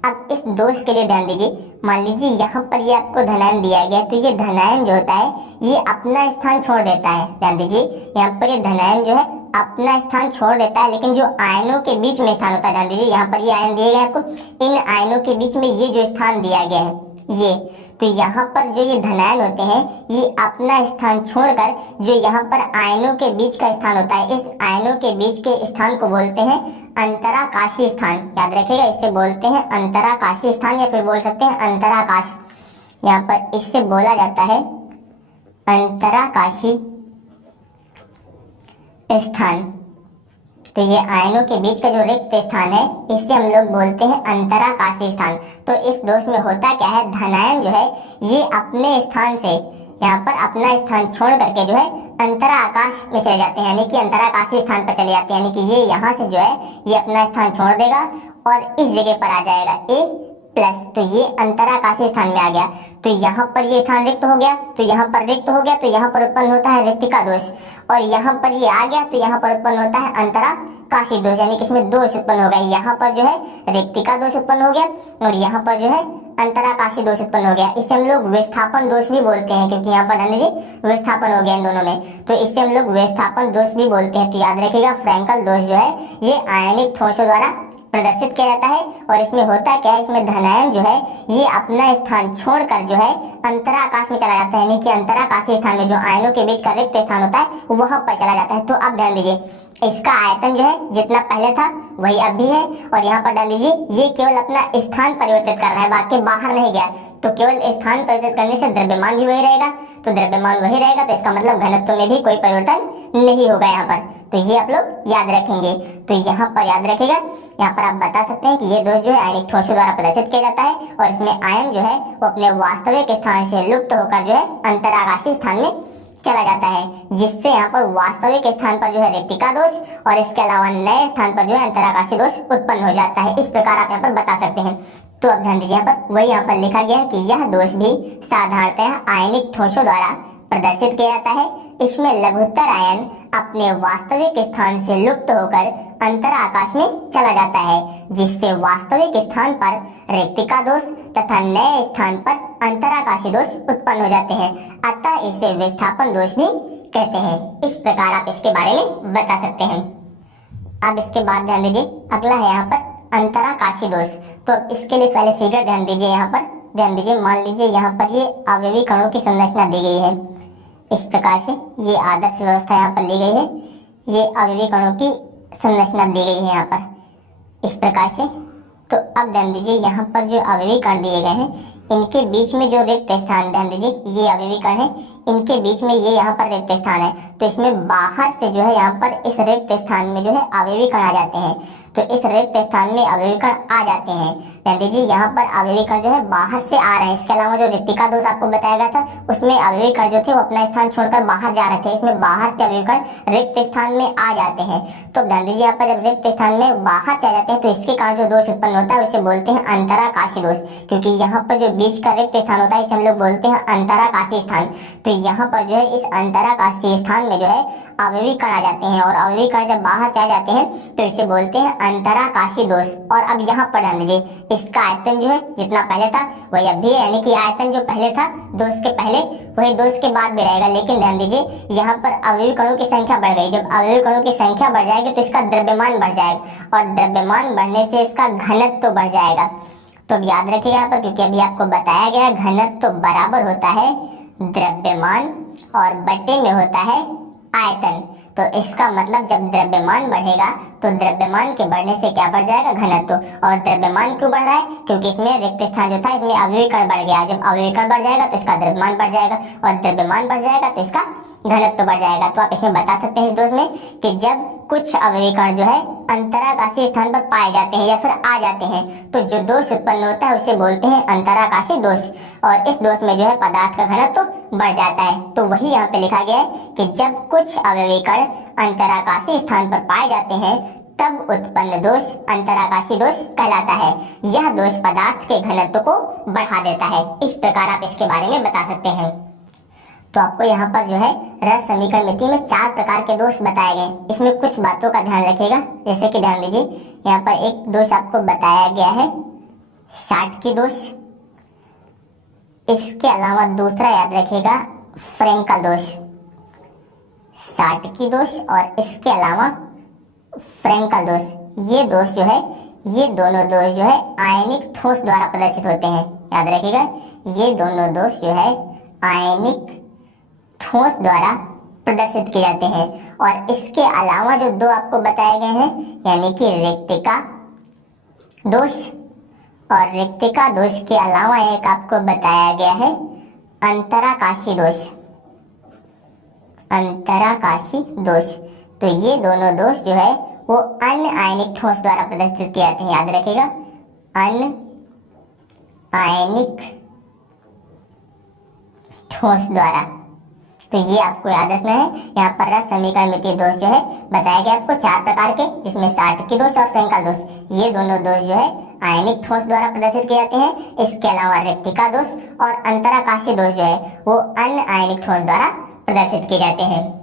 अब इस दोष के लिए ध्यान दीजिए, मान लीजिए यहाँ पर ये आपको धनायन दिया गया, तो ये धनायन जो होता है ये अपना स्थान छोड़ देता है। ध्यान दीजिए यहाँ पर ये धनायन जो है अपना स्थान छोड़ देता है, लेकिन जो आयनों के बीच में स्थान होता है, ध्यान दीजिए यहाँ पर ये आयन दिए गए आपको, इन आयनों के बीच में ये जो स्थान दिया गया है ये, तो यहाँ पर जो ये धनायन होते हैं ये अपना स्थान छोड़कर जो यहाँ पर आयनों के बीच का स्थान होता है, इस आयनों के बीच के स्थान को बोलते हैं अंतराकाशीय स्थान। याद रखिएगा इससे बोलते हैं अंतराकाशीय स्थान, या फिर बोल सकते हैं अंतराकाश। यहाँ पर इससे बोला जाता है अंतराकाशीय स्थान। तो ये आयनों के बीच का जो रिक्त स्थान है इससे हम लोग बोलते हैं अंतराकाशीय स्थान। तो इस दोष में होता क्या है, धनायन जो है ये अपने स्थान से यहाँ पर अपना स्थान छोड़ करके जो है अंतराकाश में चले जाते हैं, यानी कि अंतराकाशीय स्थान पर चले जाते हैं। यानी कि ये यहाँ से जो है ये अपना स्थान छोड़ देगा और इस जगह पर आ जाएगा प्लस, तो ये अंतराकाशीय स्थान में आ गया, तो यहाँ पर ये स्थान रिक्त हो गया, तो यहाँ पर रिक्त हो गया, तो यहाँ पर उत्पन्न होता है रिक्तिका दोष, और यहाँ पर ये आ गया तो यहाँ पर उत्पन्न होता है अंतराकाशीय दोष, यानी कि इसमें दोष उत्पन्न हो गया। यहाँ पर जो है रिक्तिका दोष उत्पन्न हो गया और यहाँ पर जो है अंतराकाशीय दोष उत्पन्न हो गया। इसे हम लोग विस्थापन दोष भी बोलते हैं, क्योंकि यहाँ पर जी विस्थापन हो गया इन दोनों में, तो इससे हम लोग विस्थापन दोष भी बोलते हैं। तो याद रखिएगा फ्रैंकल दोष जो है ये आयनिक ठोसों द्वारा प्रदर्शित किया जाता है, और इसमें होता क्या है, इसमें धनायन जो है ये अपना स्थान छोड़कर जो है अंतराकाश में चला जाता है, यानी कि अंतराकाशीय स्थान में जो आयनों के बीच का रिक्त स्थान होता है वहां पर चला जाता है। तो अब ध्यान दीजिए, इसका आयतन जो है जितना पहले था वही अब भी है, और यहाँ पर ध्यान दीजिए ये केवल अपना स्थान परिवर्तित कर रहा है, बाकी बाहर नहीं गया। तो केवल स्थान परिवर्तित करने से द्रव्यमान भी वही रहेगा, तो द्रव्यमान वही रहेगा, तो इसका मतलब घनत्व में भी कोई परिवर्तन नहीं होगा यहाँ पर। तो ये आप लोग याद रखेंगे। तो यहाँ पर याद रखेगा, यहाँ पर आप बता सकते हैं कि ये दोष जो है आयनिक ठोसों द्वारा प्रदर्शित किया जाता है, और इसमें आयन जो है वो अपने वास्तविक स्थान से लुप्त होकर जो है अंतराकाशीय स्थान में चला जाता है, जिससे यहाँ पर वास्तविक स्थान पर जो है रिक्तिका दोष और इसके अलावा नए स्थान पर जो है अंतराकाशीय दोष उत्पन्न हो जाता है। इस प्रकार आप यहाँ पर बता सकते हैं। तो अब ध्यान दीजिए, यहाँ पर वही यहाँ पर लिखा गया है कि यह दोष भी साधारणतः आयनिक ठोसों द्वारा प्रदर्शित किया जाता है। इसमें लघुत्तर आयन अपने वास्तविक स्थान से लुप्त होकर अंतर आकाश में चला जाता है, जिससे वास्तविक स्थान पर रिक्तिका दोष तथा नए स्थान पर अंतराकाशीय दोष उत्पन्न हो जाते हैं। अतः इसे विस्थापन दोष भी कहते हैं। इस प्रकार आप इसके बारे में बता सकते हैं। अब इसके बाद ध्यान दीजिए, अगला है यहाँ पर अंतराकाशीय दोष। तो अब इसके लिए पहले फिगर ध्यान दीजिए, यहाँ पर ध्यान दीजिए, मान लीजिए यहाँ पर ये अवयवी कणों की संरचना दी गई है। इस प्रकार से ये आदर्श व्यवस्था यहाँ पर ली गई है, ये अवयवी कणों की संरचना दी गई है यहाँ पर इस प्रकार से। तो अब ध्यान दीजिए, यहाँ पर जो अवयवी कण दिए गए हैं इनके बीच में जो रिक्त स्थान, ध्यान दीजिए ये अवयवी कण है, इनके बीच में ये यहाँ पर रिक्त स्थान है, तो इसमें बाहर से जो है यहाँ पर इस रिक्त स्थान में जो है अवयवी कण आ जाते हैं। तो इस रिक्त स्थान में अवयवी कण आ जाते हैं, ध्यान दीजिए यहाँ पर अवयवी कण जो है बाहर से आ रहे हैं। इसके अलावा जो रिक्तिका दोष आपको बताया गया था उसमें अवयवी कण जो थे वो अपना स्थान छोड़कर बाहर जा रहे थे, इसमें बाहर से अवयवी कण रिक्त स्थान में आ जाते हैं। तो ध्यान दीजिए यहाँ पर जब रिक्त स्थान में बाहर चले जाते हैं तो इसके कारण जो दोष उत्पन्न होता है उसे बोलते हैं अंतराकाशीय दोष, क्योंकि यहाँ पर जो बीच का रिक्त स्थान होता है इसे हम लोग बोलते हैं अंतराकाशीय स्थान। तो यहाँ पर जो है इस अंतराकाशीय स्थान में जो है अवयवी कण आ जाते हैं, और अवयवी कण जब बाहर से आ जाते हैं तो इसे बोलते हैं अंतराकाशीय दोष। और अब यहाँ पर ध्यान दीजिए, इसका आयतन जो है जितना पहले था वही अब भी है, यानी कि आयतन जो पहले था दोष के पहले वही दोष के बाद भी रहेगा। लेकिन ध्यान दीजिए यहाँ पर अवयवी कणों की संख्या बढ़ गई। जब अवयवी कणों की संख्या बढ़ जाएगी तो इसका द्रव्यमान बढ़ जाएगा, और द्रव्यमान बढ़ने से इसका घनत्व तो बढ़ जाएगा। तो अब याद रखिएगा यहाँ पर, क्योंकि अभी आपको बताया गया घनत्व तो बराबर होता है द्रव्यमान और बटे में होता है आयतन। तो इसका मतलब जब द्रव्यमान बढ़ेगा तो द्रव्यमान के बढ़ने से क्या बढ़ जाएगा, घनत्व। और द्रव्यमान क्यों बढ़ रहा है, क्योंकि इसमें रिक्त स्थान जो था इसमें अवयवी कण बढ़ गया। जब अवयवी कण बढ़ जाएगा तो इसका द्रव्यमान बढ़ जाएगा, और द्रव्यमान बढ़ जाएगा तो इसका घनत्व बढ़ जाएगा। तो आप इसमें बता सकते हैं इस दोष में कि जब कुछ अवयवी कण जो है अंतराकाशीय स्थान पर पाए जाते हैं या फिर आ जाते हैं तो जो दोष उत्पन्न होता है उसे बोलते हैं अंतराकाशीय दोष, और इस दोष में जो है पदार्थ का घनत्व बढ़ जाता है। तो वही यहाँ पे लिखा गया है कि जब कुछ अवयवी कण अंतराकाशीय स्थान पर पाए जाते हैं तब उत्पन्न दोष अंतराकाशीय दोष कहलाता है। यह दोष पदार्थ के घनत्व को बढ़ा देता है। इस प्रकार आप इसके बारे में बता सकते हैं। तो आपको यहाँ पर जो है रस समीकरण मिति में 4 प्रकार के दोष बताए गए। इसमें कुछ बातों का ध्यान रखिएगा, जैसे कि ध्यान दीजिए यहाँ पर एक दोष आपको बताया गया है शाटकी दोष। इसके अलावा दूसरा याद रखिएगा फ्रैंकल दोष, शाटकी दोष और इसके अलावा फ्रैंकल दोष। ये दोष जो है, ये दोनों दोष जो है आयनिक ठोस द्वारा प्रदर्शित होते हैं। याद रखिएगा ये दोनों दोष जो है आयनिक ठोस द्वारा प्रदर्शित किए जाते हैं। और इसके अलावा जो दो आपको बताए गए हैं, यानी कि रिक्तिका दोष और रिक्तिका दोष के अलावा एक आपको बताया गया है अंतराकाशीय दोष, अंतराकाशीय दोष। तो ये दोनों दोष जो है वो अन्य आयनिक ठोस द्वारा प्रदर्शित किए जाते हैं। याद रखिएगा अन्य आयनिक ठोस द्वारा। तो ये आपको याद रखना है। यहाँ पर रस समीकरण मिति दोष जो है बताया गया आपको 4 प्रकार के, जिसमें शाटकी दोष और फ्रैंकल दोष, ये दोनों दोष जो है आयनिक ठोस द्वारा प्रदर्शित किए जाते हैं। इसके अलावा रिक्तिका दोष और अंतराकाशीय दोष जो है वो अन्य आयनिक ठोस द्वारा प्रदर्शित किए जाते हैं।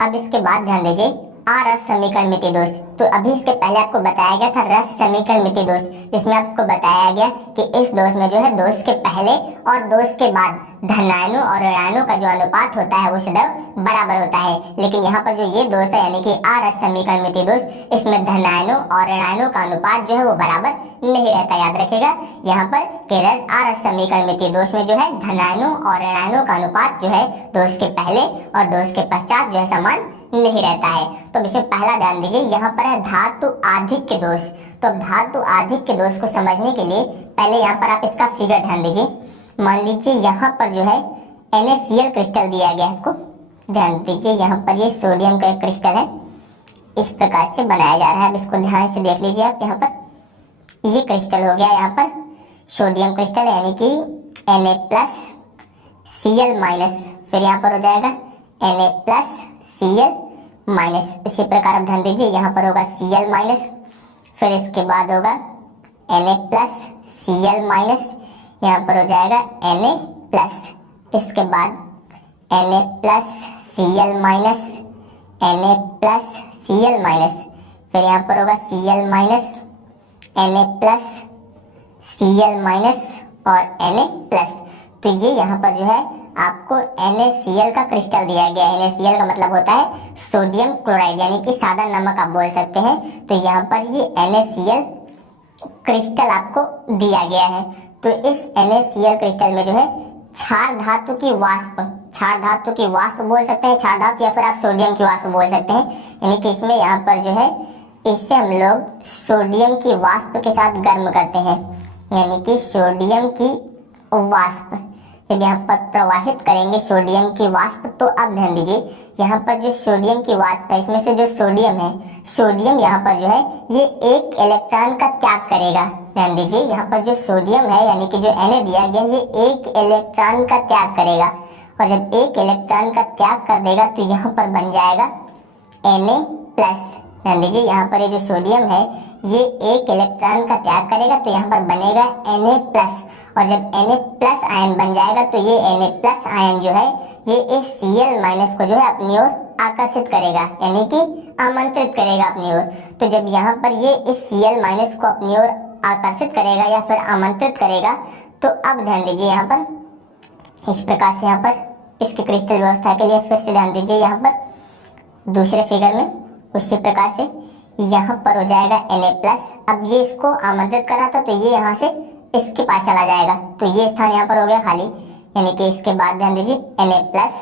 अब इसके बाद ध्यान दीजिए रस समीकरण मिति दोष। तो अभी इसके पहले आपको बताया गया था रस समीकरण मिति दोष, जिसमें आपको बताया गया कि इस दोष में जो है दोष के पहले और दोष के बाद धनायनों और ऋणायनों का जो अनुपात होता है वो सदैव बराबर होता है। लेकिन यहाँ पर जो ये दोष है यानी कि रस समीकरण मिति दोष, इसमें धनायनों और ऋणायनों का अनुपात जो है वो बराबर नहीं रहता। याद रखिएगा यहाँ पर कि रस समीकरण मिति दोष में जो है धनायनों और ऋणायनों का अनुपात जो है दोष के पहले और दोष के पश्चात जो है समान नहीं रहता है। तो विषय पहला ध्यान दीजिए, यहाँ पर है धातु आधिक्य दोष। तो धातु आधिक्य दोष को समझने के लिए पहले यहाँ पर आप इसका फिगर ध्यान दीजिए। मान लीजिए यहाँ पर जो है NaCl क्रिस्टल दिया गया है आपको, ध्यान दीजिए यहाँ पर ये सोडियम का एक क्रिस्टल है, इस प्रकार से बनाया जा रहा है। अब इसको ध्यान से देख लीजिए आप, यहाँ पर ये क्रिस्टल हो गया, यहाँ पर सोडियम क्रिस्टल यानी कि Na+Cl-, फिर यहाँ पर हो जाएगा Na+Cl-। इसी प्रकार आप ध्यान दीजिए यहाँ पर होगा Cl-, फिर इसके बाद होगा Na+Cl-, यहाँ पर हो जाएगा Na+, इसके बाद Na+Cl-, Na+Cl-, फिर यहाँ पर होगा Cl-, Na+Cl- और Na+। तो ये यहाँ पर जो है आपको NaCl का क्रिस्टल दिया गया है। NaCl का मतलब होता है सोडियम क्लोराइड यानी कि सादा नमक आप बोल सकते हैं। तो यहाँ पर ये NaCl क्रिस्टल आपको दिया गया है। तो इस NaCl क्रिस्टल में जो है क्षार धातु की वाष्प बोल सकते हैं, क्षार धातु, या फिर आप सोडियम की वाष्प बोल सकते हैं। यानी कि इसमें यहाँ पर जो है इससे हम लोग सोडियम की वाष्प के साथ गर्म करते हैं, यानी कि सोडियम की वाष्प जब यहाँ पर प्रवाहित करेंगे सोडियम की वाष्प। तो अब ध्यान दीजिए यहाँ पर जो सोडियम की वाष्प है, इसमें से जो सोडियम है, सोडियम यहाँ पर जो है ये एक इलेक्ट्रॉन का त्याग करेगा। ध्यान दीजिए यहाँ पर जो सोडियम है यानी कि जो Na दिया गया ये एक इलेक्ट्रॉन का त्याग करेगा, और जब एक इलेक्ट्रॉन का त्याग कर देगा तो यहाँ पर बन जाएगा Na+। ध्यान दीजिए यहाँ पर ये जो सोडियम है ये एक इलेक्ट्रॉन का त्याग करेगा तो यहाँ पर बनेगा Na+, और जब Na+ आयन बन जाएगा तो ये Na+ आयन जो है ये इस Cl- को जो है अपनी ओर आकर्षित करेगा, यानी कि आमंत्रित करेगा अपनी ओर। तो जब यहाँ पर ये इस Cl- को अपनी ओर आकर्षित करेगा या फिर आमंत्रित करेगा, तो अब ध्यान दीजिए यहाँ पर इस प्रकार से यहाँ पर इसके क्रिस्टल व्यवस्था के लिए फिर से ध्यान दीजिए यहाँ पर दूसरे फिगर में उसी प्रकार से यहाँ पर हो जाएगा Na+। अब ये इसको आमंत्रित कर रहा था तो ये यहाँ से इसके पास चला जाएगा, तो ये स्थान यहाँ पर हो गया खाली। यानी कि इसके बाद ध्यान दीजिए Na+Cl-,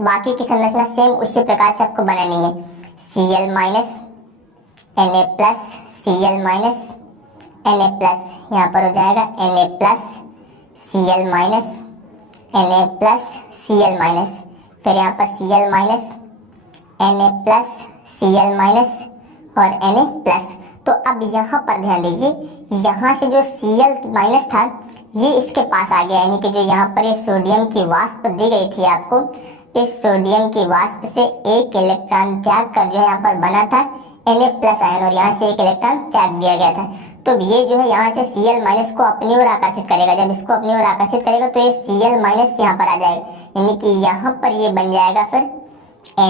बाकी की संरचना सेम उसी प्रकार से आपको बनानी है। Cl-, Na+Cl-, Na+, यहाँ पर हो जाएगा Na+Cl-, Na+Cl-, फिर यहाँ पर Cl-, Na+Cl- और Na+। तो अब यहाँ पर ध्यान दीजिए यहाँ से जो Cl- था ये इसके पास आ गया, यानी कि जो यहाँ पर ये सोडियम की वाष्प दी गई थी आपको, इस सोडियम की वाष्प से एक इलेक्ट्रॉन त्याग कर जो है यहाँ पर बना था Na+ आयन, और यहाँ से एक इलेक्ट्रॉन त्याग दिया गया था। तो ये जो है यहाँ से Cl- को अपनी ओर आकर्षित करेगा, जब इसको अपनी ओर आकर्षित करेगा तो ये Cl- यहाँ पर आ जाएगा, यानी कि यहाँ पर ये बन जाएगा फिर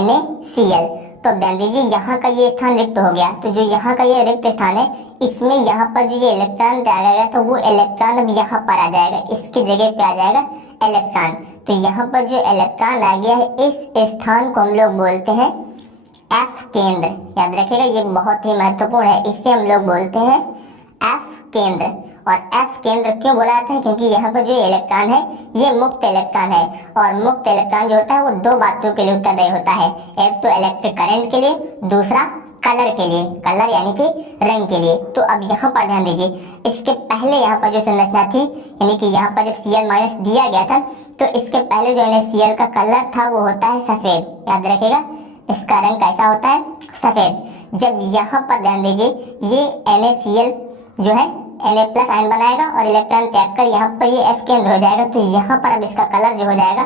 NaCl। तो ध्यान दीजिए यहाँ का ये स्थान रिक्त हो गया, तो जो यहाँ का ये रिक्त स्थान है इसमें यहाँ पर जो ये इलेक्ट्रॉन त्यागा गया तो वो इलेक्ट्रॉन अब यहाँ पर आ जाएगा, इसकी जगह पे आ जाएगा इलेक्ट्रॉन। तो यहाँ पर जो इलेक्ट्रॉन आ गया है इस स्थान को हम लोग बोलते हैं F केंद्र। याद रखिएगा ये बहुत ही महत्वपूर्ण है, इससे हम लोग बोलते हैं F केंद्र। और F केंद्र क्यों बोला जाता है, क्योंकि यहाँ पर जो इलेक्ट्रॉन है ये मुक्त इलेक्ट्रॉन है, और मुक्त इलेक्ट्रॉन जो होता है वो दो बातों के लिए उत्तरदायी होता है, एक तो इलेक्ट्रिक करंट के लिए, दूसरा कलर के लिए, कलर यानी कि रंग के लिए। तो अब यहाँ पर ध्यान दीजिए इसके पहले यहाँ पर जो संरचना थी, यानी कि यहाँ पर जब Cl- दिया गया था तो इसके पहले जो NaCl का कलर था वो होता है सफेद। याद रखिएगा इसका रंग कैसा होता है, सफेद। जब यहाँ पर ध्यान दीजिए ये NaCl जो है Na+ आयन बनाएगा और इलेक्ट्रॉन त्याग कर यहाँ पर ये F केंद्र हो जाएगा, तो यहाँ पर अब इसका कलर जो हो जाएगा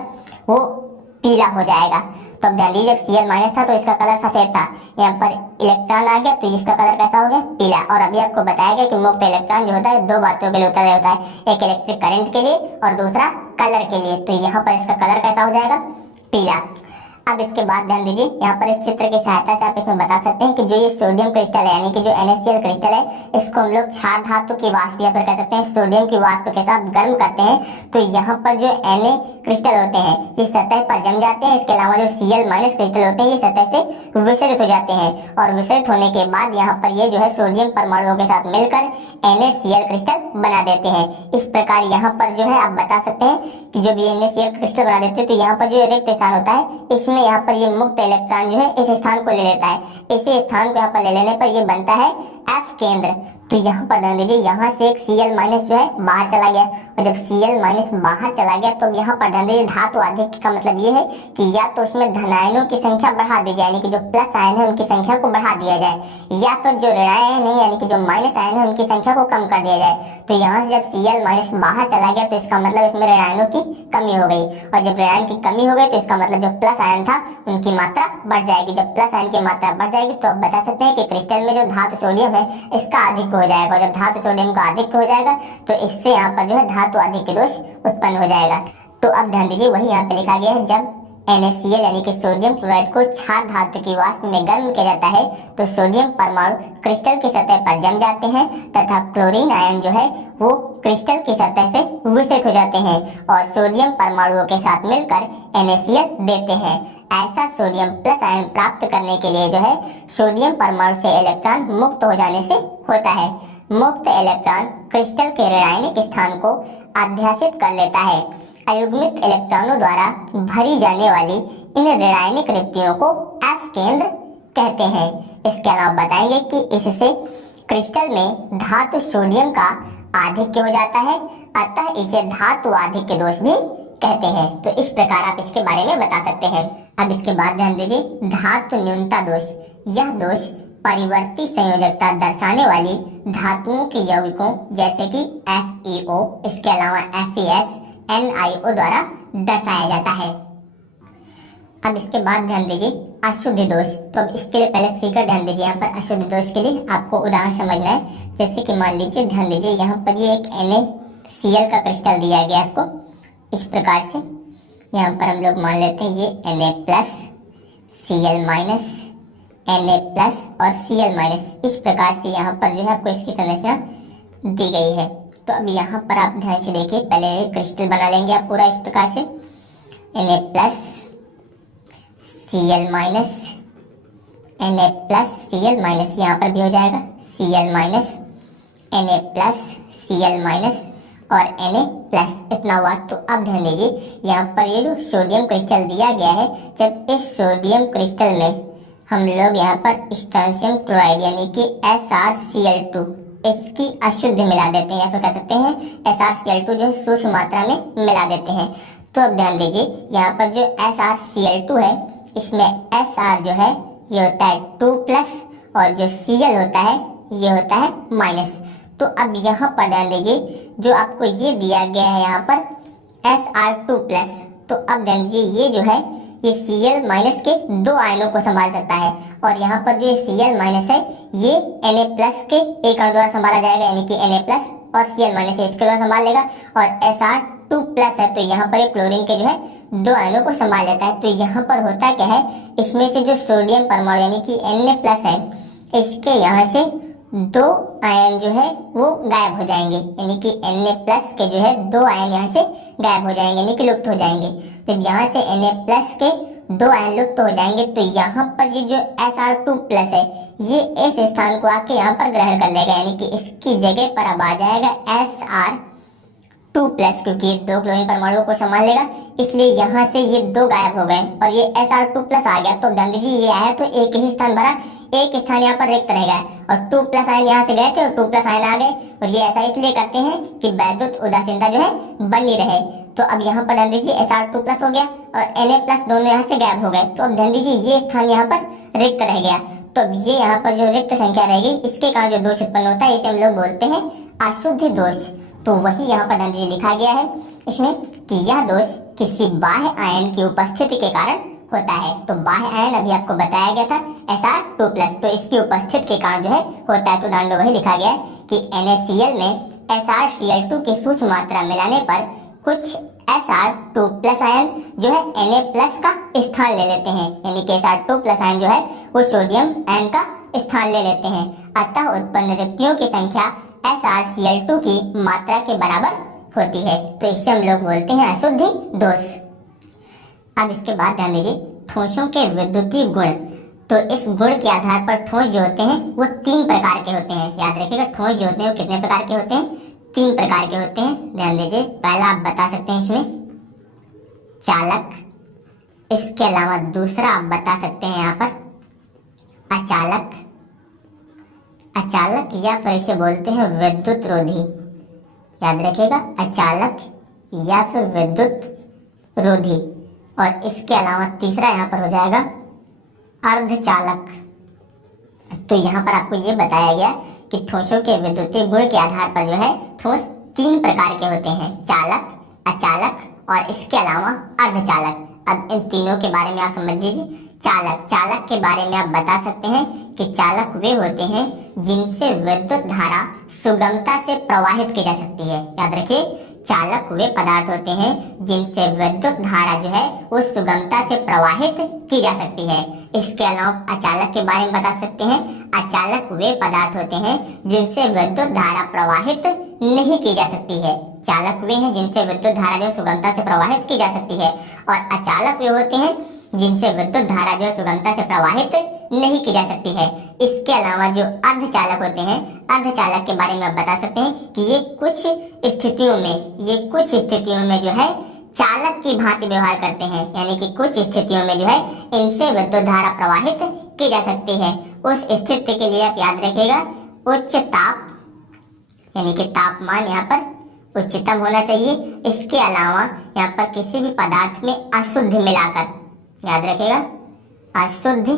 वो पीला हो जाएगा। तो अब ध्यान दीजिए, जब Cl माइनस था तो इसका कलर सफेद था, यहाँ पर इलेक्ट्रॉन आ गया तो इसका कलर कैसा हो गया, पीला। और अभी आपको बताया गया कि मुक्त इलेक्ट्रॉन जो होता है दो बातों के लिए उत्तर होता है, एक इलेक्ट्रिक करंट के लिए और दूसरा कलर के लिए। तो यहाँ पर इसका कलर कैसा हो जाएगा, पीला। अब इसके बाद ध्यान दीजिए, यहाँ पर इस चित्र की सहायता से आप इसमें बता सकते हैं कि जो ये सोडियम क्रिस्टल है यानी कि जो NaCl क्रिस्टल है, इसको हम लोग क्षार धातु की वाष्प या फिर कह सकते हैं सोडियम की वाष्प के साथ गर्म करते हैं तो यहाँ पर जो Na क्रिस्टल होते हैं ये सतह पर जम जाते हैं। इसके अलावा जो Cl माइनस क्रिस्टल होते हैं ये सतह से विसरित हो जाते हैं और विसरित होने के बाद यहाँ पर ये जो है सोडियम परमाणुओं के साथ मिलकर NaCl क्रिस्टल बना देते हैं। इस प्रकार यहाँ पर जो है आप बता सकते हैं कि जब ये NaCl क्रिस्टल बना देते हैं तो यहाँ पर जो रिक्त स्थान होता है इसमें यहाँ पर ये मुक्त इलेक्ट्रॉन जो है इस स्थान को ले लेता है। इसी स्थान को यहाँ पर ले लेने पर ये बनता है F केंद्र। तो यहाँ पर ध्यान दीजिए, यहाँ से एक Cl माइनस जो है बाहर चला गया और जब Cl माइनस बाहर चला गया तो यहाँ पर ध्यान दीजिए धातु अधिक का मतलब ये है कि या तो उसमें धनायनों की संख्या बढ़ा दी जाए यानी कि जो प्लस आयन है उनकी संख्या को बढ़ा दिया जाए, या फिर जो ऋणायन है यानी कि जो माइनस आयन है उनकी संख्या को कम कर दिया जाए। तो यहाँ से जब Cl माइनस बाहर चला गया तो इसका मतलब इसमें ऋणायनों की कमी हो गई और जब ऋणायन की कमी हो गई तो इसका मतलब जो प्लस आयन था उनकी मात्रा बढ़ जाएगी। जब प्लस आयन की मात्रा बढ़ जाएगी तो आप बता सकते हैं कि क्रिस्टल में जो धातु सोडियम है इसका अधिक हो जाएगा और जब धातु सोडियम का अधिक हो जाएगा तो इससे यहाँ पर जो है धातु अधिक दोष उत्पन्न हो जाएगा। तो अब ध्यान दीजिए, वही यहाँ पे लिखा गया है, जब NaCl यानी कि सोडियम क्लोराइड को क्षार धातु की वाष्प में गर्म किया जाता है तो सोडियम परमाणु क्रिस्टल की सतह पर जम जाते हैं तथा क्लोरीन आयन जो है वो क्रिस्टल की सतह से विसरित हो जाते हैं और सोडियम परमाणुओं के साथ मिलकर NaCl देते हैं। ऐसा सोडियम प्लस आयन प्राप्त करने के लिए जो है सोडियम परमाणु से इलेक्ट्रॉन मुक्त हो जाने से होता है। मुक्त इलेक्ट्रॉन क्रिस्टल के ऋणायनिक स्थान को अध्यासित कर लेता है। अयुग्मित इलेक्ट्रॉनों द्वारा भरी जाने वाली इन ऋणायनिक रिक्तियों को F केंद्र कहते हैं। इसके अलावा बताएंगे कि इससे क्रिस्टल में धातु सोडियम का आधिक्य हो जाता है, अतः इसे धातु आधिक्य दोष भी कहते हैं। तो इस प्रकार आप इसके बारे में बता सकते हैं। अब इसके बाद ध्यान दीजिए, धातु न्यूनता दोष। यह दोष परिवर्ती संयोजकता दर्शाने वाली धातुओं के यौगिकों जैसे कि FeO, इसके अलावा FeS, NiO द्वारा दर्शाया जाता है। अब इसके बाद ध्यान दीजिए अशुद्ध दोष। तो अब इसके लिए पहले फिगर ध्यान दीजिए, यहाँ पर अशुद्ध दोष के लिए आपको उदाहरण समझना है। जैसे कि मान लीजिए, ध्यान दीजिए यहाँ पर ये एक NaCl का क्रिस्टल दिया गया आपको इस प्रकार से। यहाँ पर हम लोग मान लेते हैं ये Na plus, Cl minus, Na plus और Cl माइनस, इस प्रकार से यहाँ पर जो है आपको इसकी संरचना दी गई है। तो अब यहाँ पर आप ध्यान से देखिए, पहले क्रिस्टल बना लेंगे आप पूरा इस प्रकार से, Na plus, Cl minus, Na plus, Cl minus, यहाँ पर भी हो जाएगा Cl minus, Na plus, Cl minus और Na प्लस, इतना हुआ। तो अब ध्यान दीजिए, यहाँ पर ये जो सोडियम क्रिस्टल दिया गया है, जब इस सोडियम क्रिस्टल में हम लोग यहाँ पर स्ट्रोंशियम क्लोराइड यानी कि SrCl2 इसकी अशुद्ध मिला देते हैं या फिर कह सकते हैं SrCl2 जो सूक्ष्म मात्रा में मिला देते हैं। तो अब ध्यान दीजिए, यहाँ पर जो SrCl2 है इसमें Sr जो है ये होता है 2 प्लस और जो Cl होता है ये होता है माइनस। तो अब यहाँ पर ध्यान दीजिए, जो आपको ये दिया गया है यहाँ पर Sr2 प्लस, तो अब ध्यान दीजिए ये जो है ये Cl माइनस के दो आयनों को संभाल सकता है और यहाँ पर जो Cl माइनस है ये Na प्लस के एक अणु द्वारा संभाला जाएगा यानी कि Na प्लस और Cl माइनस इसके द्वारा संभाल लेगा और Sr2 प्लस है तो यहाँ पर क्लोरीन के जो है दो आयनों को संभाल लेता है। तो यहाँ पर होता क्या है, इसमें से जो सोडियम परमाणु यानी कि Na प्लस है इसके यहाँ से दो आयन जो है वो गायब हो जाएंगे यानी कि Na प्लस के जो है दो आयन यहाँ से गायब हो जाएंगे यानी कि लुप्त हो जाएंगे। जब यहाँ से Na प्लस के दो आयन लुप्त हो जाएंगे तो यहाँ पर ये जो Sr2 प्लस है ये इस स्थान को आके यहाँ पर ग्रहण कर लेगा यानी कि इसकी जगह पर अब आ जाएगा Sr2 प्लस, क्योंकि ये दो क्लोरीन परमाणुओं को संभाल लेगा इसलिए यहाँ से ये दो गायब हो गए और ये Sr2 प्लस आ गया। तो ध्यान दीजिए ये आया तो एक ही स्थान भरा, एक स्थान यहाँ पर रिक्त रह गया और 2 प्लस आयन यहाँ से गए थे और 2 प्लस आयन आ गए और ये ऐसा इसलिए करते हैं कि वैद्युत उदासीनता जो है बनी रहे। तो अब यहाँ पर ध्यान दीजिए Sr2 प्लस हो गया और Na प्लस दोनों यहाँ से गायब हो गए। तो अब ध्यान दीजिए ये स्थान यहाँ पर रिक्त रह गया। तो अब ये यहाँ पर जो रिक्त संख्या रह गई इसके कारण जो दोष उत्पन्न होता है इसे हम लोग बोलते हैं अशुद्ध दोष। तो वही यहाँ पर ध्यान दीजिए लिखा गया है इसमें कि यह दोष किसी बाह्य आयन की उपस्थिति के कारण होता है। तो बाह्य आयन अभी आपको बताया गया था Sr2+, तो इसकी उपस्थिति के कारण जो है होता है। तो उदाहरण में वही लिखा गया है कि NaCl में SrCl2 की सूक्ष्म मात्रा मिलाने पर कुछ Sr2+ आयन जो है Na+ का स्थान ले लेते हैं, यानी कि Sr2+ आयन जो है वो सोडियम आयन का स्थान ले लेते हैं। अतः उत्पन्न रिक्तियों की संख्या SrCl2 की मात्रा के बराबर होती है। तो इससे हम लोग बोलते हैं अशुद्धि दोष। अब इसके बाद ध्यान दीजिए ठोसों के विद्युतीय गुण। तो इस गुण के आधार पर ठोस जो होते हैं वो 3 प्रकार के होते हैं। याद रखिएगा ठोस जो होते हैं वो कितने प्रकार के होते हैं? 3 प्रकार के होते हैं। ध्यान दीजिए पहला आप बता सकते हैं इसमें चालक, इसके अलावा दूसरा आप बता सकते हैं यहाँ पर अचालक, अचालक या फिर इसे बोलते हैं विद्युत रोधी। याद रखिएगा अचालक या फिर विद्युत रोधी। और इसके अलावा तीसरा यहाँ पर हो जाएगा अर्धचालक। तो यहाँ पर आपको ये बताया गया कि ठोसों के विद्युतीय गुण के आधार पर जो है ठोस 3 प्रकार के होते हैं, चालक, अचालक और इसके अलावा अर्धचालक। अब इन तीनों के बारे में आप समझ लीजिए। चालक, चालक के बारे में आप बता सकते हैं कि चालक वे होते हैं जिनसे विद्युत धारा सुगमता से प्रवाहित की जा सकती है। याद रखिए चालक वे पदार्थ होते हैं जिनसे विद्युत धारा जो है वो सुगमता से प्रवाहित की जा सकती है। इसके अलावा अचालक के बारे में बता सकते हैं, अचालक वे पदार्थ होते हैं जिनसे विद्युत धारा प्रवाहित नहीं की जा सकती है। चालक वे हैं जिनसे विद्युत धारा जो सुगमता से प्रवाहित की जा सकती है और अचालक वे होते हैं जिनसे विद्युत धारा जो सुगमता से प्रवाहित नहीं की जा सकती है। इसके अलावा जो अर्धचालक होते हैं, अर्धचालक के बारे में आप बता सकते हैं कि ये कुछ स्थितियों में जो है चालक की भांति व्यवहार करते हैं, यानी कि कुछ स्थितियों में जो है इनसे विद्युत धारा प्रवाहित की जा सकती है। उस स्थिति के लिए आप याद रखिएगा उच्च ताप, यानी कि तापमान यहाँ पर उच्चतम होना चाहिए। इसके अलावा यहाँ पर किसी भी पदार्थ में अशुद्ध मिलाकर, याद रखिएगा अशुद्ध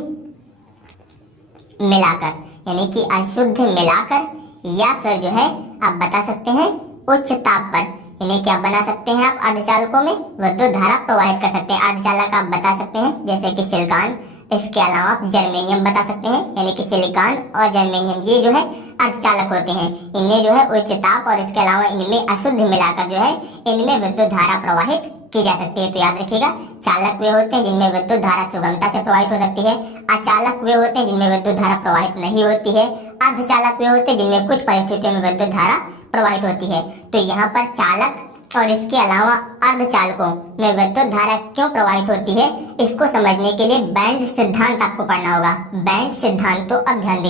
मिलाकर, यानी कि अशुद्ध मिलाकर या फिर जो है आप बता सकते हैं उच्च ताप पर, यानी कि आप बना सकते हैं आप अर्धचालकों में विद्युत धारा प्रवाहित कर सकते हैं। अर्धचालक आप बता सकते हैं जैसे कि सिलिकॉन, इसके अलावा आप जर्मेनियम बता सकते हैं, यानी कि सिलिकॉन और जर्मेनियम ये जो है अर्धचालक होते हैं। इनमें जो है उच्च ताप और इसके अलावा इनमें अशुद्ध मिलाकर जो है इनमें विद्युत धारा प्रवाहित की जा सकती है। तो याद रखिएगा चालक वे होते हैं जिनमें विद्युत धारा सुगमता से प्रवाहित हो सकती है, अचालक वे होते हैं जिनमें विद्युत धारा प्रवाहित नहीं होती है, अर्धचालक वे होते हैं जिनमें कुछ परिस्थितियों में विद्युत धारा प्रवाहित होती है। तो यहाँ पर चालक और इसके अलावा अर्धचालकों में विद्युत धारा क्यों प्रवाहित होती है इसको समझने के लिए बैंड सिद्धांत आपको पढ़ना होगा। बैंड सिद्धांत, तो अब ध्यान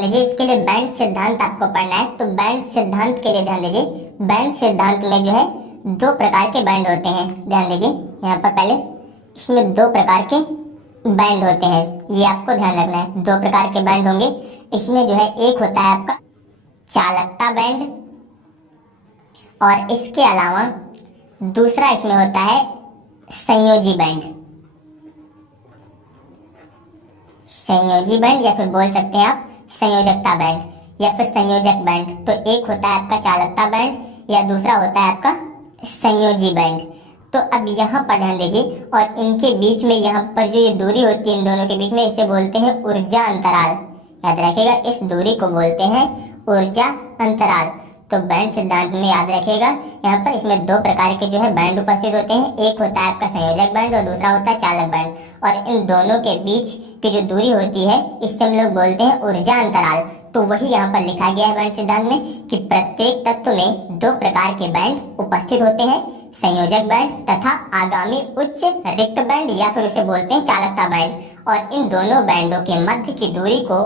दीजिए इसके लिए बैंड सिद्धांत आपको पढ़ना है। तो बैंड सिद्धांत के लिए ध्यान दीजिए, बैंड सिद्धांत में जो है 2 प्रकार के बैंड होते हैं। ध्यान दीजिए यहाँ पर पहले इसमें 2 प्रकार के बैंड होते हैं, ये आपको ध्यान रखना है। 2 प्रकार के बैंड होंगे इसमें जो है एक होता है आपका चालकता बैंड और इसके अलावा दूसरा इसमें होता है संयोजी बैंड। संयोजी बैंड या फिर बोल सकते हैं आप संयोजकता बैंड या फिर संयोजक बैंड। तो एक होता है आपका चालकता बैंड या दूसरा होता है आपका संयोजी बैंड। तो अब यहाँ पर ध्यान दीजिए और इनके बीच में यहाँ पर जो ये दूरी होती है इन दोनों के बीच में, इसे बोलते हैं ऊर्जा अंतराल। याद रखिएगा इस दूरी को बोलते हैं ऊर्जा अंतराल। तो बैंड सिद्धांत में याद रखिएगा यहाँ पर इसमें 2 प्रकार के जो है बैंड उपस्थित होते हैं, एक होता है आपका संयोजक बैंड और दूसरा होता है चालक बैंड। और इन दोनों के बीच की जो दूरी होती है इससे हम लोग बोलते हैं ऊर्जा अंतराल। तो वही यहाँ पर लिखा गया है बैंड सिद्धांत में कि प्रत्येक तत्व में 2 प्रकार के बैंड उपस्थित होते हैं, संयोजक बैंड तथा आगामी उच्च रिक्त बैंड या फिर उसे बोलते हैं चालकता बैंड। और इन दोनों बैंडों के मध्य की दूरी को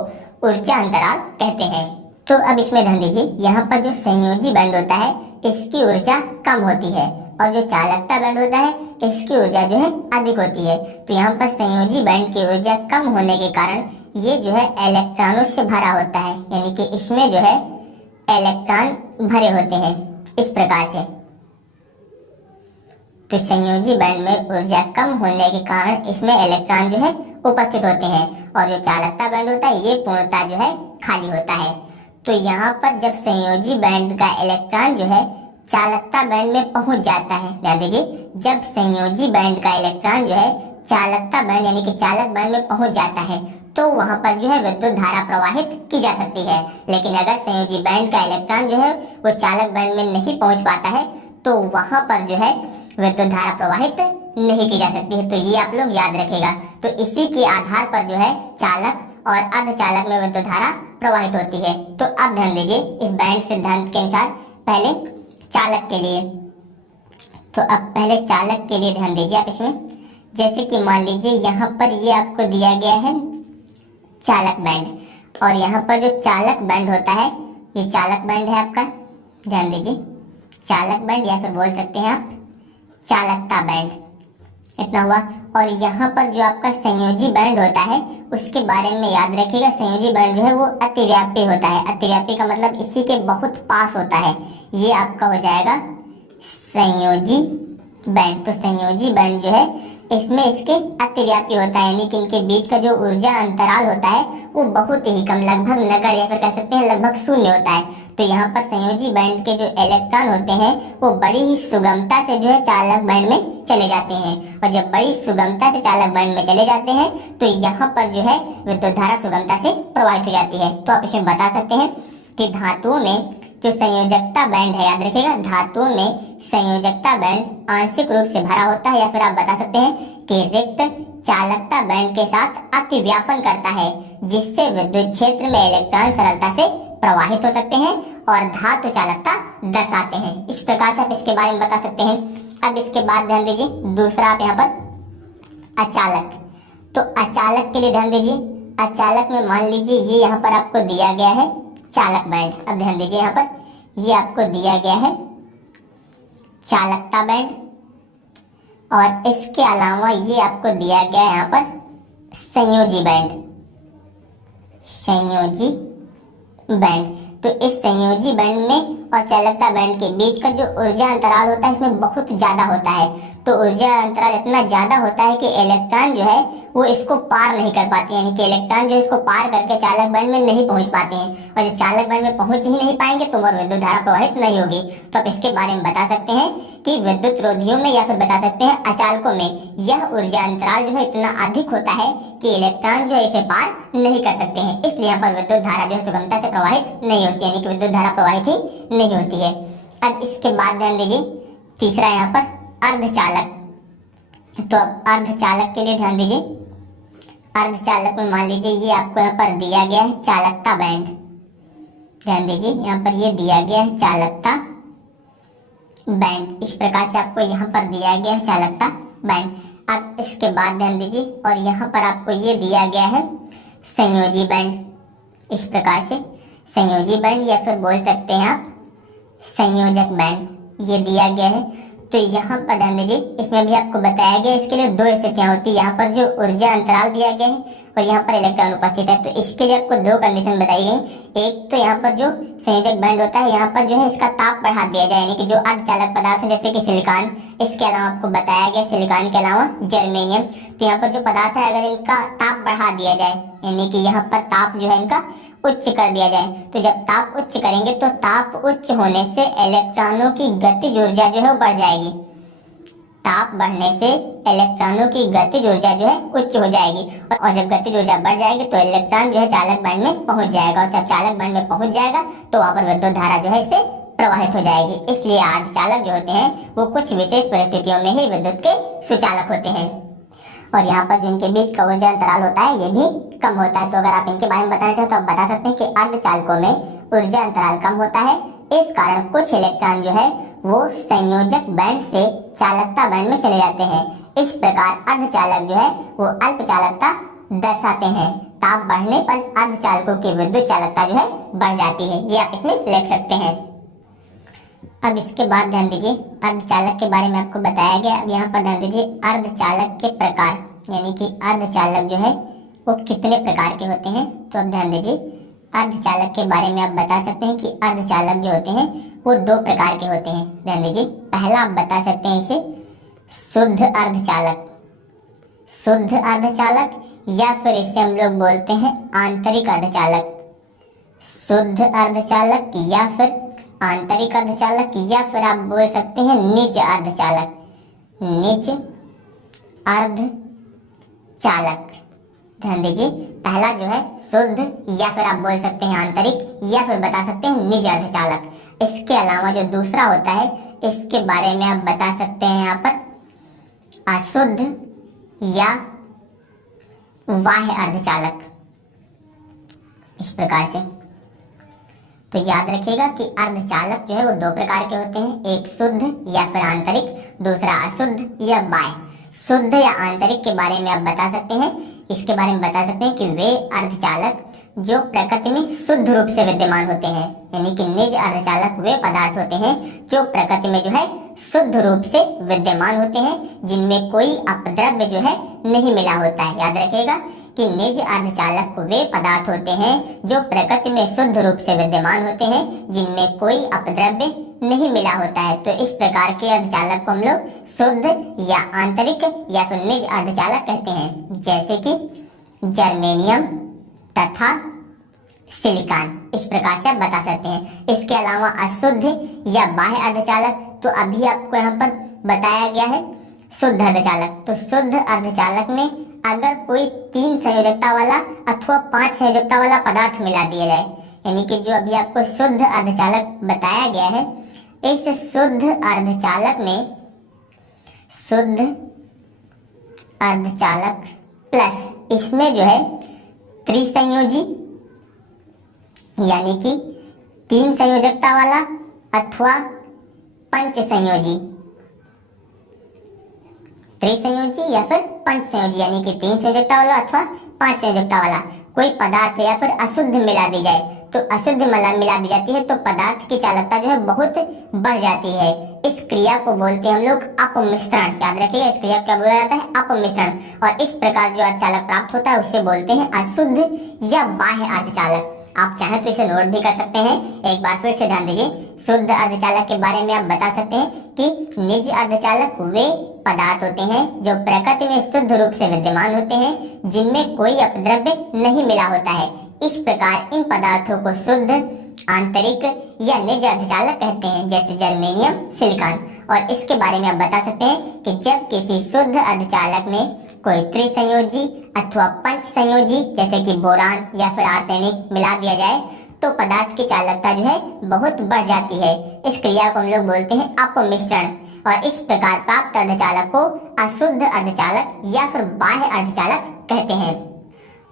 ऊर्जा अंतराल कहते हैं। तो अब इसमें ध्यान दीजिए यहाँ पर जो संयोजी बैंड होता है इसकी ऊर्जा कम होती है और जो चालकता बैंड होता है इसकी ऊर्जा जो है अधिक होती है। तो यहाँ पर संयोजी बैंड की ऊर्जा कम होने के कारण ये जो है इलेक्ट्रॉनों से भरा होता है, यानी कि इसमें जो है इलेक्ट्रॉन भरे होते हैं इस प्रकार से। तो संयोजी बैंड में ऊर्जा कम होने के कारण इसमें इलेक्ट्रॉन जो है उपस्थित होते हैं और जो चालकता बैंड होता है ये पूर्णतः जो है खाली होता है। तो यहाँ पर जब संयोजी बैंड का इलेक्ट्रॉन जो है चालकता बैंड में पहुंच जाता है। ध्यान दीजिए, जब संयोजी बैंड का इलेक्ट्रॉन जो है चालकता बैंड यानी कि चालक बैंड में पहुंच जाता है तो वहां पर जो है विद्युत धारा प्रवाहित की जा सकती है। लेकिन अगर संयोजी बैंड का इलेक्ट्रॉन जो है वो चालक बैंड में नहीं पहुंच पाता है तो वहां पर जो है विद्युत धारा प्रवाहित नहीं की जा सकती है। तो ये आप लोग याद रखेगा। तो इसी के आधार पर जो है चालक और अर्धचालक में विद्युत धारा प्रवाहित होती है। तो अब ध्यान दीजिए, इस बैंड सिद्धांत के अनुसार पहले चालक के लिए, तो अब पहले चालक के लिए ध्यान दीजिए आप इसमें, जैसे कि मान लीजिए यहाँ पर ये आपको दिया गया है चालक बैंड, और यहाँ पर जो चालक बैंड होता है ये चालक बैंड है आपका। ध्यान दीजिए, चालक बैंड या फिर बोल सकते हैं आप चालकता बैंड, इतना हुआ। और यहाँ पर जो आपका संयोजी बैंड होता है उसके बारे में याद रखिएगा, संयोजी बैंड जो है वो अतिव्यापी होता है। अतिव्यापी का मतलब इसी के बहुत पास होता है। ये आपका हो जाएगा संयोजी बैंड। तो संयोजी बैंड जो है इसमें इसके अतिव्यापी होता है, यानी कि इनके बीच का जो ऊर्जा अंतराल होता है वो बहुत ही कम, लगभग नगण्य या फिर कह सकते हैं लगभग शून्य होता है। तो यहाँ पर संयोजी बैंड के जो इलेक्ट्रॉन होते हैं वो बड़ी ही सुगमता से जो है चालक बैंड में चले जाते हैं, और जब बड़ी सुगमता से चालक बैंड में चले जाते हैं तो यहाँ पर जो है विद्युत धारा सुगमता से प्रवाहित हो जाती है। तो आप इसमें बता सकते हैं कि धातुओं में जो संयोजकता बैंड है, याद रखिएगा धातुओं में संयोजकता बैंड आंशिक रूप से भरा होता है, या फिर आप बता सकते हैं कि रिक्त चालकता बैंड के साथ अतिव्यापन करता है, जिससे विद्युत क्षेत्र में इलेक्ट्रॉन सरलता से प्रवाहित हो सकते हैं और धातु चालकता दर्शाते हैं। इस प्रकार से आप इसके बारे में बता सकते हैं। अब इसके बाद ध्यान दीजिए, दूसरा आप यहाँ पर अचालक। तो अचालक के लिए ध्यान दीजिए, अचालक में मान लीजिए ये यहाँ पर आपको दिया गया है चालक बैंड। अब ध्यान दीजिए, यहाँ पर ये आपको दिया गया है चालकता बैंड, और इसके अलावा ये आपको दिया गया है यहाँ पर संयोजी बैंड, संयोजी बैंड। तो इस संयोजी बैंड में और चालकता बैंड के बीच का जो ऊर्जा अंतराल होता है इसमें बहुत ज्यादा होता है। तो ऊर्जा अंतराल इतना ज्यादा होता है कि इलेक्ट्रॉन जो है वो इसको पार नहीं कर पाते, यानी कि इलेक्ट्रॉन जो इसको पार करके चालक बैंड में नहीं पहुंच पाते हैं, और जब चालक बैंड में पहुंच ही नहीं पाएंगे तो और विद्युत धारा प्रवाहित नहीं होगी। तो आप इसके बारे में बता सकते हैं कि विद्युत रोधियों में या फिर बता सकते हैं अचालकों में यह ऊर्जा अंतराल जो है इतना अधिक होता है कि इलेक्ट्रॉन जो है इसे पार नहीं कर सकते हैं, इसलिए यहाँ पर विद्युत धारा जो है सुगमता से प्रवाहित नहीं होती, यानी कि विद्युत धारा प्रवाहित ही नहीं होती है। अब इसके बाद ध्यान दीजिए, तीसरा यहाँ पर अर्धचालक। तो अब अर्धचालक के लिए ध्यान दीजिए, अर्धचालक में मान लीजिए ये आपको यहाँ पर दिया गया है चालकता बैंड। ध्यान दीजिए, यहाँ पर ये दिया गया है चालकता बैंड, इस प्रकार से आपको यहाँ पर दिया गया है चालकता बैंड। अब इसके बाद ध्यान दीजिए, और यहाँ पर आपको ये दिया गया है संयोजी बैंड, इस प्रकार से संयोजी बैंड या फिर बोल सकते हैं आप संयोजक बैंड ये दिया गया है। तो यहाँ पर ध्यान दीजिए, इसमें भी आपको बताया गया इसके लिए दो स्थितियां होती है, यहाँ पर जो ऊर्जा अंतराल दिया गया है और यहाँ पर इलेक्ट्रॉन उपस्थित है। तो इसके लिए आपको दो कंडीशन बताई गई। एक तो यहाँ पर जो संयोजक बैंड होता है यहाँ पर जो है इसका ताप बढ़ा दिया जाए, यानी कि जो अर्धचालक पदार्थ है जैसे कि सिलिकॉन, इसके अलावा आपको बताया गया सिलिकॉन के अलावा जर्मेनियम। तो यहाँ पर जो पदार्थ है अगर इनका ताप बढ़ा दिया जाए, यानी कि यहाँ पर ताप जो है इनका उच्च कर दिया जाए, तो जब ताप उच्च करेंगे तो ताप उच्च होने से इलेक्ट्रॉनों की गतिज ऊर्जा जो है बढ़ जाएगी। ताप बढ़ने से इलेक्ट्रॉनों की गतिज ऊर्जा जो है उच्च हो जाएगी, और जब गतिज ऊर्जा बढ़ जाएगी तो इलेक्ट्रॉन जो है चालक बैंड में पहुंच जाएगा, और जब चालक बैंड में पहुंच जाएगा तो वहां पर विद्युत धारा जो है इससे प्रवाहित हो जाएगी। इसलिए अर्धचालक जो होते हैं वो कुछ विशेष परिस्थितियों में ही विद्युत के सुचालक होते हैं, और यहाँ पर जो इनके बीच का ऊर्जा अंतराल होता है ये भी कम होता है। तो अगर आप इनके बारे में बताना चाहो तो आप बता सकते हैं कि अर्धचालकों में ऊर्जा अंतराल कम होता है, इस कारण कुछ इलेक्ट्रॉन जो है वो संयोजक बैंड से चालकता बैंड में चले जाते हैं। इस प्रकार अर्धचालक जो है वो अल्प चालकता दर्शाते हैं। ताप बढ़ने पर अर्धचालकों की विद्युत चालकता जो है बढ़ जाती है, ये आप इसमें लिख सकते हैं। अब इसके बाद ध्यान दीजिए, अर्धचालक के बारे में आपको बताया गया। अब यहाँ पर ध्यान दीजिए अर्धचालक के प्रकार, यानी कि अर्धचालक जो है वो कितने प्रकार के होते हैं। तो अब ध्यान दीजिए, अर्धचालक के बारे में आप बता सकते हैं कि अर्धचालक जो होते हैं वो दो प्रकार के होते हैं। ध्यान दीजिए, पहला आप बता सकते हैं इसे शुद्ध अर्धचालक, शुद्ध अर्धचालक, या फिर इसे हम लोग बोलते हैं आंतरिक अर्धचालक। शुद्ध अर्धचालक या फिर आंतरिक अर्धचालक या फिर आप बोल सकते हैं निज अर्धचालक, निज अर्धचालक। ध्यान दीजिए, पहला जो है शुद्ध या फिर आप बोल सकते हैं आंतरिक या फिर बता सकते हैं निज अर्धचालक। इसके अलावा जो दूसरा होता है इसके बारे में आप बता सकते हैं यहाँ पर अशुद्ध या बाह्य अर्धचालक, इस प्रकार से। तो याद रखिएगा कि अर्धचालक जो है वो दो प्रकार के होते हैं, एक शुद्ध या फिर आंतरिक, दूसरा अशुद्ध या बाह्य। शुद्ध या आंतरिक के बारे में आप बता सकते हैं, इसके बारे में बता सकते हैं कि वे अर्धचालक जो प्रकृति में शुद्ध रूप से विद्यमान होते हैं, यानी कि निज अर्धचालक वे पदार्थ होते हैं जो प्रकृति में जो है शुद्ध रूप से विद्यमान होते हैं, जिनमें कोई अपद्रव्य जो है नहीं मिला होता है। याद रखिएगा कि निज अर्धचालक वे पदार्थ होते हैं जो प्रकृति में शुद्ध रूप से विद्यमान होते हैं, जिनमें कोई अपद्रव्य नहीं मिला होता है। तो इस प्रकार के अर्धचालक को हम लोग शुद्ध या आंतरिक या फिर निज अर्धचालक कहते हैं, जैसे कि जर्मेनियम तथा सिलिकॉन। इस प्रकार से आप बता सकते हैं। इसके अलावा अशुद्ध या बाह्य अर्धचालक, तो अभी आपको यहाँ पर बताया गया है शुद्ध अर्धचालक। तो शुद्ध अर्धचालक में अगर कोई 3 संयोजकता वाला अथवा 5 संयोजकता वाला पदार्थ मिला दिया जाए, यानी कि जो अभी आपको शुद्ध अर्धचालक बताया गया है, इस शुद्ध अर्धचालक में शुद्ध अर्धचालक प्लस इसमें जो है त्रिसंयोजी यानी कि 3 संयोजकता वाला अथवा 5 संयोजी, त्रिसंयोजी या फिर 5 संयोजी यानी कि 3 संयोजकता वाला अथवा 5 संयोजकता वाला कोई पदार्थ या फिर अशुद्ध मिला दी जाए, तो अशुद्ध मिला दी जाती है तो पदार्थ की चालकता जो है बहुत बढ़ जाती है। इस क्रिया को बोलते हैं हम लोग अपमिश्रण। याद रखिएगा, इस क्रिया को क्या बोला जाता है? अपमिश्रण। और इस प्रकार जो अर्धचालक प्राप्त होता है उसे बोलते हैं अशुद्ध या बाह्य अर्धचालक। आप चाहें तो इसे नोट भी कर सकते हैं। एक बार फिर से ध्यान दीजिए, शुद्ध अर्धचालक के बारे में आप बता सकते हैं कि निज अर्धचालक वे पदार्थ होते हैं जो प्रकृति में शुद्ध रूप से विद्यमान होते हैं, जिनमें कोई अपद्रव्य नहीं मिला होता है। इस प्रकार इन पदार्थों को शुद्ध, आंतरिक या निज अर्धचालक कहते हैं, जैसे जर्मेनियम, सिलिकॉन। और इसके बारे में आप बता सकते हैं कि जब किसी शुद्ध अर्धचालक में कोई त्रिसंयोजी अथवा 5 संयोजी जैसे कि बोरान या फिर आर्सेनिक मिला दिया जाए तो पदार्थ की चालकता जो है बहुत बढ़ जाती है। इस क्रिया को हम लोग बोलते हैं अपमिश्रण। और इस प्रकार प्राप्त अर्धचालक को अशुद्ध अर्धचालक या फिर बाह्य अर्धचालक कहते हैं।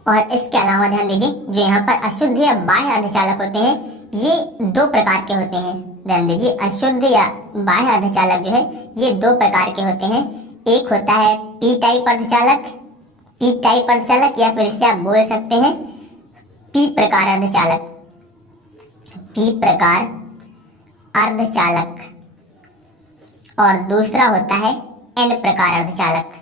और इसके अलावा ध्यान दीजिए, जो यहाँ पर अशुद्ध या बाह्य अर्धचालक होते हैं ये 2 प्रकार के होते हैं। ध्यान दीजिए, अशुद्ध या बाह्य अर्धचालक जो है ये 2 प्रकार के होते हैं। एक होता है पी टाइप अर्धचालक, पी टाइप अर्धचालक या फिर इसे आप बोल सकते हैं पी प्रकार अर्धचालक, पी प्रकार अर्धचालक। और दूसरा होता है एन प्रकार अर्धचालक।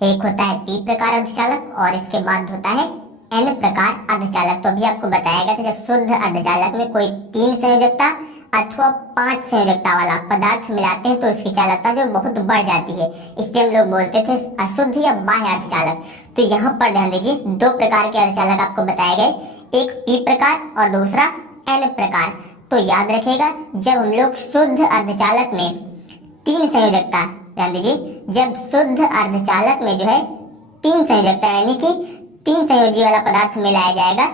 एक होता है पी प्रकार अर्धचालक और इसके बाद होता है एन प्रकार अर्धचालक। तो अभी आपको बताया गया था जब शुद्ध अर्धचालक में कोई 3 संयोजकता अथवा 5 संयोजकता वाला पदार्थ मिलाते हैं तो उसकी चालकता जो बहुत बढ़ जाती है, इससे हम लोग बोलते थे अशुद्ध या बाह्य अर्धचालक। तो यहाँ पर ध्यान दीजिए, 2 प्रकार के अर्धचालक आपको बताए गए, एक पी प्रकार और दूसरा एन प्रकार। तो याद रखिएगा, जब हम लोग शुद्ध अर्धचालक में 3 संयोजकता, ध्यान दीजिए, जब शुद्ध अर्धचालक में जो है 3 संयोजकता यानी कि 3 संयोजी वाला पदार्थ मिलाया जाएगा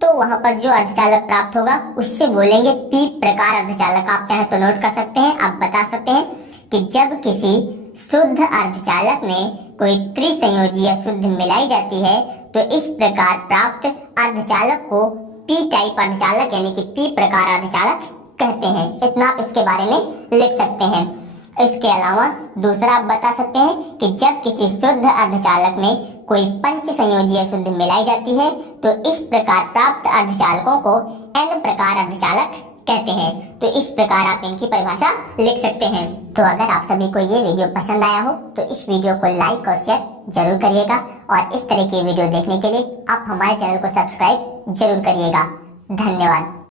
तो वहां पर जो अर्धचालक प्राप्त होगा उससे बोलेंगे पी प्रकार अर्धचालक। आप चाहे तो नोट कर सकते हैं। आप बता सकते हैं कि जब किसी शुद्ध अर्धचालक में कोई त्रिसंयोजी या शुद्ध मिलाई जाती है तो इस प्रकार प्राप्त अर्धचालक को पी टाइप अर्धचालक यानी कि पी प्रकार अर्धचालक कहते हैं। इतना आप इसके बारे में लिख सकते हैं। इसके अलावा दूसरा आप बता सकते हैं कि जब किसी शुद्ध अर्धचालक में कोई 5 संयोजी या शुद्ध मिलाई जाती है तो इस प्रकार प्राप्त अर्धचालकों को एन प्रकार अर्धचालक कहते हैं। तो इस प्रकार आप इनकी परिभाषा लिख सकते हैं। तो अगर आप सभी को ये वीडियो पसंद आया हो तो इस वीडियो को लाइक और शेयर जरूर करिएगा और इस तरह की वीडियो देखने के लिए आप हमारे चैनल को सब्सक्राइब जरूर करिएगा। धन्यवाद।